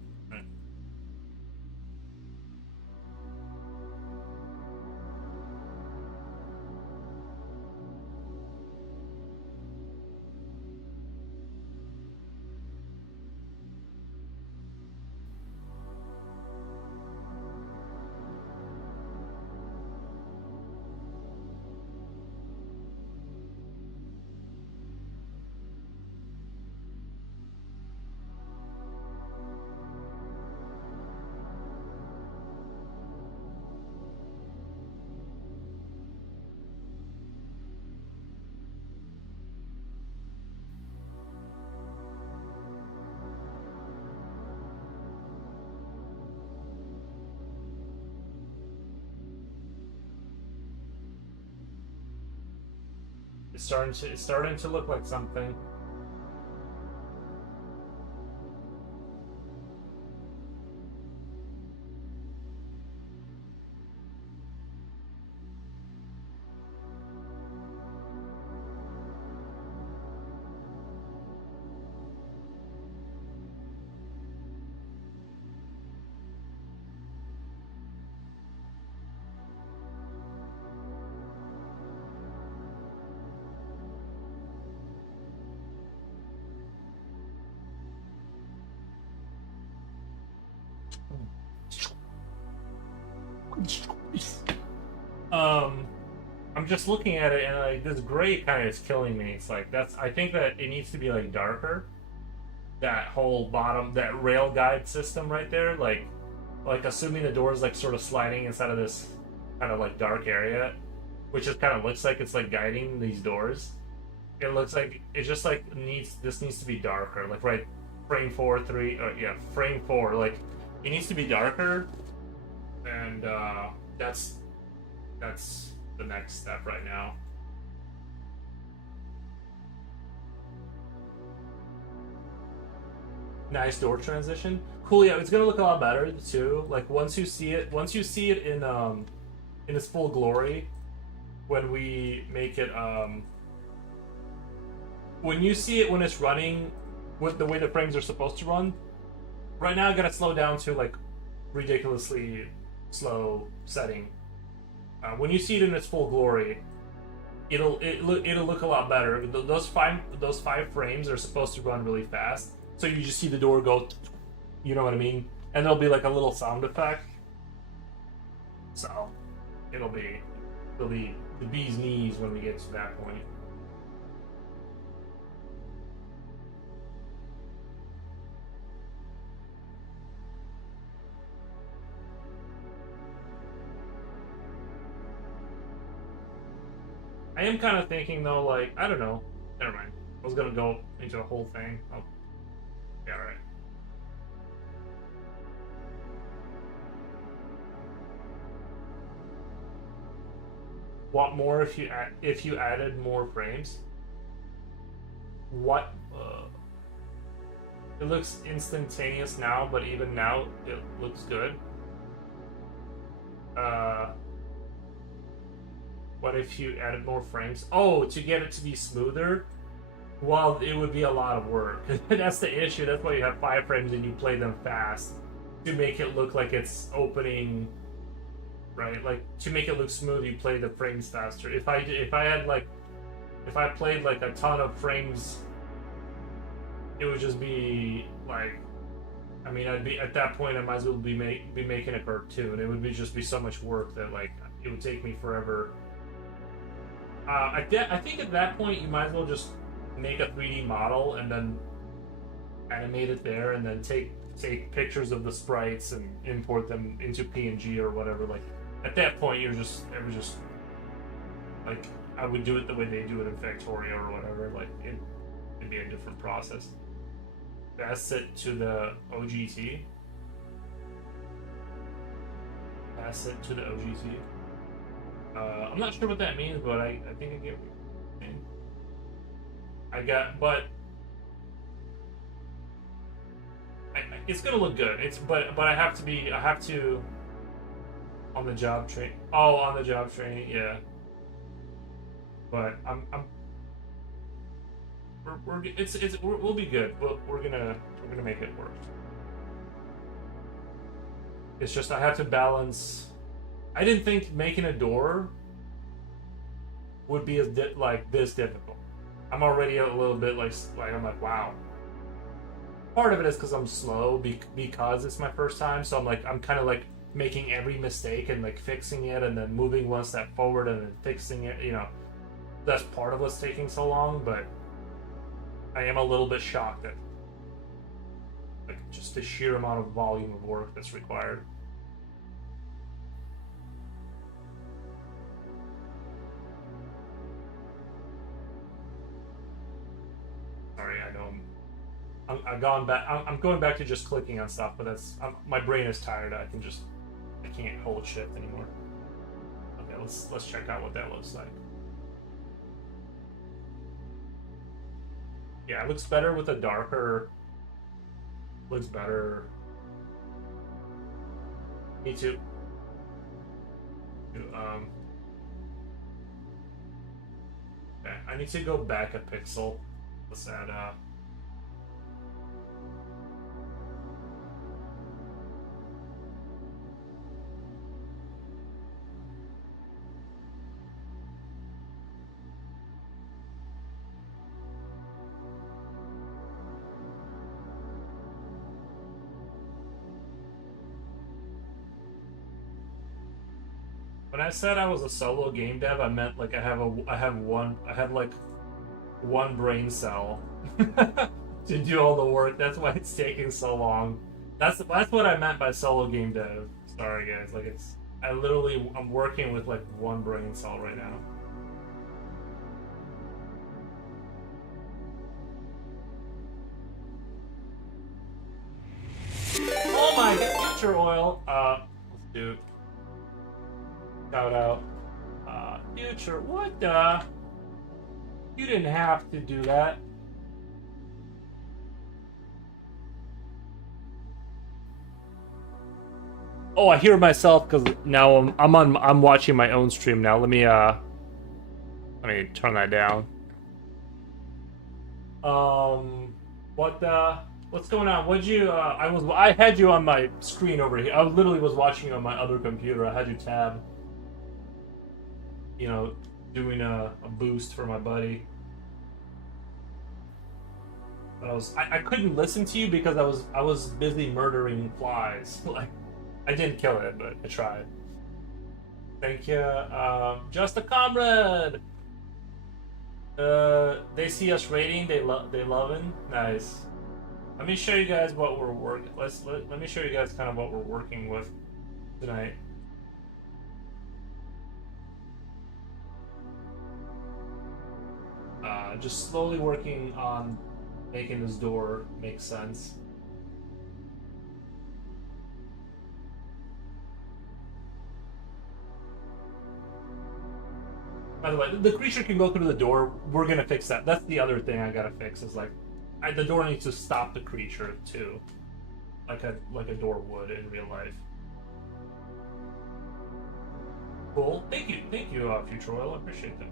It's starting to look like something. Um, I'm just looking at it and like this gray kind of is killing me. It's like that's I think that it needs to be like darker. That whole bottom that rail guide system right there, like assuming the door is like sort of sliding inside of this kind of like dark area, which just kind of looks like it's like guiding these doors. It looks like it just like needs to be darker. Like right frame 4, 3, yeah, frame 4. Like it needs to be darker, and that's the next step right now. Nice door transition. Cool. Yeah, it's gonna look a lot better too. Like once you see it in its full glory, when we make it when you see it when it's running with the way the frames are supposed to run. Right now, I gotta slow down to like ridiculously slow setting. When you see it in its full glory, it'll look a lot better. Those five frames are supposed to run really fast, so you just see the door go, you know what I mean, and there'll be like a little sound effect. So it'll be the bee's knees when we get to that point. I am kind of thinking though, like I don't know. Never mind. I was gonna go into a whole thing. Oh, yeah, all right. Want more if you added more frames? What? It looks instantaneous now, but even now it looks good. What if you added more frames? Oh, to get it to be smoother? Well, it would be a lot of work. That's the issue. That's why you have 5 frames and you play them fast to make it look like it's opening, right? Like to make it look smooth, you play the frames faster. If I played like a ton of frames, it would just be like, I mean, I'd be at that point. I might as well be making a cartoon. It would just be so much work that like it would take me forever. I think at that point you might as well just make a 3D model and then animate it there, and then take pictures of the sprites and import them into PNG or whatever. Like at that point, it was just like I would do it the way they do it in Factorio or whatever. Like it'd be a different process. Pass it to the OGT. Pass it to the OGT. I'm not sure what that means, but I think I get what you're saying. It's gonna look good. But I have to on the job train. Oh, on the job training, yeah. But we'll be good. We're gonna make it work. It's just I have to balance. I didn't think making a door would be like this difficult. I'm already a little bit like I'm like, wow. Part of it is because I'm slow because it's my first time, so I'm kind of like making every mistake and like fixing it and then moving one step forward and then fixing it. You know, that's part of what's taking so long. But I am a little bit shocked at like just the sheer amount of volume of work that's required. Sorry, I know I'm going back to just clicking on stuff, but my brain is tired. I can't hold shift anymore. Okay, let's check out what that looks like. Yeah, it looks better with a darker. Looks better. Me too. Okay, I need to go back a pixel. Let's add when I said I was a solo game dev, I meant like I have like one brain cell to do all the work. That's why it's taking so long. That's what I meant by solo game dev. Sorry guys, like I'm working with like one brain cell right now. Oh my god, future oil. Let's do it. Shout out. Future, what the? You didn't have to do that. Oh, I hear myself because now I'm watching my own stream now. Let me turn that down. What's going on? I had you on my screen over here. I literally was watching you on my other computer. I had you tab. You know, doing a boost for my buddy. I couldn't listen to you because I was busy murdering flies. Like I didn't kill it, but I tried. Thank you. Just a comrade. They see us rating. They loving. Nice. Let me show you guys what we're working. Let me show you guys kind of what we're working with tonight. Just slowly working on making this door make sense. By the way, the creature can go through the door. We're gonna fix that. That's the other thing I gotta fix is like The door needs to stop the creature too, like a door would in real life. Cool. Thank you, Future Oil. I appreciate that.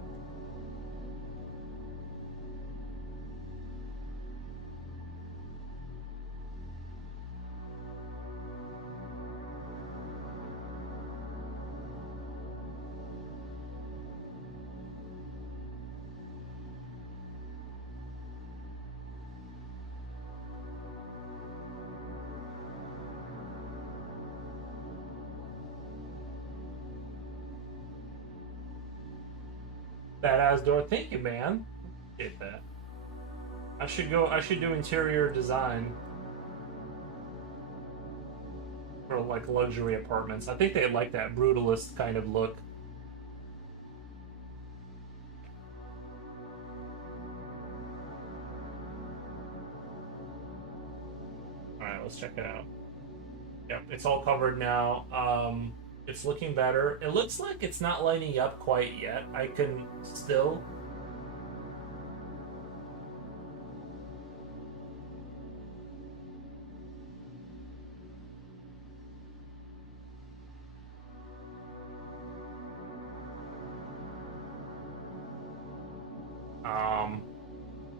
Badass door. Thank you, man. Appreciate that. I should do interior design for like luxury apartments. I think they like that brutalist kind of look. All right, let's check it out. Yep, it's all covered now. It's looking better. It looks like it's not lining up quite yet. I can still.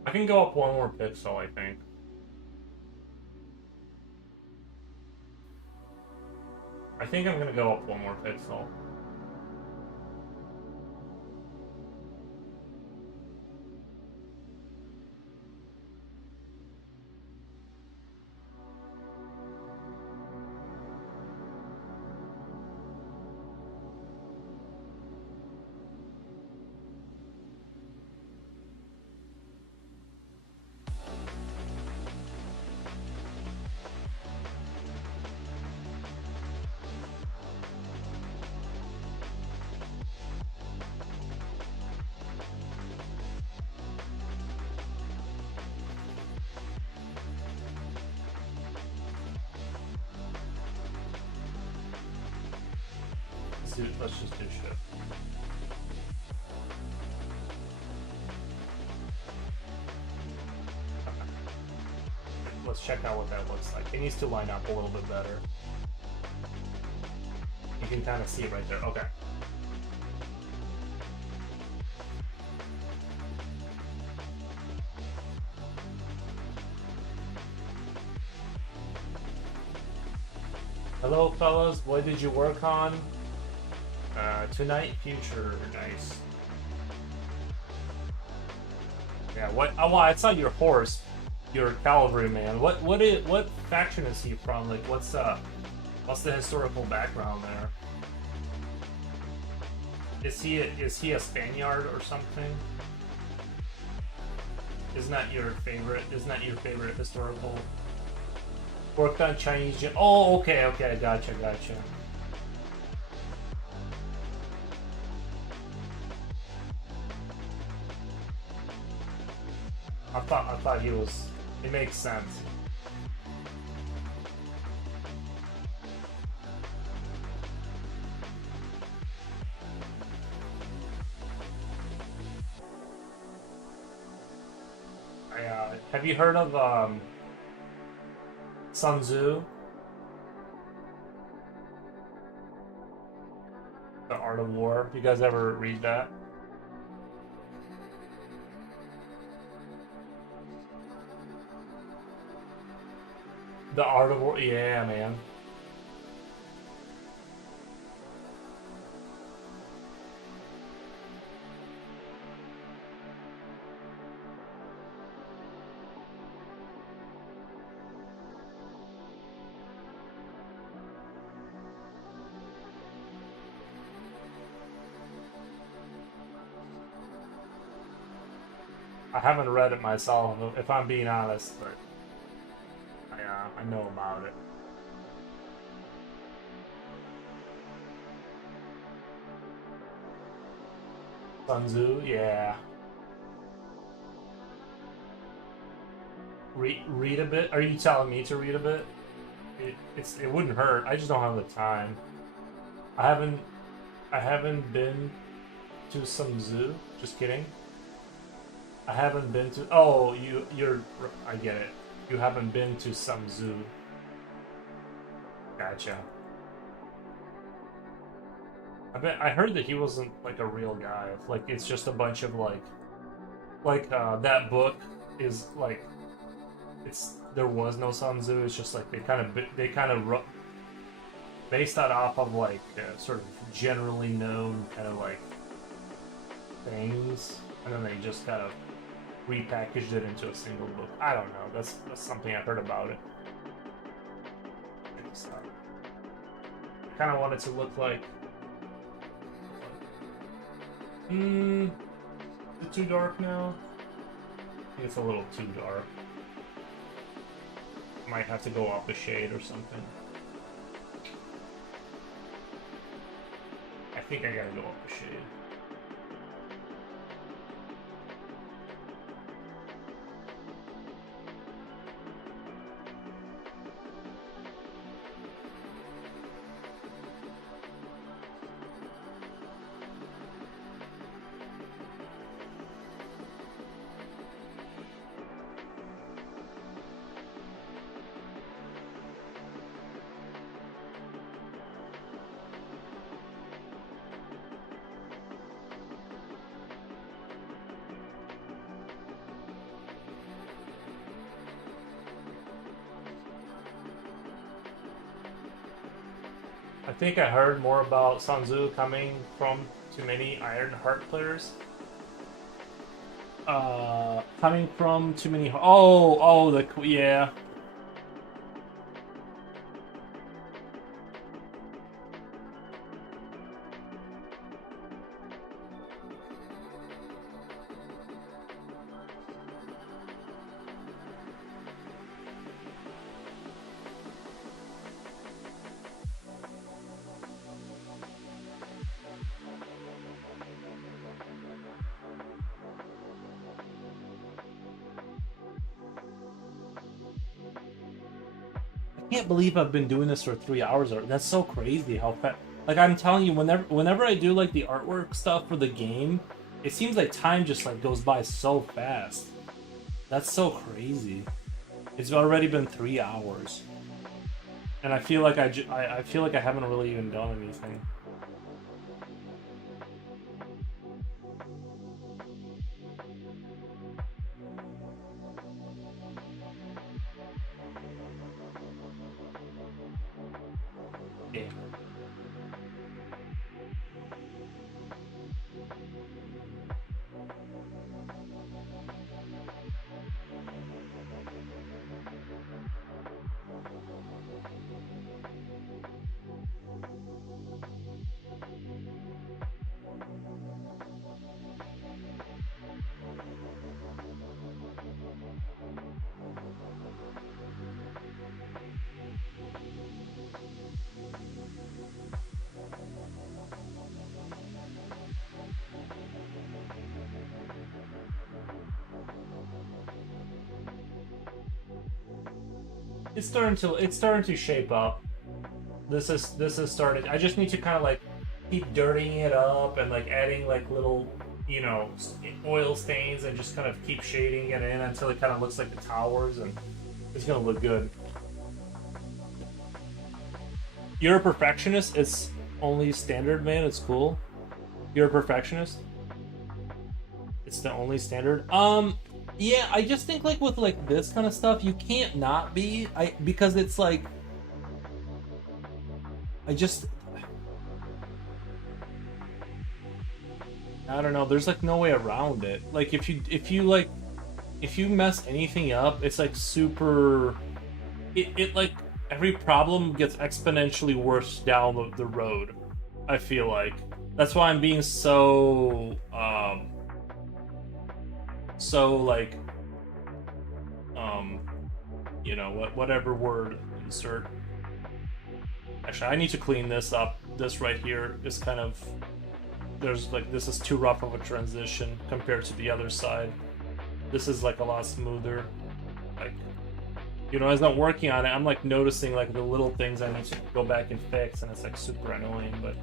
I can go up one more pixel, I think. I think I'm gonna go up one more pixel. Let's just do shift. Let's check out what that looks like. It needs to line up a little bit better. You can kind of see it right there. Okay. Hello, fellas. What did you work on? Tonight, Future. Nice. Yeah. What? Oh, well, I saw your horse, your cavalry man. What faction is he from? Like, what's the historical background there? Is he a Spaniard or something? Isn't that your favorite? Isn't that your favorite historical? Worked on Chinese. Oh, okay. Gotcha. I thought he was. It makes sense. Have you heard of Sun Tzu? The Art of War. You guys ever read that? The Art of War. Yeah, man. I haven't read it myself, if I'm being honest, but I know about it. Sun Tzu, yeah. Read a bit? Are you telling me to read a bit? It wouldn't hurt. I just don't have the time. I haven't been to Sun Tzu. Just kidding. I haven't been to. Oh, you're. I get it. You haven't been to some zoo. Gotcha. I heard that he wasn't like a real guy. Like it's just a bunch of that book is like it's there was no Sun Tzu. It's just like they kind of based that off of like sort of generally known kind of like things, and then they just kind of repackaged it into a single book. I don't know. That's something I heard about it. I kind of want it to look like. Is it too dark now? I think it's a little too dark. Might have to go off the shade or something. I think I gotta go off the shade. I think I heard more about Sun Tzu coming from too many Iron Heart players. Coming from too many. Yeah. I can't believe I've been doing this for 3 hours already. That's so crazy how fast. Like I'm telling you, whenever I do like the artwork stuff for the game, it seems like time just like goes by so fast. That's so crazy. It's already been 3 hours, and I feel like I feel like I haven't really even done anything. Yeah. It's starting to shape up. This is starting. I just need to kind of like keep dirtying it up and like adding like little oil stains and just kind of keep shading it in until it kind of looks like the towers, and it's gonna look good. You're a perfectionist. It's only standard, man. It's cool. You're a perfectionist. It's the only standard. Yeah, I just think like with like this kind of stuff, you can't not be. Because it's like I don't know. There's like no way around it. Like if you mess anything up, it's like super. It like every problem gets exponentially worse down the road. I feel like that's why I'm being so like whatever word insert. Actually, I need to clean this up. This right here is kind of this is too rough of a transition compared to the other side. This is like a lot smoother. Like as I'm working on it, I'm like noticing like the little things I need to go back and fix, and it's like super annoying, but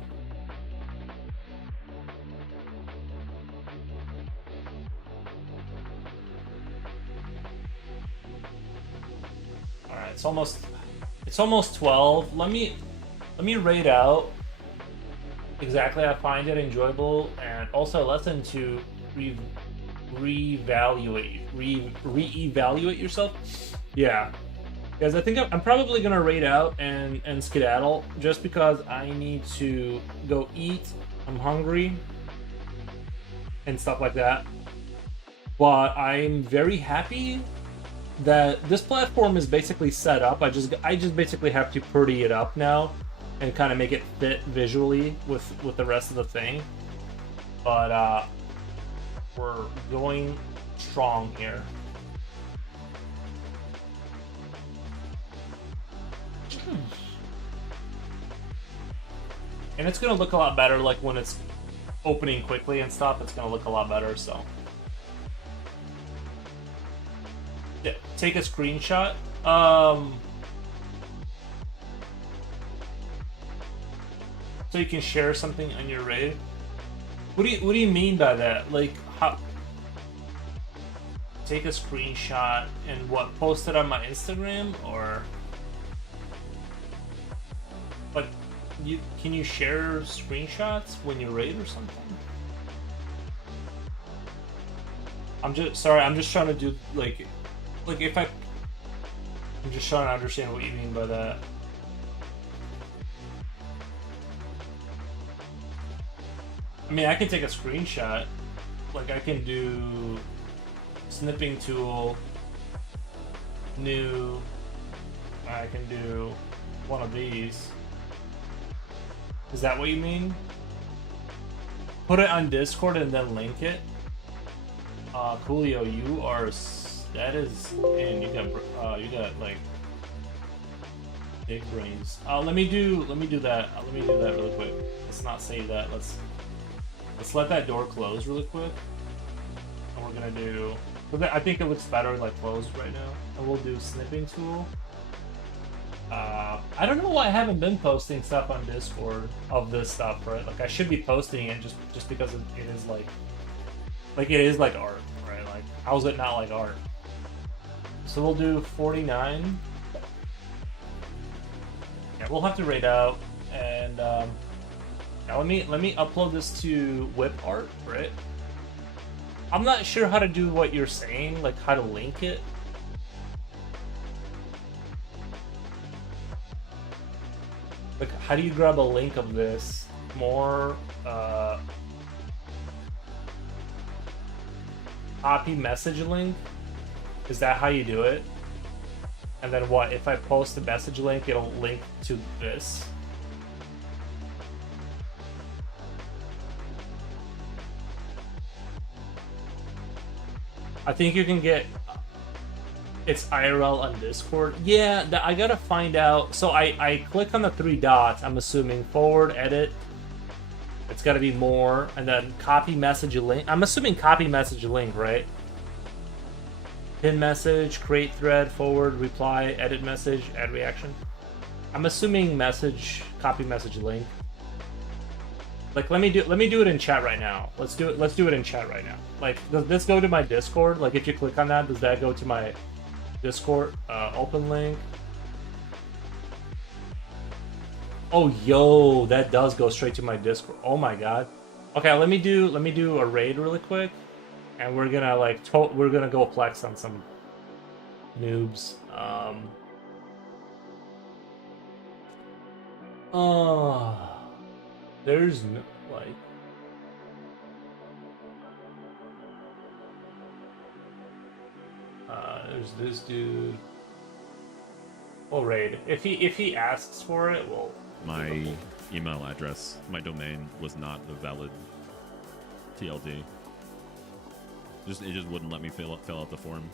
it's almost 12. Let me rate out exactly how I find it enjoyable, and also a lesson to reevaluate yourself. Yeah, because I think I'm probably gonna rate out and skedaddle just because I need to go eat. I'm hungry and stuff like that. But I'm very happy that this platform is basically set up. I just basically have to pretty it up now and kind of make it fit visually with the rest of the thing. But we're going strong here. And it's gonna look a lot better, like when it's opening quickly and stuff. It's gonna look a lot better. So yeah, take a screenshot. So you can share something on your raid. What do you mean by that? Like, how? Take a screenshot and what? Post it on my Instagram, or like, can you share screenshots when you raid or something? I'm just trying to do like if I'm just trying to understand what you mean by that. I mean, I can take a screenshot. Like, I can do snipping tool, new. I can do one of these. Is that what you mean? Put it on Discord and then link it. Coolio, you are. That is, man, you got like big brains. Let me do that. Let me do that really quick. Let's not save that. Let's let that door close really quick. And we're gonna do. I think it looks better like closed right now. And we'll do snipping tool. I don't know why I haven't been posting stuff on Discord of this stuff, right? Like, I should be posting it just because it is like it is like art, right? Like, how's it not like art? So we'll do 49. Yeah, we'll have to rate out, and now let me upload this to whip art, right? I'm not sure how to do what you're saying, like how to link it. Like, how do you grab a link of this? More copy message link? Is that how you do it? And then what? If I post a message link, it'll link to this? I think you can get it's IRL on Discord. Yeah, I gotta find out. So I click on the 3 dots. I'm assuming forward, edit. It's gotta be more, and then copy message link. I'm assuming copy message link, right? Pin message, create thread, forward, reply, edit message, add reaction. I'm assuming message, copy message link. Like, let me do it in chat right now. Let's do it in chat right now. Like, does this go to my Discord? Like, if you click on that, does that go to my Discord? Open link. Oh, yo, that does go straight to my Discord. Oh my god. Okay, let me do a raid really quick, and we're gonna we're gonna go flex on some noobs. There's no, like. There's this dude. We'll raid. If he asks for it, we'll. My email address, my domain was not the valid TLD. It just wouldn't let me fill out the form.